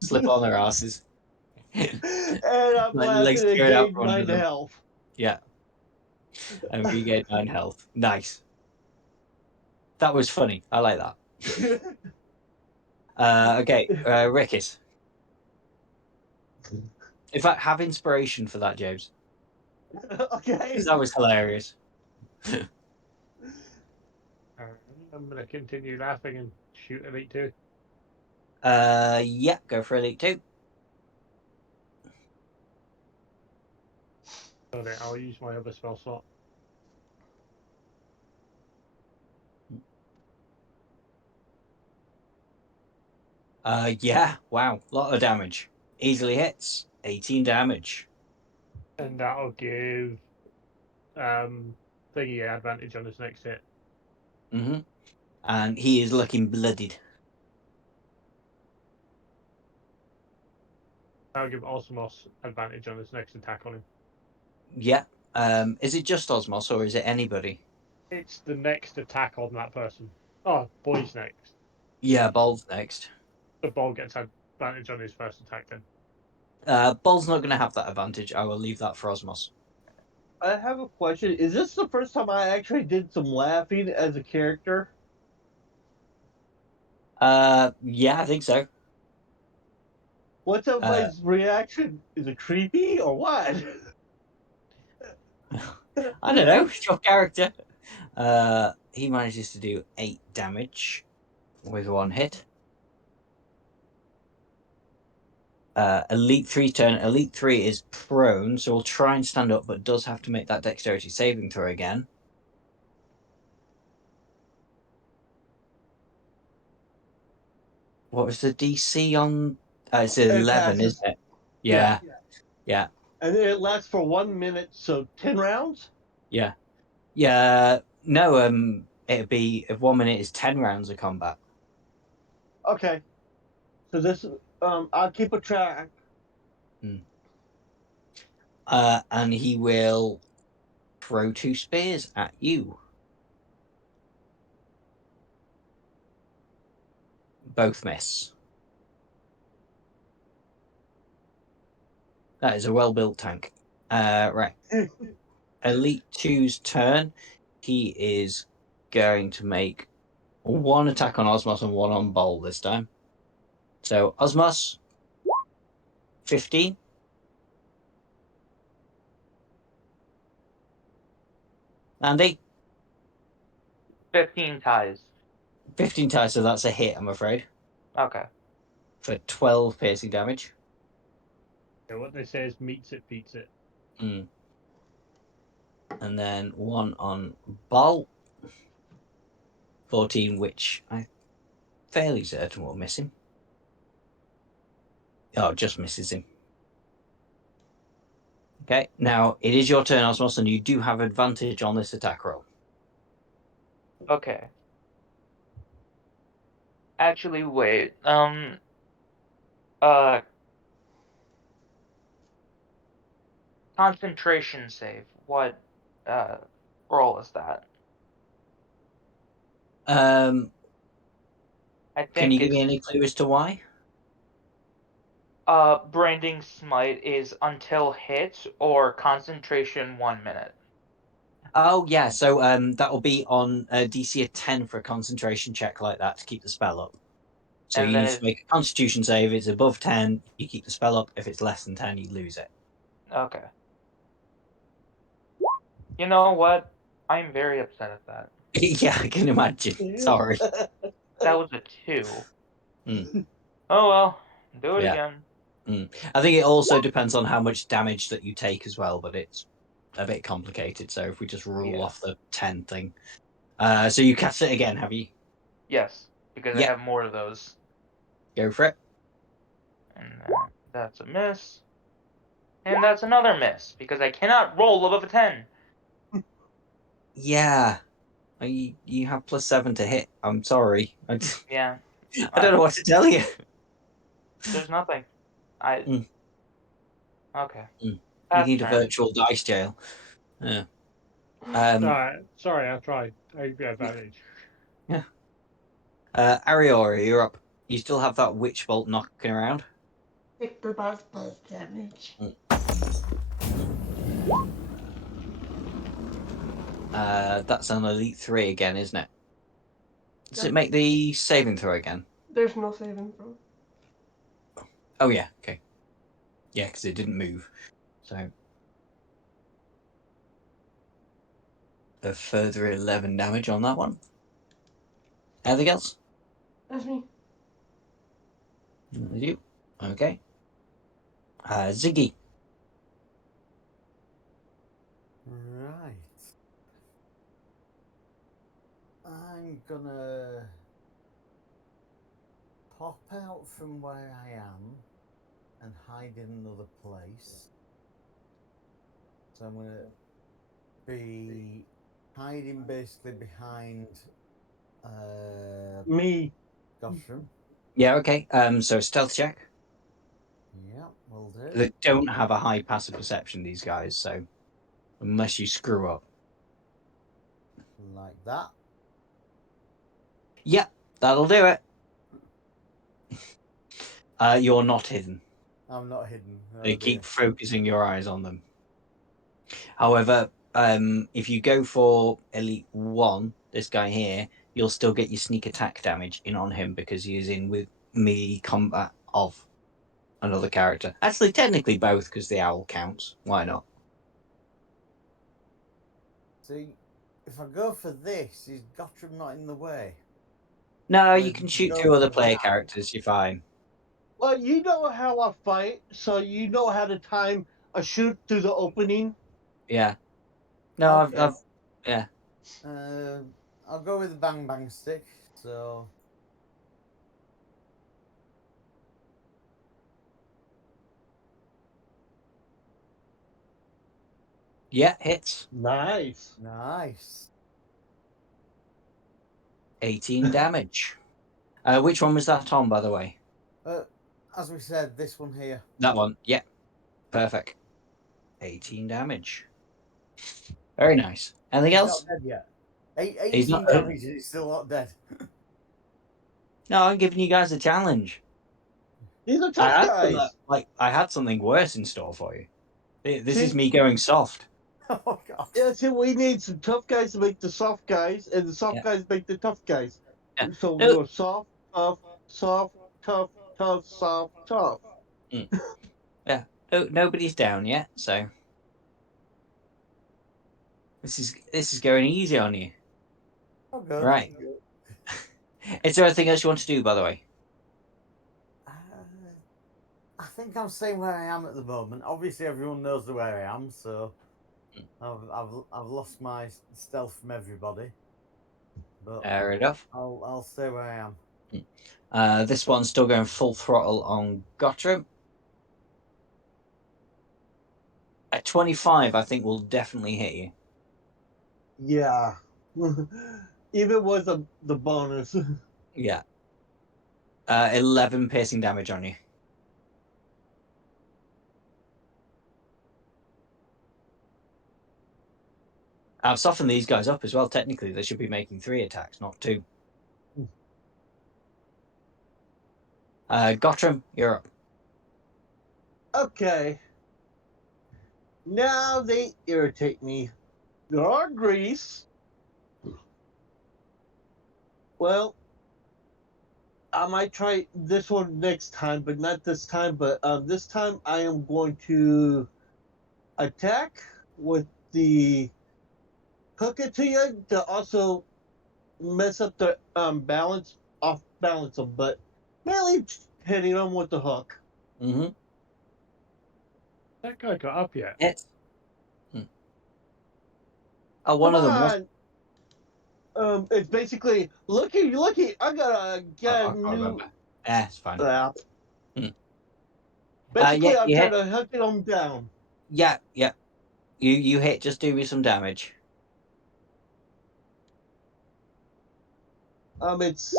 slip on their asses. and I'm Like legs laughing and going out gain from under 9 them. health. Yeah, and regain 9 health. Nice. That was funny. I like that. Okay, Rickis. In fact, have inspiration for that, James, Okay. because that was hilarious. I'm going to continue laughing and shoot Elite 2. Yeah, go for Elite 2. Okay, I'll use my other spell slot. Yeah, wow, lot of damage. Easily hits. 18 damage. And that'll give Thingy advantage on his next hit. Mm-hmm. And he is looking bloodied. That'll give Osmos advantage on his next attack on him. Yeah. Is it just Osmos or is it anybody? It's the next attack on that person. Oh, boy's next. Yeah, Bol's next. The ball gets advantage on his first attack then. Bol's not going to have that advantage. I will leave that for Osmos. I have a question. Is this the first time I actually did some laughing as a character? Yeah, I think so. What's everybody's reaction? Is it creepy or what? I don't know. It's your character. He manages to do 8 damage with 1 hit. Elite 3 turn. Elite 3 is prone, so we'll try and stand up, but does have to make that dexterity saving throw again. What was the DC on? It's 11, isn't it? Yeah. Yeah. And it lasts for 1 minute, so 10 rounds? Yeah. Yeah. No, it'd be if 1 minute is 10 rounds of combat. Okay. So this, I'll keep a track. And he will throw 2 spears at you. Both miss. That is a well-built tank. Right. Elite 2's turn. He is going to make 1 attack on Osmos and 1 on Bol this time. So Osmos, 15. Andy, 15 ties. 15 ties, so that's a hit, I'm afraid, Okay. for 12 piercing damage. Yeah, what they say is meets it, beats it. And then 1 on Bol, 14, which I'm fairly certain will miss him. Oh, just misses him. Okay, now it is your turn, Osmos, and you do have advantage on this attack roll. Okay. Actually, wait. concentration save. What roll is that? Um, I can you think give me it's any clue as to why? branding smite is until hit or concentration 1 minute. Oh yeah, so that will be on DC of 10 for a concentration check like that to keep the spell up. So And you then need to make a Constitution save. If it's above 10, you keep the spell up. If it's less than 10, you lose it. okay. You know what? I'm very upset at that. Yeah, I can imagine. Sorry. That was a 2. Mm. Oh well, do it Yeah. again. I think it also depends on how much damage that you take as well, but it's a bit complicated. So if we just rule Yeah. off the 10 thing. So you cast it again, have you? Yes, because I Yeah. have more of those. Go for it. And that's a miss. And that's another miss, because I cannot roll above a 10. Yeah. You have +7 to hit. I'm sorry. I Yeah. don't know what to tell you. There's nothing. I Mm. Okay. You Pass need a turn. virtual dice jail. Yeah. Um, Sorry, I tried. I have advantage. yeah. Ariora, you're up. You still have that witch bolt knocking around? Take the buzz damage. That's an Elite 3 again, isn't it? Does Yep. it make the saving throw again? There's no saving throw. Oh, yeah. Okay. Yeah, because it didn't move. So, a further 11 damage on that one. Anything else? That's me. You. Okay. Ziggy. Right. I'm gonna pop out from where I am and hide in another place. So I'm gonna be hiding basically behind Me. Gotham. Yeah, okay. So, stealth check. Yeah, will do. They don't have a high passive perception, these guys, so unless you screw up. Like that. Yeah, that'll do it. You're not hidden. I'm not hidden. They Oh dear. keep focusing your eyes on them. However, if you go for Elite 1, this guy here, you'll still get your sneak attack damage in on him because he is in with melee combat of another character. Actually, technically both because the owl counts. Why not? See, if I go for this, is Gotham not in the way? No, you Whereas can if I shoot go 2 other for player that, characters. You're fine. Well, you know how I fight, so you know how to time a shoot through the opening. Yeah. No, okay. yeah. I'll go with the bang bang stick. So Yeah, hits. Nice. nice. 18 damage. Which one was that on, by the way? As we said, this one here. That one. Yeah. Perfect. 18 damage. Very nice. Anything He's not else? dead yet. He's not. 18 damage and he's still not dead. No, I'm giving you guys a challenge. These are tough guys. I had something worse in store for you. This is See? me going soft. Oh god. Yeah, see, we need some tough guys to make the soft guys, and the soft Yeah. guys make the tough guys. Yeah. So No. we're soft, tough, soft, tough, tough, soft, tough. Yeah. No, nobody's down yet, so this is going easy on you. Oh good. Right. Is there anything else you want to do, by the way? I think I'm staying where I am at the moment. Obviously, everyone knows where I am, so I've lost my stealth from everybody. But Fair enough. I'll stay where I am. This one's still going full throttle on Gottram. At 25, I think will definitely hit you. Yeah. Even with the bonus. Yeah. 11 piercing damage on you. I've softened these guys up as well. Technically, they should be making 3 attacks, not 2. Gottram, you're up. Okay. Now they irritate me. There are grease. Well, I might try this one next time, but not this time. But this time I am going to attack with the hook it to you to also mess up the balance, off balance them, but mainly hitting them with the hook. Mm-hmm. That guy got up yet? Hit. Oh, one Come of them was. on. It's basically looky. I got I a can't new. remember. It's fine. Basically, Yeah, I'm you trying hit. to hook them down. Yeah. You hit. Just do me some damage. It's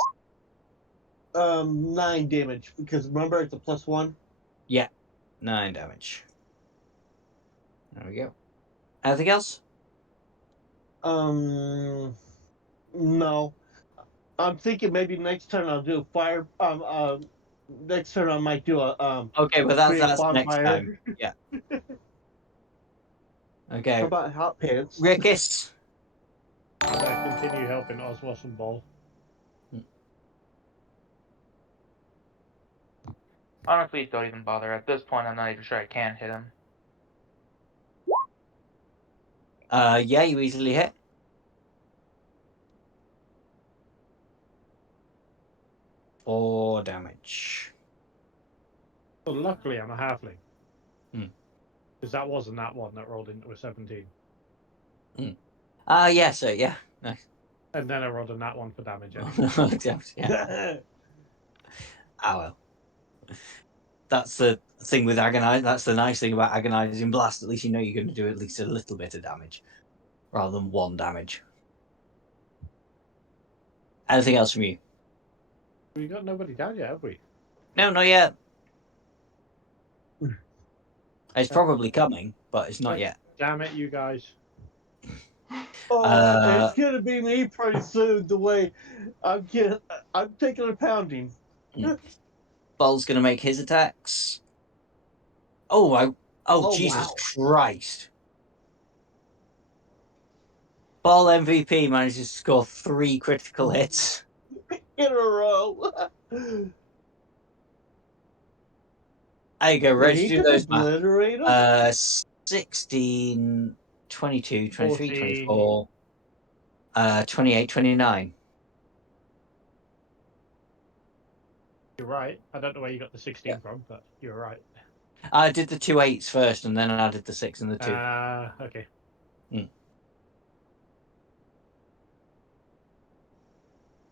9 damage because remember it's a +1. Yeah, 9 damage. There we go. Anything else? No. I'm thinking maybe next turn I'll do fire. Next turn I might do a Okay, but create that's next bonfire. time. Yeah. Okay. How about hot pants? Rickis. I'm gonna continue helping Osmos and Ball. Honestly, don't even bother. At this point, I'm not even sure I can hit him. Yeah, you easily hit. Four damage. Well, luckily, I'm a halfling. Hmm. Because that wasn't that one that rolled into a 17. Yeah, so yeah. Nice. And then I rolled a nat one for damage anyway. Yeah. Ah, well. That's the thing with Agonize. That's the nice thing about Agonizing Blast. At least you know you're going to do at least a little bit of damage rather than 1 damage. Anything else from you? We got nobody down yet, have we? No, not yet. It's probably coming, but it's not yet. Damn it, you guys. It's gonna be me pretty soon. The way I'm taking a pounding. Ball's going to make his attacks. Oh, Jesus wow. Christ. Ball MVP manages to score 3 critical hits. In a row. There you go, Reg, He do could those math. obliterate him. 16, 22, 23, 14. 24, 28, 29. You're right. I don't know where you got the 16 from, but you're right. I did the 2 8s first, and then I added the 6 and the 2. Okay.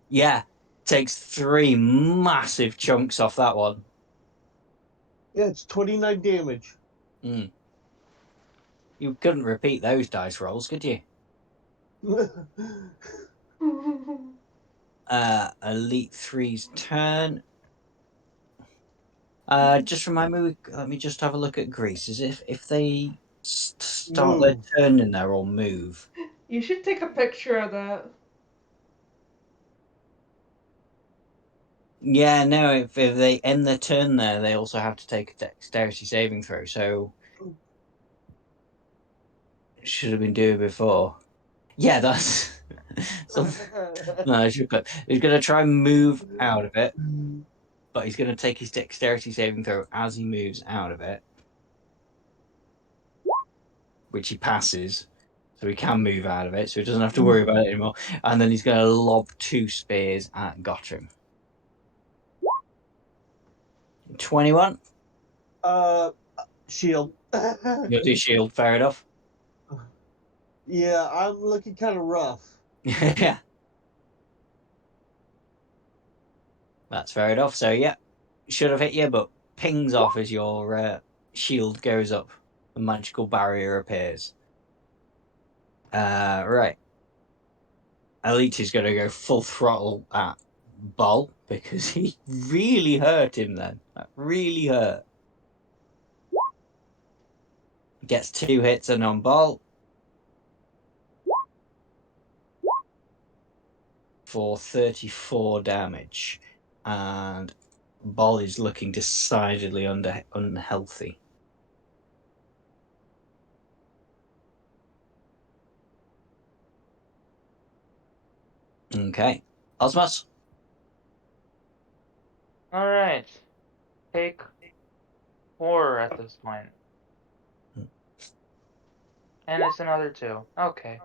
Yeah, takes 3 massive chunks off that one. Yeah, it's 29 damage. You couldn't repeat those dice rolls, could you? Elite 3's turn. Just remind me, let me just have a look at Greece. Is if they start their turn in there or move? You should take a picture of that. Yeah, no, if they end their turn there, they also have to take a dexterity saving throw, so should have been doing before. Yeah, that's no, I should put. He's gonna try and move out of it, but he's gonna take his dexterity saving throw as he moves out of it, which he passes, so he can move out of it, so he doesn't have to worry about it anymore. And then he's gonna lob 2 spears at Gottram. 21. Shield. You'll do shield, fair enough. Yeah, I'm looking kind of rough. Yeah. That's fair enough. So yeah, should have hit you, but pings off as your shield goes up. The magical barrier appears. Right. Elite is going to go full throttle at Bol because he really hurt him then. That really hurt. Gets 2 hits and on Bol. for 34 damage, and Ball is looking decidedly unhealthy. Okay, Osmos. All right. Take 4 at this point. And it's another 2. Okay.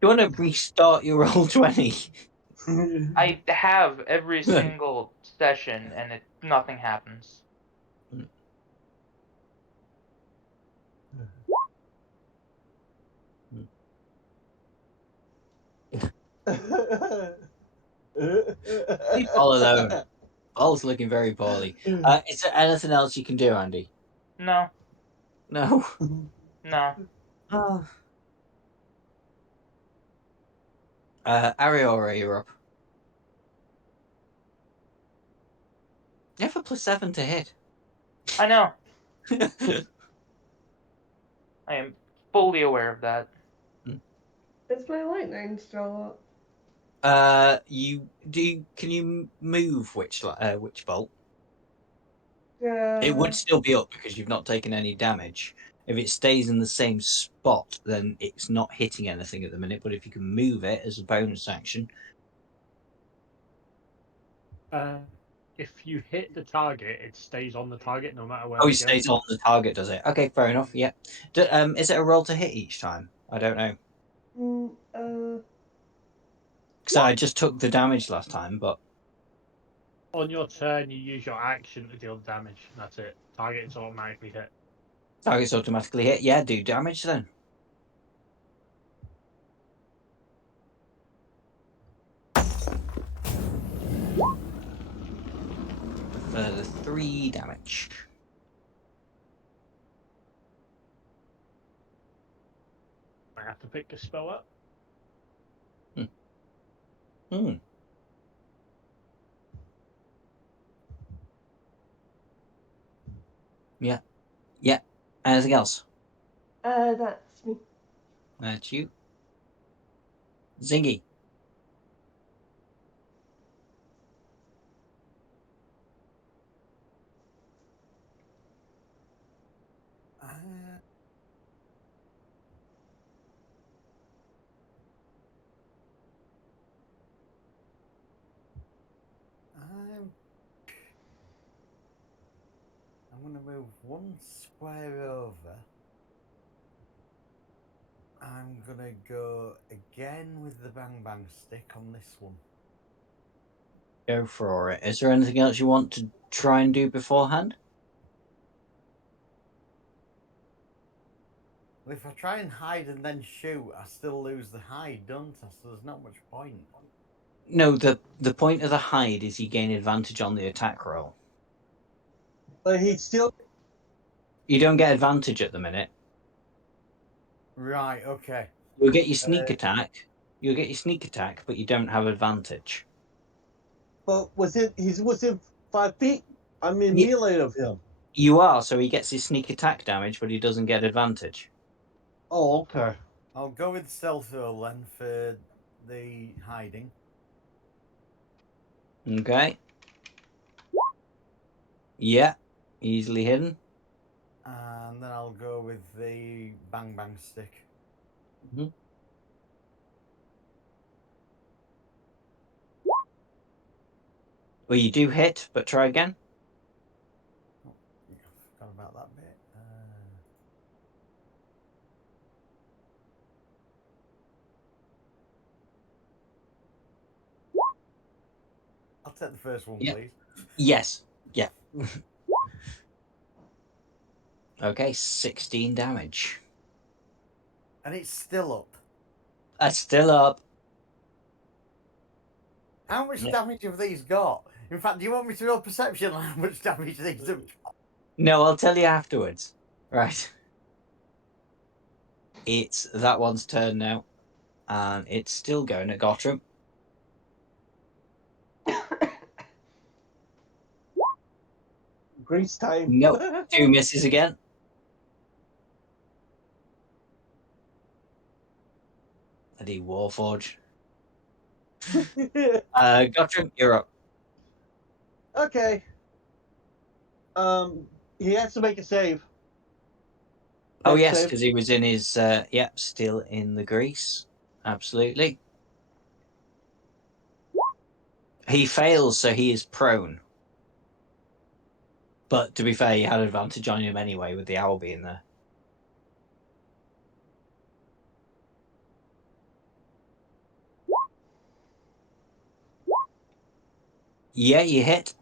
You want to restart your roll 20? I have every single session, and nothing happens. Leave Ball alone. Ball's looking very poorly. Is there anything else you can do, Andy? No. No. No. Ariora, you're up. You have a +7 to hit. I know. I am fully aware of that. Is my lightning still up? Can you move which bolt? Yeah. It would still be up because you've not taken any damage. If it stays in the same spot, then it's not hitting anything at the minute. But if you can move it as a bonus action, If you hit the target, it stays on the target no matter where it they go. stays on the target, does it? Okay, fair enough. Yeah. Is it a roll to hit each time? I don't know. Because I just took the damage last time, but On your turn, you use your action to deal damage. And that's it. Target is automatically hit. target's automatically hit. Yeah, do damage then. Further 3 damage. I have to pick a spell up. Hmm. Yeah. Yeah. Anything else? That's me. That's you. Zingy. I'm going to move 1 square over. I'm going to go again with the bang bang stick on this one. Go for it. Is there anything else you want to try and do beforehand? Well, if I try and hide and then shoot, I still lose the hide, don't I? So there's not much point. No, the point of the hide is you gain advantage on the attack roll. But he still. You don't get advantage at the minute. Right, okay. You'll get your sneak attack. You'll get your sneak attack, but you don't have advantage. But he's within 5 feet. I'm in Yeah. melee of him. You are, so he gets his sneak attack damage, but he doesn't get advantage. Oh, okay. I'll go with stealth roll then for the hiding. Okay. Yeah, easily hidden. And then I'll go with the bang bang stick. Mm-hmm. Well, you do hit, but try again. Oh, yeah, forgot about that bit. I'll take the first one, Yeah. please. Yes. Yeah. Okay, 16 damage. And it's still up. That's still up. How much Yeah. damage have these got? In fact, do you want me to roll perception on how much damage these have got? No, I'll tell you afterwards. Right. It's that one's turn now. And it's still going at Gottram. Grace time. No, 2 misses again. Bloody Warforge. Gottram, you're up. Okay. He has to make a save. Oh Dex yes, save. because he was in his still in the grease. Absolutely. He fails, so he is prone. But to be fair, you had advantage on him anyway with the owl being there. Yeah, you hit.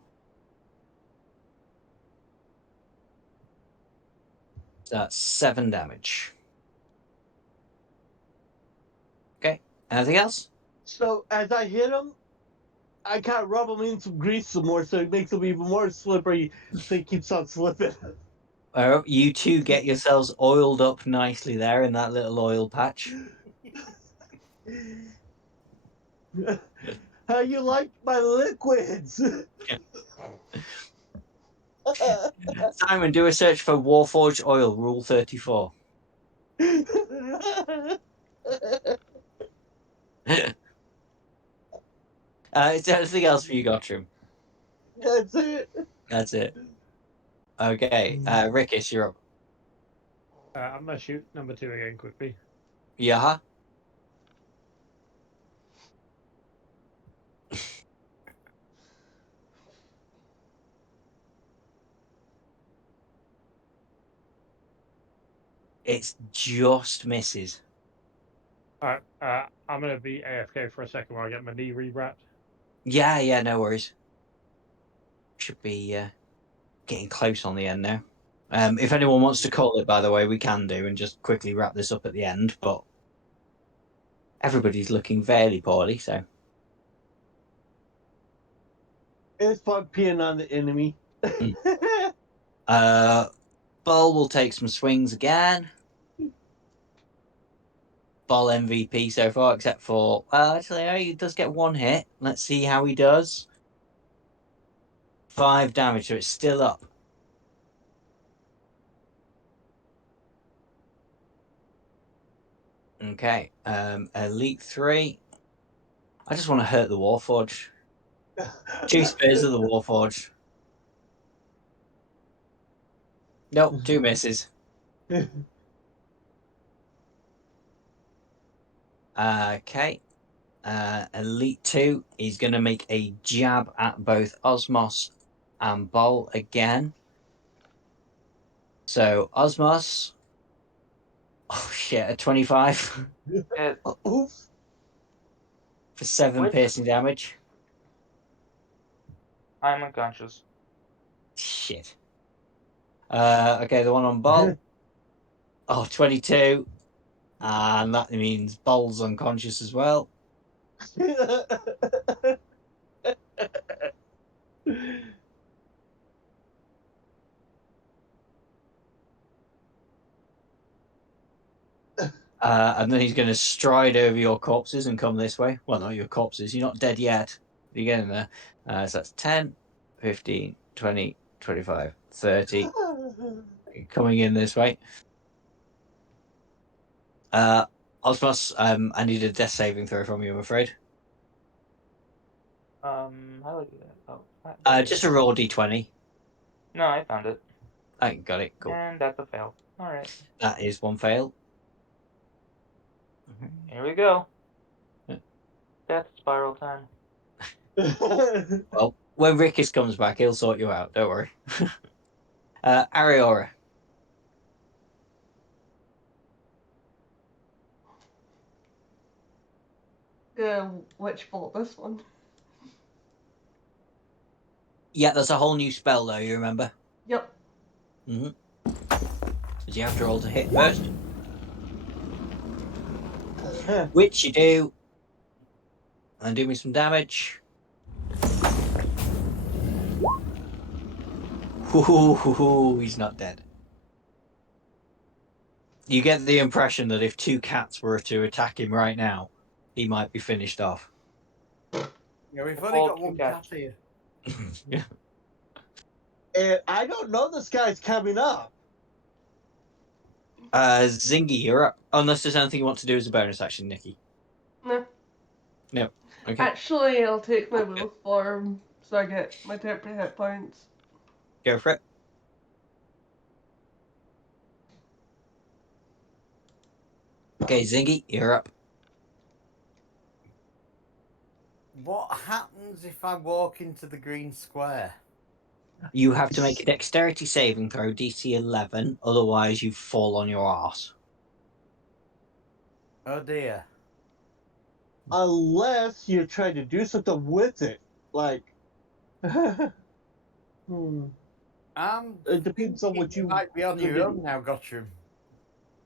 That's 7 damage. Okay. Anything else? So as I hit him, I kind of rub him in some grease some more, so it makes him even more slippery, so he keeps on slipping. You two get yourselves oiled up nicely there in that little oil patch. How you like my liquids? Simon, do a search for Warforged oil, rule 34. Is there anything else for you, Gottram? That's it. That's it. Okay, Rickus, you're up. I'm gonna shoot number 2 again quickly. Yeah. It's just misses. Alright, I'm gonna be AFK for a second while I get my knee rewrapped. Yeah, no worries. Should be getting close on the end now. If anyone wants to call it, by the way, we can do and just quickly wrap this up at the end, but everybody's looking fairly poorly, so. It's fun peeing on the enemy. Bull will take some swings again. Bull MVP so far, except for actually he does get 1 hit. Let's see how he does. 5 damage, so it's still up. Okay, Elite 3. I just want to hurt the Warforged. 2 spears of the Warforged. Nope, 2 misses. Okay. Elite 2 is going to make a jab at both Osmos and Bol again. So, Osmos. Oh shit, a 25 Oof. for 7 Which- piercing damage. I'm unconscious. Shit. Okay, the one on Bol. Oh, 22. And that means Bol's unconscious as well. And then he's going to stride over your corpses and come this way. Well, not your corpses. You're not dead yet. You're getting there. So that's 10, 15, 20, 25, 30. Coming in this way. Osmos, I need a death saving throw from you, I'm afraid. How do I do that? Oh, Just a raw d20. no, I found it. I got it. Cool. And that's a fail. All right, That is 1 fail. here we go. Yeah. Death spiral time. Well, when Rickus comes back, he'll sort you out. Don't worry. Ariora. Which bolt? This one. Yeah, that's a whole new spell, though, you remember? Yep. Mm-hmm. Did you have to roll to hit first? Which you do. And do me some damage. Ooh, he's not dead. You get the impression that if 2 cats were to attack him right now, he might be finished off. Yeah, we've All only got two 1 cats. cat here. Yeah. And I don't know this guy's coming up. Zingy, you're up. Unless there's anything you want to do as a bonus action, Nikki. No. No. Okay, Actually, I'll take my Okay. wolf form so I get my temporary hit points. go for it. Okay, Zingy, you're up. What happens if I walk into the green square? You have to make a dexterity saving throw, DC 11, otherwise you fall on your ass. Oh dear. Unless you're trying to do something with it, like. I'm It depends on thinking what you you might be on could your do. own now, Gottram.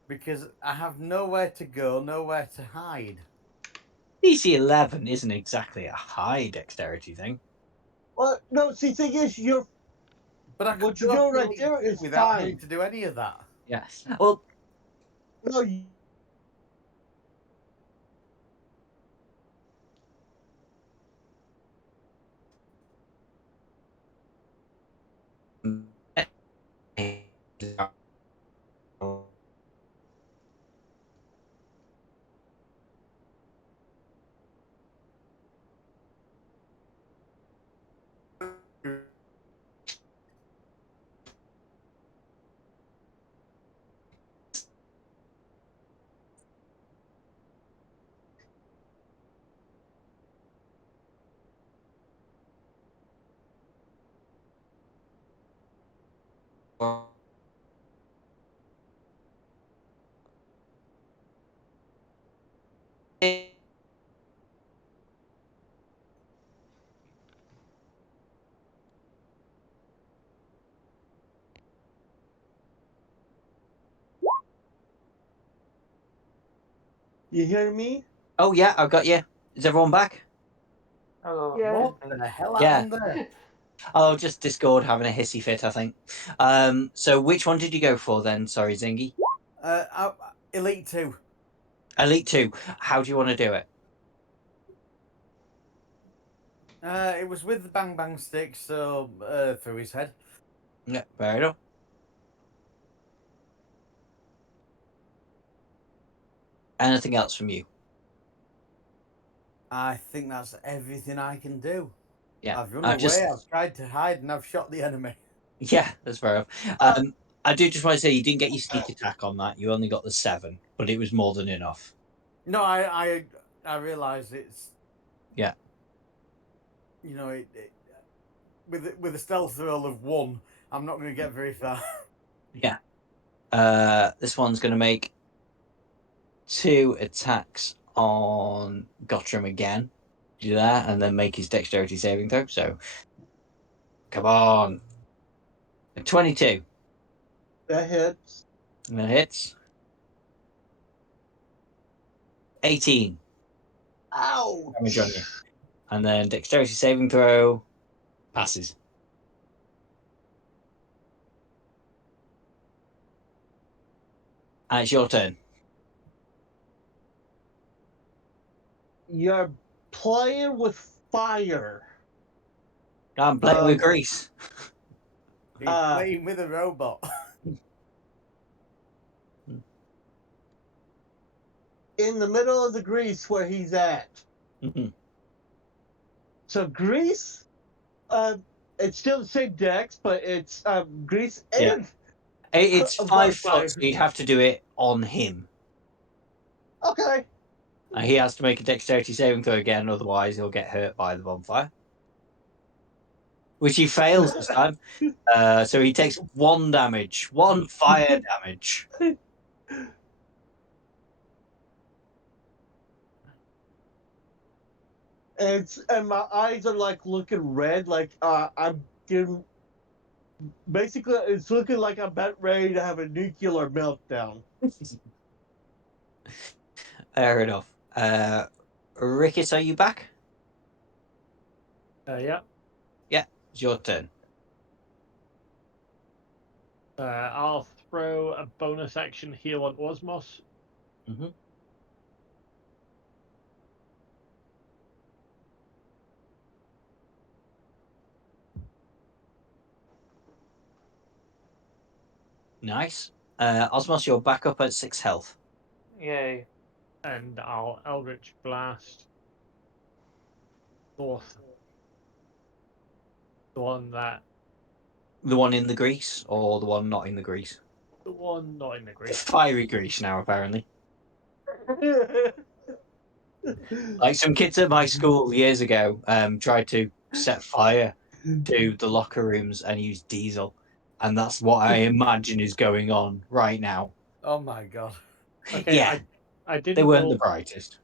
Because I have nowhere to go, nowhere to hide. DC 11 isn't exactly a high dexterity thing. Well, no, see, thing is, But I could what you're go doing to right Elite there 2 is without having fine. to do any of that. Yes. Well, No, you hear me? oh yeah, I've got you. Is everyone back? Oh, Yeah. What the hell Yeah. happened there? Oh, just Discord having a hissy fit, I think. So which one did you go for then? Sorry, Zingy. Elite 2. Elite 2. How do you want to do it? It was with the bang bang stick, so through his head. Yeah, fair enough. Anything else from you? I think that's everything I can do. Yeah. I've run I away, just I've tried to hide, and I've shot the enemy. yeah, that's fair enough. Uh, I do just want to say you didn't get your sneak attack on that. You only got the 7, but it was more than enough. No, I realise it's, Yeah. you know, with a stealth roll of 1, I'm not going to get very far. Yeah. This one's going to make 2 attacks on Gottram again. Do that, and then make his dexterity saving throw. So, come on. 22. That hits. And that hits. 18 Ow! damage on you. And then dexterity saving throw passes. And it's your turn. You're playing with fire. I'm playing with Um, grease. He's Uh, playing with a robot. in the middle of the grease where he's at. Mhm. So grease, it's still the same dex, but it's grease Yeah. and It's a 5 foot, bonfire. so you'd have to do it on him. Okay. He has to make a dexterity saving throw again, otherwise he'll get hurt by the bonfire. Which he fails this time. So he takes 1 damage, 1 fire damage. And my eyes are like looking red, like I'm getting. Basically, it's looking like I'm about ready to have a nuclear meltdown. Fair enough. Rickett, are you back? Yeah. Yeah, it's your turn. I'll throw a bonus action heal on Osmos. Mm-hmm. Nice. Osmos, you're back up at 6 health. yay. And I'll Eldritch Blast. North. The one that. The one in the grease or the one not in the grease? The one not in the The grease. fiery grease now, apparently. Like some kids at my school years ago tried to set fire to the locker rooms and use diesel. And that's what I imagine is going on right now. Oh my god. Okay, Yeah, I they didn't weren't roll. the brightest.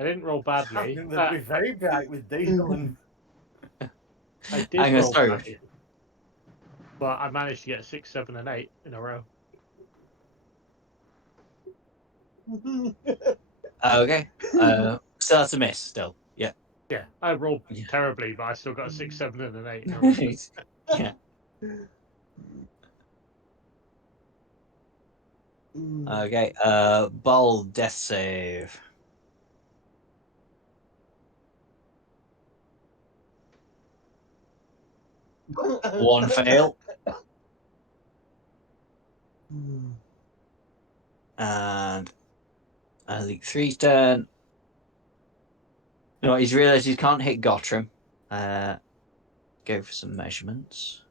I didn't roll I badly. think they'd be very bright with diesel and I did Hang on, roll sorry. badly, but I managed to get 6, 7, and 8 in a row. Okay. So that's a miss still. Yeah. Yeah, I rolled Yeah. terribly, but I still got a 6, 7, and an 8 in a row. Yeah. Okay. Bold death save. One fail. And Elite 3's turn. You know, he's realised he can't hit Gottram. Go for some measurements.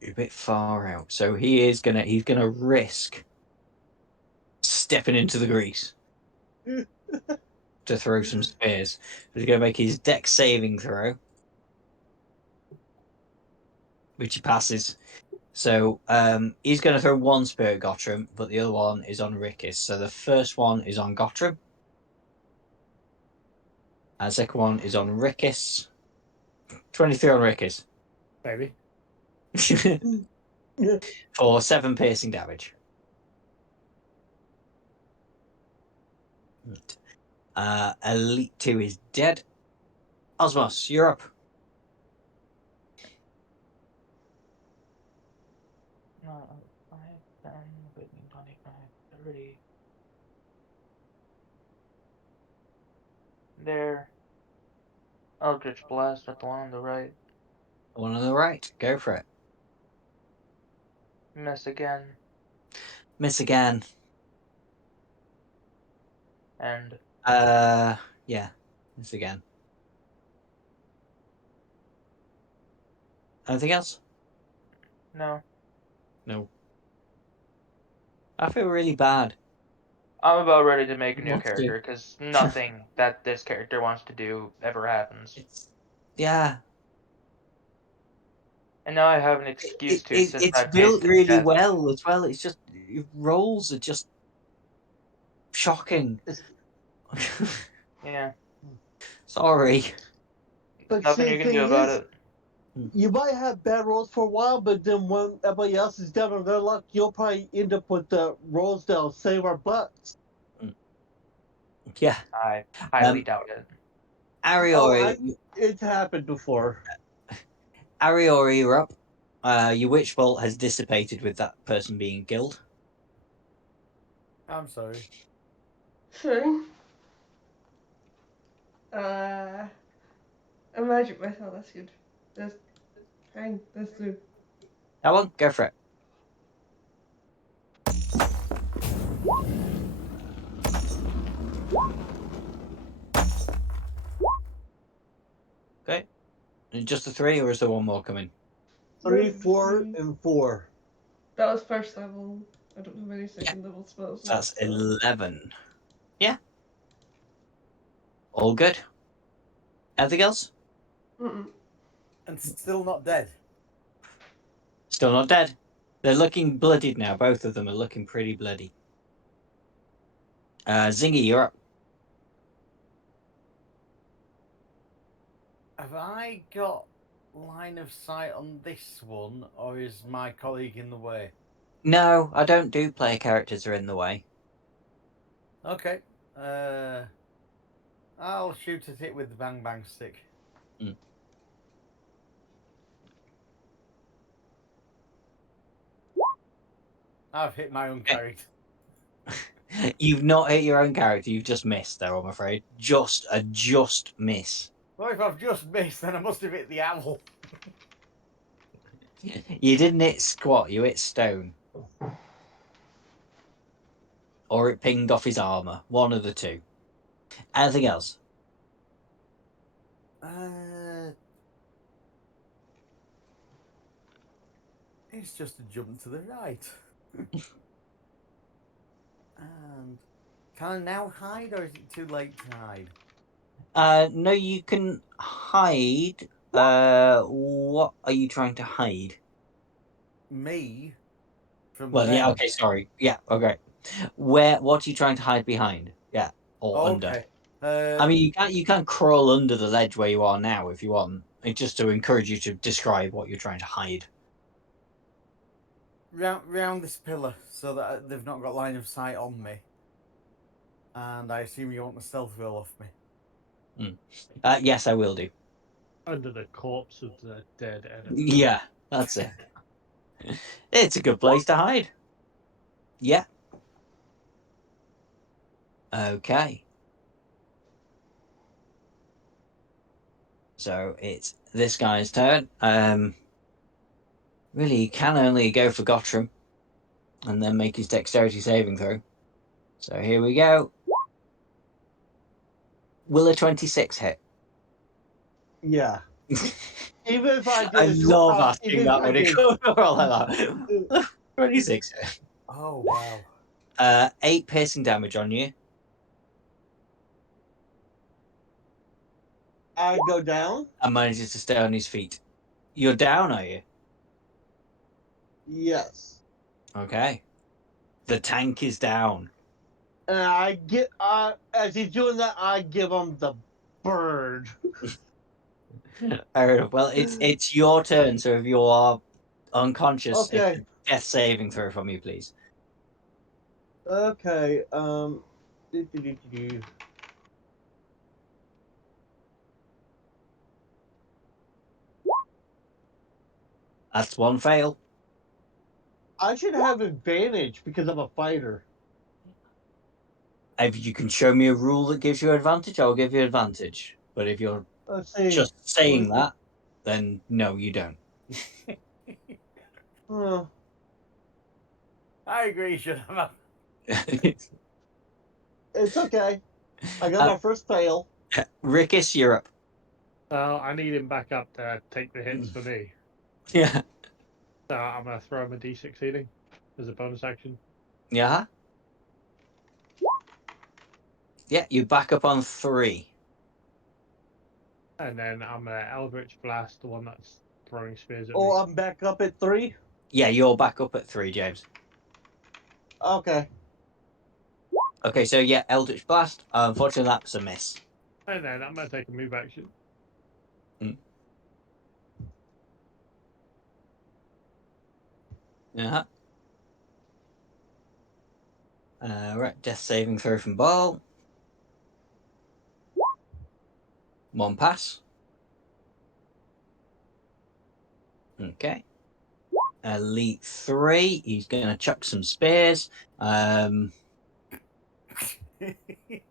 You're a bit far out, so he's gonna risk stepping into the grease to throw some spears. He's gonna make his dex saving throw, which he passes. So he's going to throw one spear at Gottram, but the other one is on Rickis. So the first one is on Gottram. And the second one is on Rickis. 23 on Rickis. Maybe. For 7 piercing damage. Elite 2 is dead. Osmos, you're up. No, 5, 10, 15, 25, 30. There. Eldritch Blast at the one on the right. One on the right. Go for it. Miss again. Miss again. And Yeah. Miss again. Anything else? no. No. I feel really bad. I'm about ready to make a new What to do? character because nothing that this character wants to do ever happens. Yeah. And now I have an excuse to since It's I paid built 6 really death. well as well. It's just rolls are just shocking. Yeah. Sorry. But Nothing see, you the can do thing about is, it. you might have bad rolls for a while, but then when everybody else is down on their luck, you'll probably end up with the rolls that'll save our butts. Yeah. I highly doubt it. Ariori, It's happened before. Ariori, you're up. Your witch bolt has dissipated with that person being killed. I'm sorry. True. A magic missile, that's good. That's fine, that's through. That one, go for it. Okay. Just the 3, or is there one more coming? 3, 4, and 4. That was first level. I don't have any second level spells left. That's 11. Yeah. All good. Anything else? Mm-mm. And still not dead. Still not dead. They're looking bloodied now. Both of them are looking pretty bloody. Zingy, you're up. Have I got line of sight on this one, or is my colleague in the way? No, I don't do player characters are in the way. Okay. I'll shoot at it with the bang bang stick. Mm. I've hit my own character. You've not hit your own character. You've just missed, though, I'm afraid. Just miss. Well, if I've just missed, then I must have hit the owl. You didn't hit squat. You hit stone. Or it pinged off his armor. One of the two. Anything else? It's just a jump to the right. And can I now hide, or is it too late to hide? No, you can hide. What are you trying to hide? Me from Well, yeah, them. okay, sorry. Yeah, okay. What are you trying to hide behind? Yeah, or under. Okay. I mean, you can crawl under the ledge where you are now if you want. It's just to encourage you to describe what you're trying to hide. round this pillar so that they've not got line of sight on me. And I assume you want the stealth roll off me. Yes, I will do. Under the corpse of the dead enemy. Yeah, that's it. It's a good place to hide. Yeah. Okay. So it's this guy's turn. Really, he can only go for Gottram and then make his dexterity saving throw. So here we go. Will a 26 hit? Yeah. Even if I I did it, love asking even if that I when it did, comes all like that. 26 hit. Oh wow. 8 piercing damage on you. I go down. And manages to stay on his feet. You're down, are you? Yes. Okay. The tank is down. And I get as he's doing that, I give him the bird. Fair enough. Well, it's your turn, so if you are unconscious, it's Okay. a death saving throw from you, please. Okay. Do. That's one fail. I should have advantage because I'm a fighter. If you can show me a rule that gives you advantage, I'll give you advantage. But if you're Let's see. just saying that, then no, you don't. Uh, I agree, you should have. it's okay. I got my first fail. Rickus, you're up. Well, I need him back up to take the hits for me. Yeah. So I'm going to throw him a D6 healing as a bonus action. Yeah. Yeah, you back up on 3. And then I'm going to Eldritch Blast, the one that's throwing spears at me. Oh, I'm back up at 3. Yeah, you're back up at 3, James. Okay. Okay, so yeah, Eldritch Blast. Unfortunately, that's a miss. And then I'm going to take a move action. Yeah. Right, death saving throw from Ball. 1 pass. Okay. Elite 3. He's going to chuck some spears.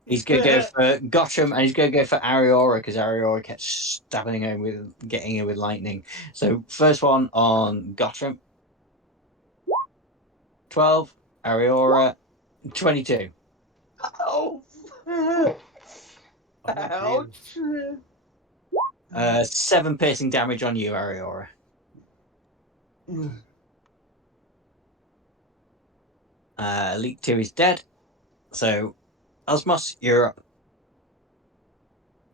He's going to go for Gottram and he's going to go for Ariora because Ariora kept stabbing him with getting him with lightning. So first one on Gottram. 12. Ariora. 22. Oh. Oh, Ouch. 7 piercing damage on you, Ariora. Elite 2 is dead. So, Osmos, you're up.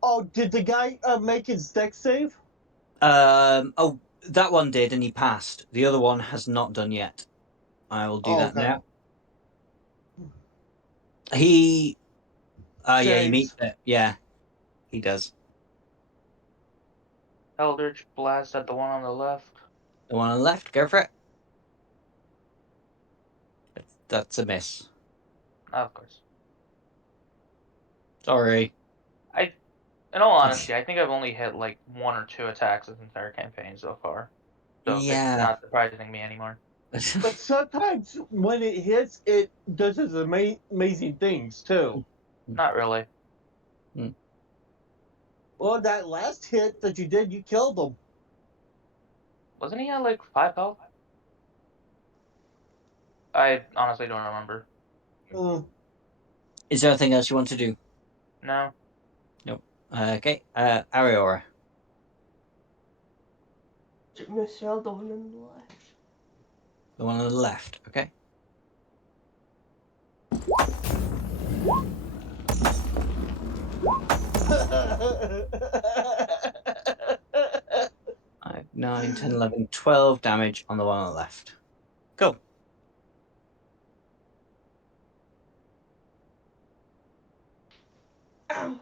Oh, did the guy make his dex save? Oh, that one did, and he passed. The other one has not done yet. I will do Oh, that okay. now. He, yeah, he Saves. meets it. Yeah, he does. Eldritch Blast at the one on the left. The one on the left, go for it. That's a miss. Of course. Sorry. In all honesty, I think I've only hit like 1 or 2 attacks this entire campaign so far. So it's Yeah. not surprising me anymore. But sometimes when it hits, it does its amazing things too. Not really. Well, that last hit that you did, you killed him. Wasn't he at like 5 health? I honestly don't remember. Mm. Is there anything else you want to do? No. Nope. Okay, Ariora. Michelle, the one on the left. The one on the left, okay. Five, 9, 10, 11, 12 damage on the one on the left. Cool. Ow.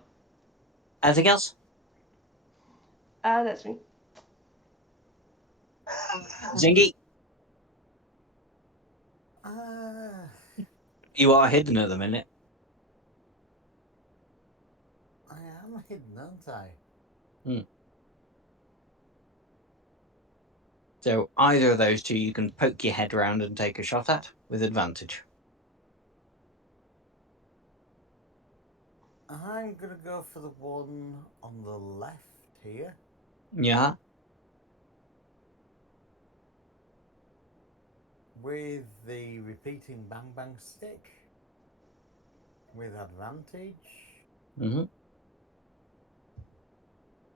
Anything else? That's me. Zingy, Ah, you are hidden at the minute. I am hidden, aren't I? So either of those two you can poke your head around and take a shot at with advantage. I'm gonna go for the one on the left here. Yeah. With the repeating bang bang stick. With advantage. Mm-hmm.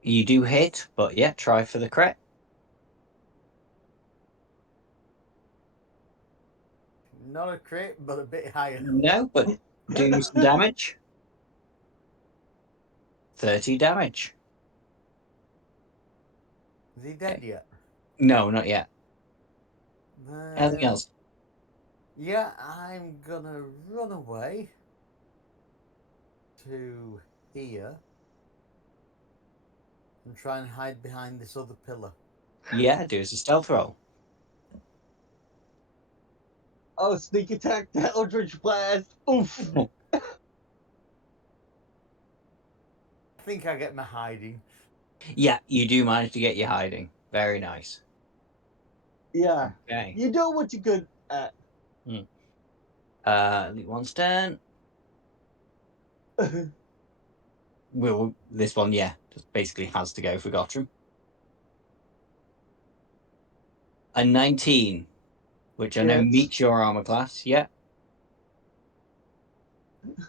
You do hit, but yeah, try for the crit. Not a crit, but a bit higher. No, but do some damage. 30 damage. Is he dead yet? No, not yet. Anything Um, else? yeah, I'm gonna run away to here and try and hide behind this other pillar. Yeah, do as a stealth roll. Oh, sneak attack, the Eldritch Blast. Oof. I think I get my hiding. Yeah, you do manage to get your hiding. Very nice. Yeah. Okay. You know what you're good at. One's turn. Well, this one, yeah, just basically has to go for Gottram. A 19, which I know Yes. meets your armor class. Yeah. Oh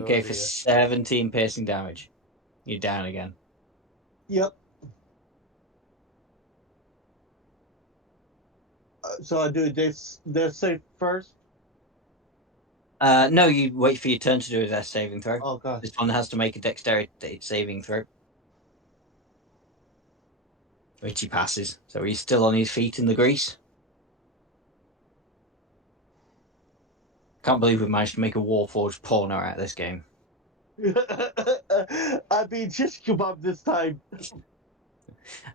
Okay, for dear. 17 piercing damage. You're down again. Yep. So I do this. They're safe first. No, you wait for your turn to do a death saving throw. Okay. This one has to make a dexterity saving throw, which he passes. So he's still on his feet in the grease. Can't believe we managed to make a Warforged porno out of this game. I mean, just kebab this time.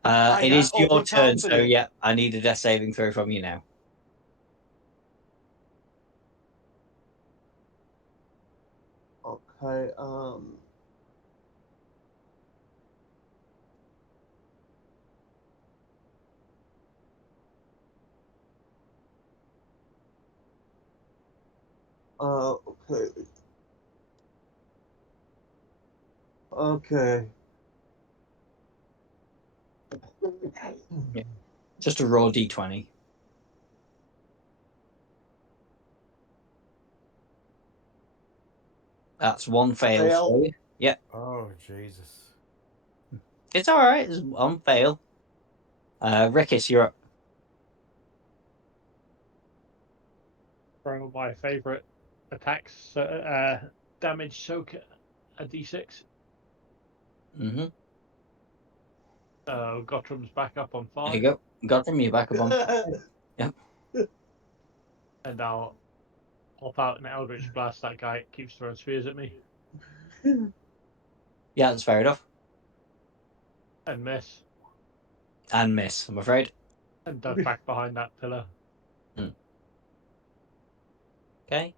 I It got is your turn, so overconfident. yeah, I need a death saving throw from you now. Okay. Okay. Okay. Yeah. Just a raw d20. That's one fail Fail. for you. Yeah, Oh Jesus. it's all right. It's one fail. Rickis, you're up. Throwing my favourite attacks. Damage soak a d6. Mm-hmm. Gottram's back up on There you 5. go. Got him. You're back up on. Yep. And I'll pop out an Eldritch Blast. That guy keeps throwing spears at me. Yeah, that's fair enough. And miss. And miss, I'm afraid. And duck back behind that pillar. Okay.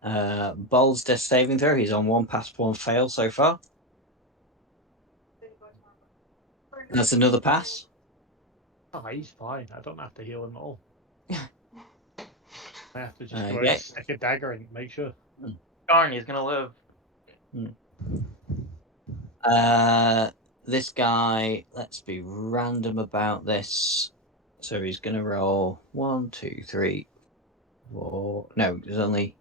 Ball's death saving throw. He's on one pass, one fail so far. That's another pass. Oh, he's fine. I don't have to heal him at all. I have to just go out Okay. and stick a dagger and make sure. Darn, he's gonna live. This guy, let's be random about this. So he's going to roll 1, 2, 3, 4. No, there's only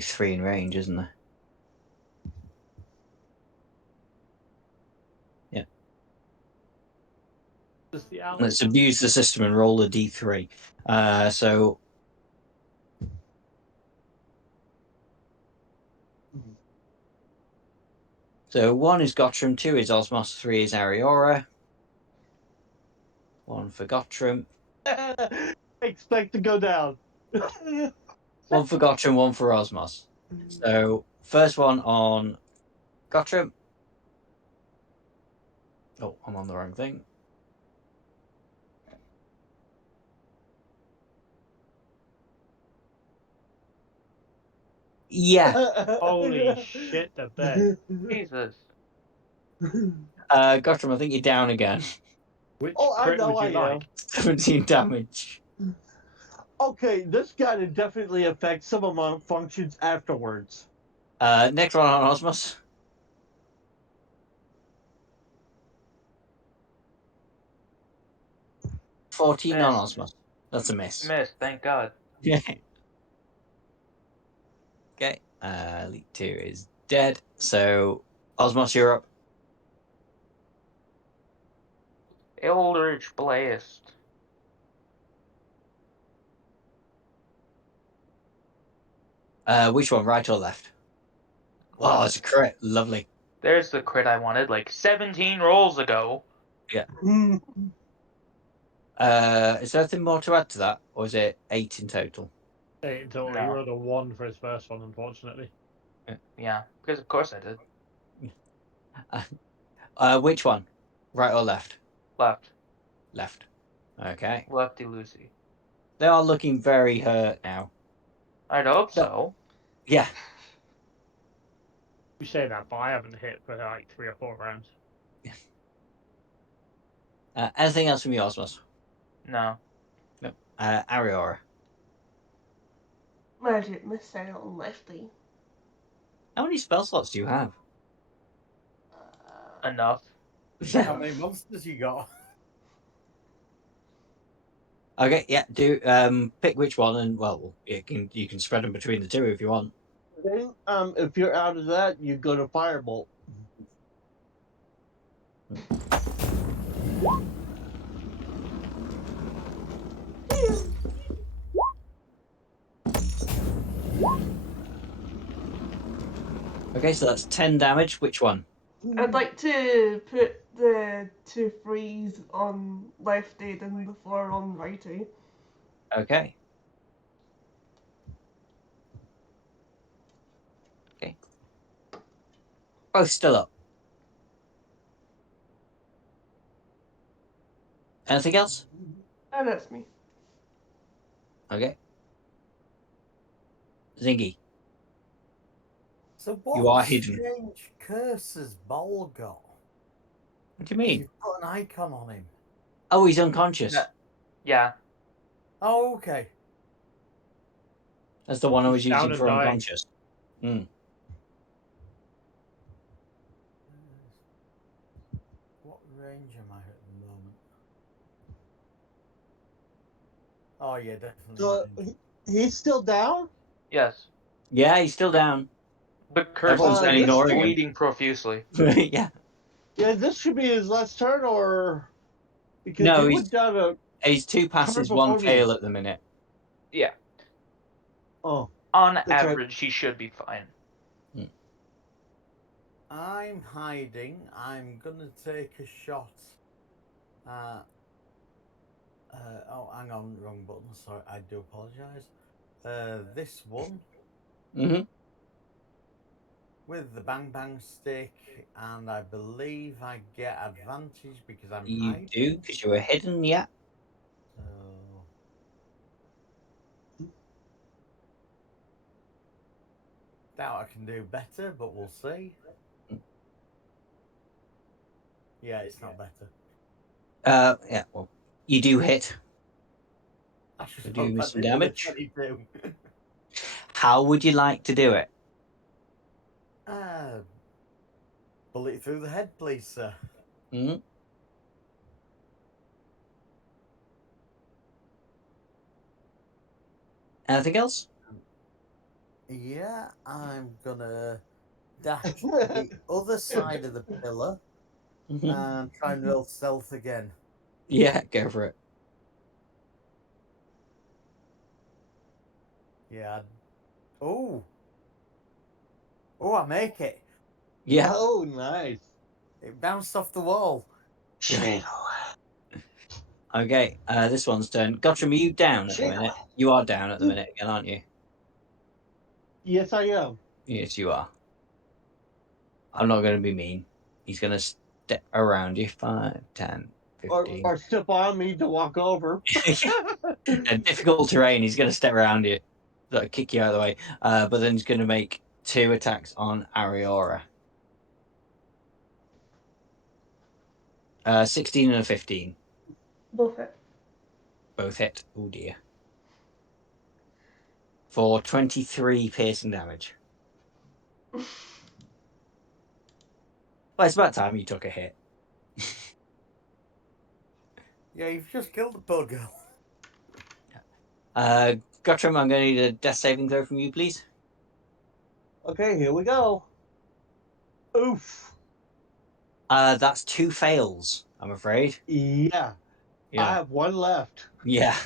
3 in range, isn't there? Does the ally Let's abuse the system and roll a d3. So So 1 is Gottram, 2 is Osmos, 3 is Ariora. 1 for Gottram. Expect to go down. 1 for Gottram, 1 for Osmos. So first one on Gottram. Oh, I'm on the wrong thing. Yeah. Holy shit, the bed. Jesus. Gottram, I think you're down again. Which Oh, I crit know would you I am. like? 17 damage. Okay, this gotta definitely affect some of my functions afterwards. Next one on Osmos. Miss. 14 on Osmos. That's a miss. Miss, thank God. Yeah. Okay. Elite 2 is dead. So Osmos, you're up. Eldritch Blast. Which one, right or left? Oh, it's a crit. Lovely. There's the crit I wanted, like 17 rolls ago. Is there anything more to add to that, or is it 8 in total? 8 in total. No. You rolled a 1 for his first one, unfortunately. Yeah, because of course I did. Which one, right or left? Left. Left. Okay. Lefty loosey. They are looking very hurt now. I'd hope so. Yeah. You say that, but I haven't hit for like 3 or 4 rounds. Anything else from you, Osmos? No. No. Ariora. Magic missile on lefty. How many spell slots do you have? Enough. How many monsters you got? Okay, yeah. Do pick which one, and well, you can spread them between the two if you want. Then, if you're out of that, you go to Firebolt. Okay, so that's 10 damage. Which one? I'd like to put the 2 freeze on lefty and the 4 on righty. Okay. Okay. Both still up. Anything else? And that's me. Okay. Zingy. So what You are hidden. strange curse has Bol got? What do you mean? You put an icon on him. Oh, he's unconscious. Yeah. Oh, okay. That's the one I was He's down using and for dying. unconscious. What range am I at the moment? Oh yeah, definitely. So he's still down? Yes. Yeah, he's still down. The curse Everyone's is been that he's ignoring him. bleeding profusely. Yeah. Yeah, this should be his last turn, or because No, he he's- went down a He's 2 passes, Turn 1 before me. fail at the minute. Yeah. Oh, On right. average, he should be fine. I'm hiding. I'm gonna take a shot at. Oh, hang on, wrong button. Sorry, I do apologise. This one Mm-hmm. with the bang bang stick, and I believe I get advantage because I'm You hiding. do, because you were hidden, yeah. So doubt I can do better, but we'll see. Yeah, it's not better. Yeah, well, you do hit. I should You do hope I miss some did with a damage. 22. How would you like to do it? Bullet through the head, please, sir. Mm-hmm. Anything else? Yeah, I'm gonna dash to the other side of the pillar Mm-hmm. and try and roll stealth again. Yeah, go for it. Yeah. Oh. Oh, I make it. Yeah. Oh, nice. It bounced off the wall. Okay, this one's turn. Gottram, are you down at the minute? You are down at the minute again, aren't you? Yes, I am. Yes, you are. I'm not going to be mean. He's going to step around you. 5, 10, 15. Or step on me to walk over. Difficult terrain. He's going to step around you. That'll kick you out of the way. But then he's going to make 2 attacks on Ariora. 16 and a 15. Both hit. Both hit. Oh dear. For 23 piercing damage. Well, it's about time you took a hit. Yeah, you've just killed the poor girl. Guttram, I'm going to need a death saving throw from you, please. Okay, here we go. Oof. That's 2 fails, I'm afraid. Yeah. I Yeah. have one left. Yeah.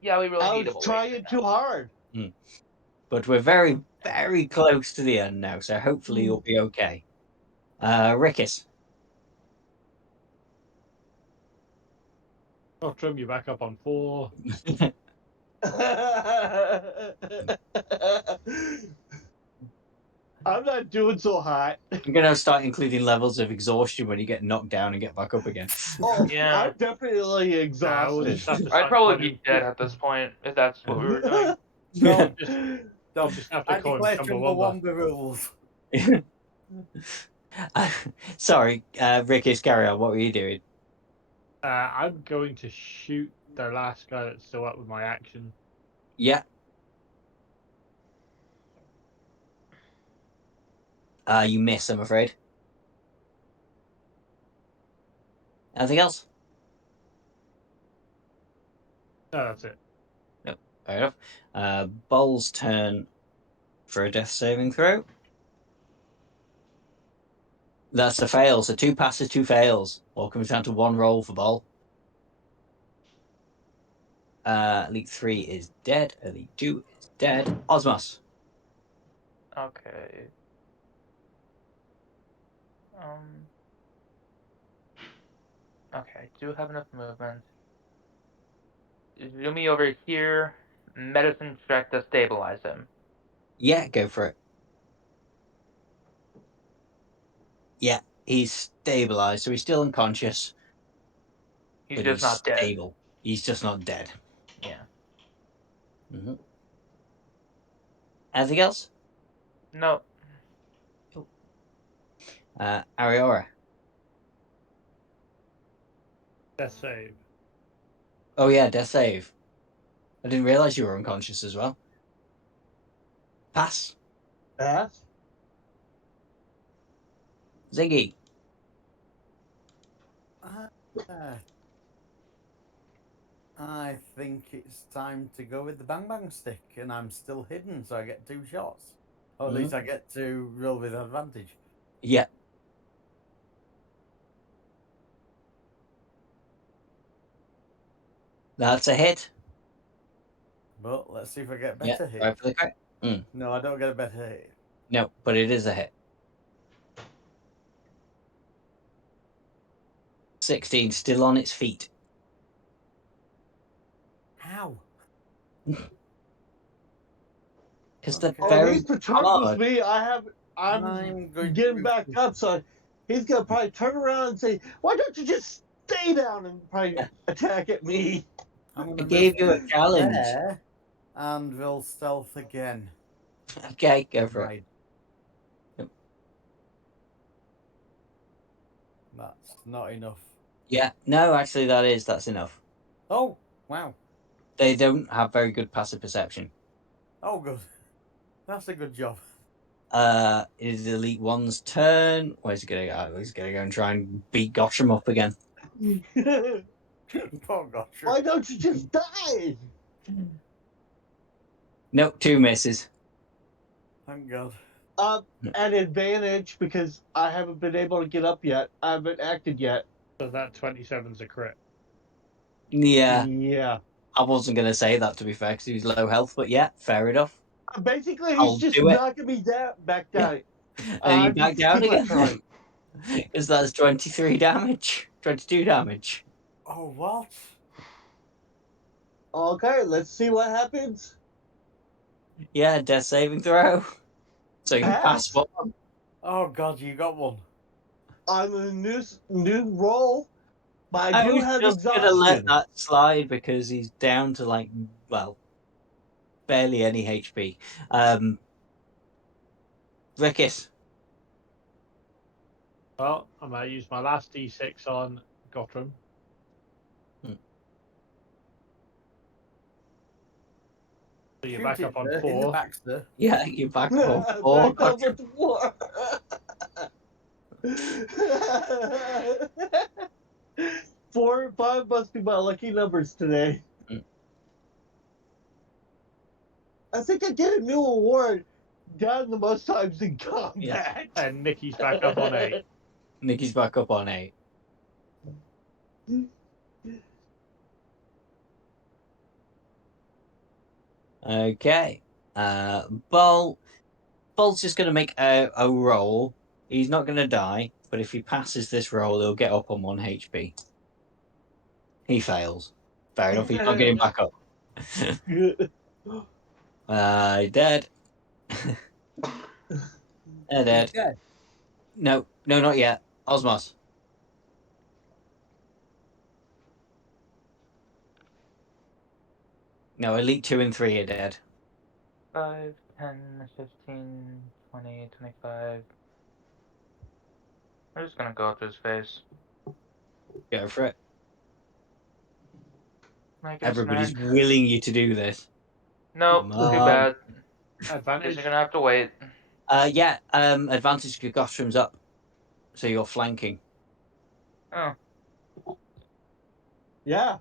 Yeah, we really I need was a trying too hard. But we're very, very close to the end now, so hopefully you'll be okay. Rickis. Trim you back up on 4. I'm not doing so hot. I'm going to start including levels of exhaustion when you get knocked down and get back up again. Oh, Yeah. I'm definitely We'll exhausted. just have to I'd start probably calling be dead at this point if that's what we were doing. They'll just have to I call him declare Chumbawamba. Chumbawamba rules. Sorry, Rickis, carry on. What were you doing? I'm going to shoot their last guy that's still up with my action. Yeah. You miss, I'm afraid. Anything else? No, that's it. No. Fair enough. Bull's turn for a death saving throw. That's a fail. So 2 passes, 2 fails. All comes down to 1 roll for Bull. Elite 3 is dead. Elite 2 is dead. Osmos. Okay. Um. Okay, I do have enough movement. Zoom me over here. Medicine check to stabilize him. Yeah, go for it. Yeah, he's stabilized, so he's still unconscious. He's But just he's not dead. stable. He's just not dead. Yeah. Mm-hmm. Anything else? No. Ariora. Death save. Oh yeah, death save. I didn't realize you were unconscious as well. Pass. Pass? Ziggy. I think it's time to go with the bang bang stick, and I'm still hidden, so I get 2 shots. Or at least I get to roll with advantage. Yeah. That's a hit. But let's see if I get a Yeah, better hit. right for the crit. No, I don't get a better hit. No, but it is a hit. 16, still on its feet. How? Because they're Okay. Oh, very he's perturbed with hard. me. I'm I'm going getting to back up, so he's gonna probably turn around and say, "Why don't you just stay down?" and probably attack at me. I'm I gonna gave move you a challenge. there and roll stealth again. Okay, go for it. Right. Yep. That's not enough. Yeah, no, actually that's enough. Oh, wow. They don't have very good passive perception. Oh, good. That's a good job. It is Elite One's turn. Where's he gonna go? He's gonna go and try and beat Gottram up again. Poor Gotcha. Why don't you just die? Nope, 2 misses. Thank God. An advantage because I haven't been able to get up yet. I haven't acted yet. So that 27's a crit. Yeah, Yeah. I wasn't going to say that, to be fair, because he's low health, but yeah, fair enough. Basically, he's I'll just do it. knocking me back down. And you back just down keep on again? trying. Because that's 23 damage. 22 damage. Oh, what? Okay, let's see what happens. Yeah, death saving throw. So you pass Pass. one. Oh, God, you got one. On the new roll, but I I do was have just going to let exhaustion. that slide because he's down to, like, well, barely any HP. Rickis. Well, I might use my last D6 on Gotham. So you're Shoot back it, up on sir, in the 4. back, sir. Yeah, you're back on 4. Back up with 4. 4 and 5 must be my lucky numbers today. Mm. I think I get a new award. Gotten the most times in combat. And Nikki's back up on 8. Nikki's back up on 8. Okay. Bolt's just going to make a roll. He's not going to die, but if he passes this roll, he'll get up on 1 HP. He fails. Fair enough, he's not getting back up. Dead. Dead. He's dead. No, not yet. Osmos. No, Elite 2 and 3 are dead. 5, 10, 15, 20, 25. I'm just gonna go up to his face. Go for it. Make it a Everybody's snack. willing you to do this. Nope, Come too on. bad. Advantage. You're gonna have to wait. Yeah, advantage because Gotham's up. So you're flanking. Oh, Yeah.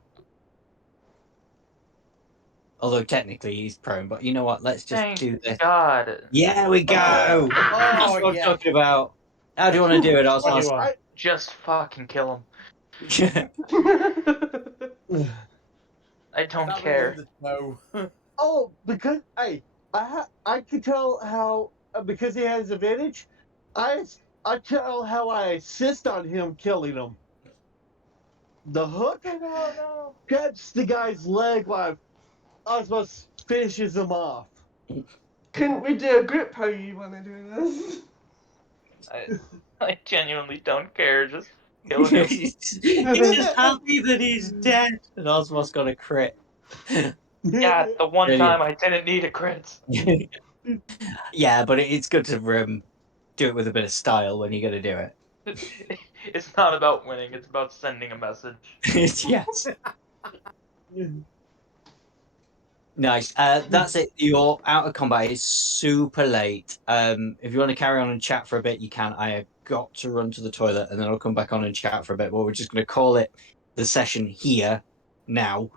Although technically he's prone, but you know what? Let's just thank do this. God. Yeah, we go. Oh, That's oh what I'm yeah. talking about. How do you want to do it, Osmos? 21. Just fucking kill him. I don't Stab him care. in the toe. Oh, because I could tell how because he has advantage. I tell how I assist on him killing him. The hook No. grabs the guy's leg while Osmos finishes him off. Couldn't we do a group how you want to do this? I genuinely don't care. Just kill him. He's just happy that he's dead. And Osmos got a crit. Yeah, the one Brilliant. time I didn't need a crit. Yeah, but it's good to do it with a bit of style when you're going to do it. It's not about winning, it's about sending a message. Yes. Nice. That's it. You're out of combat. It's super late. If you want to carry on and chat for a bit, you can. I have got to run to the toilet and then I'll come back on and chat for a bit. But we're just going to call it the session here now.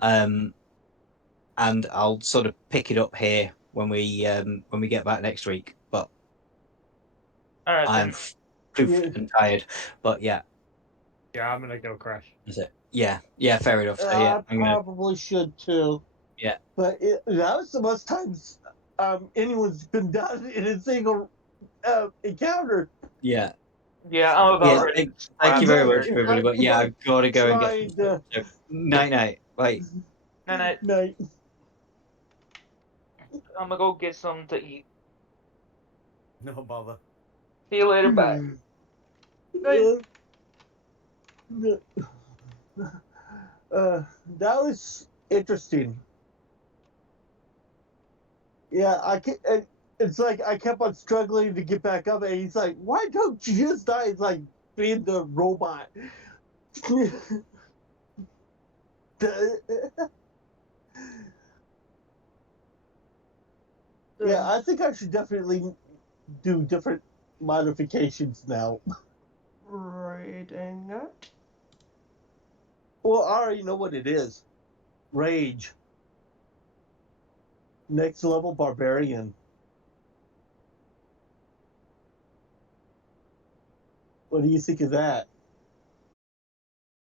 And I'll sort of pick it up here when we get back next week. But Alright I'm then. poofed and tired. But yeah, Yeah, I'm gonna go crash. that's it. Yeah, fair enough. So yeah, I probably should too. Yeah. But that was the most times anyone's been done in a single encounter. Yeah. Yeah, I'm about ready. Thank you very much, Right. everybody. But yeah, I've got to go and get some Trying stuff. So, night. Bye. Night. Night. I'm gonna go get something to eat. No bother. See you later, bye. That was interesting. Yeah, it's like I kept on struggling to get back up, and he's like, "Why don't you just die?" It's like being the robot. Yeah, I think I should definitely do different modifications now. Reading it. Well, I already know what it is. Rage. Next level barbarian. What do you think of that?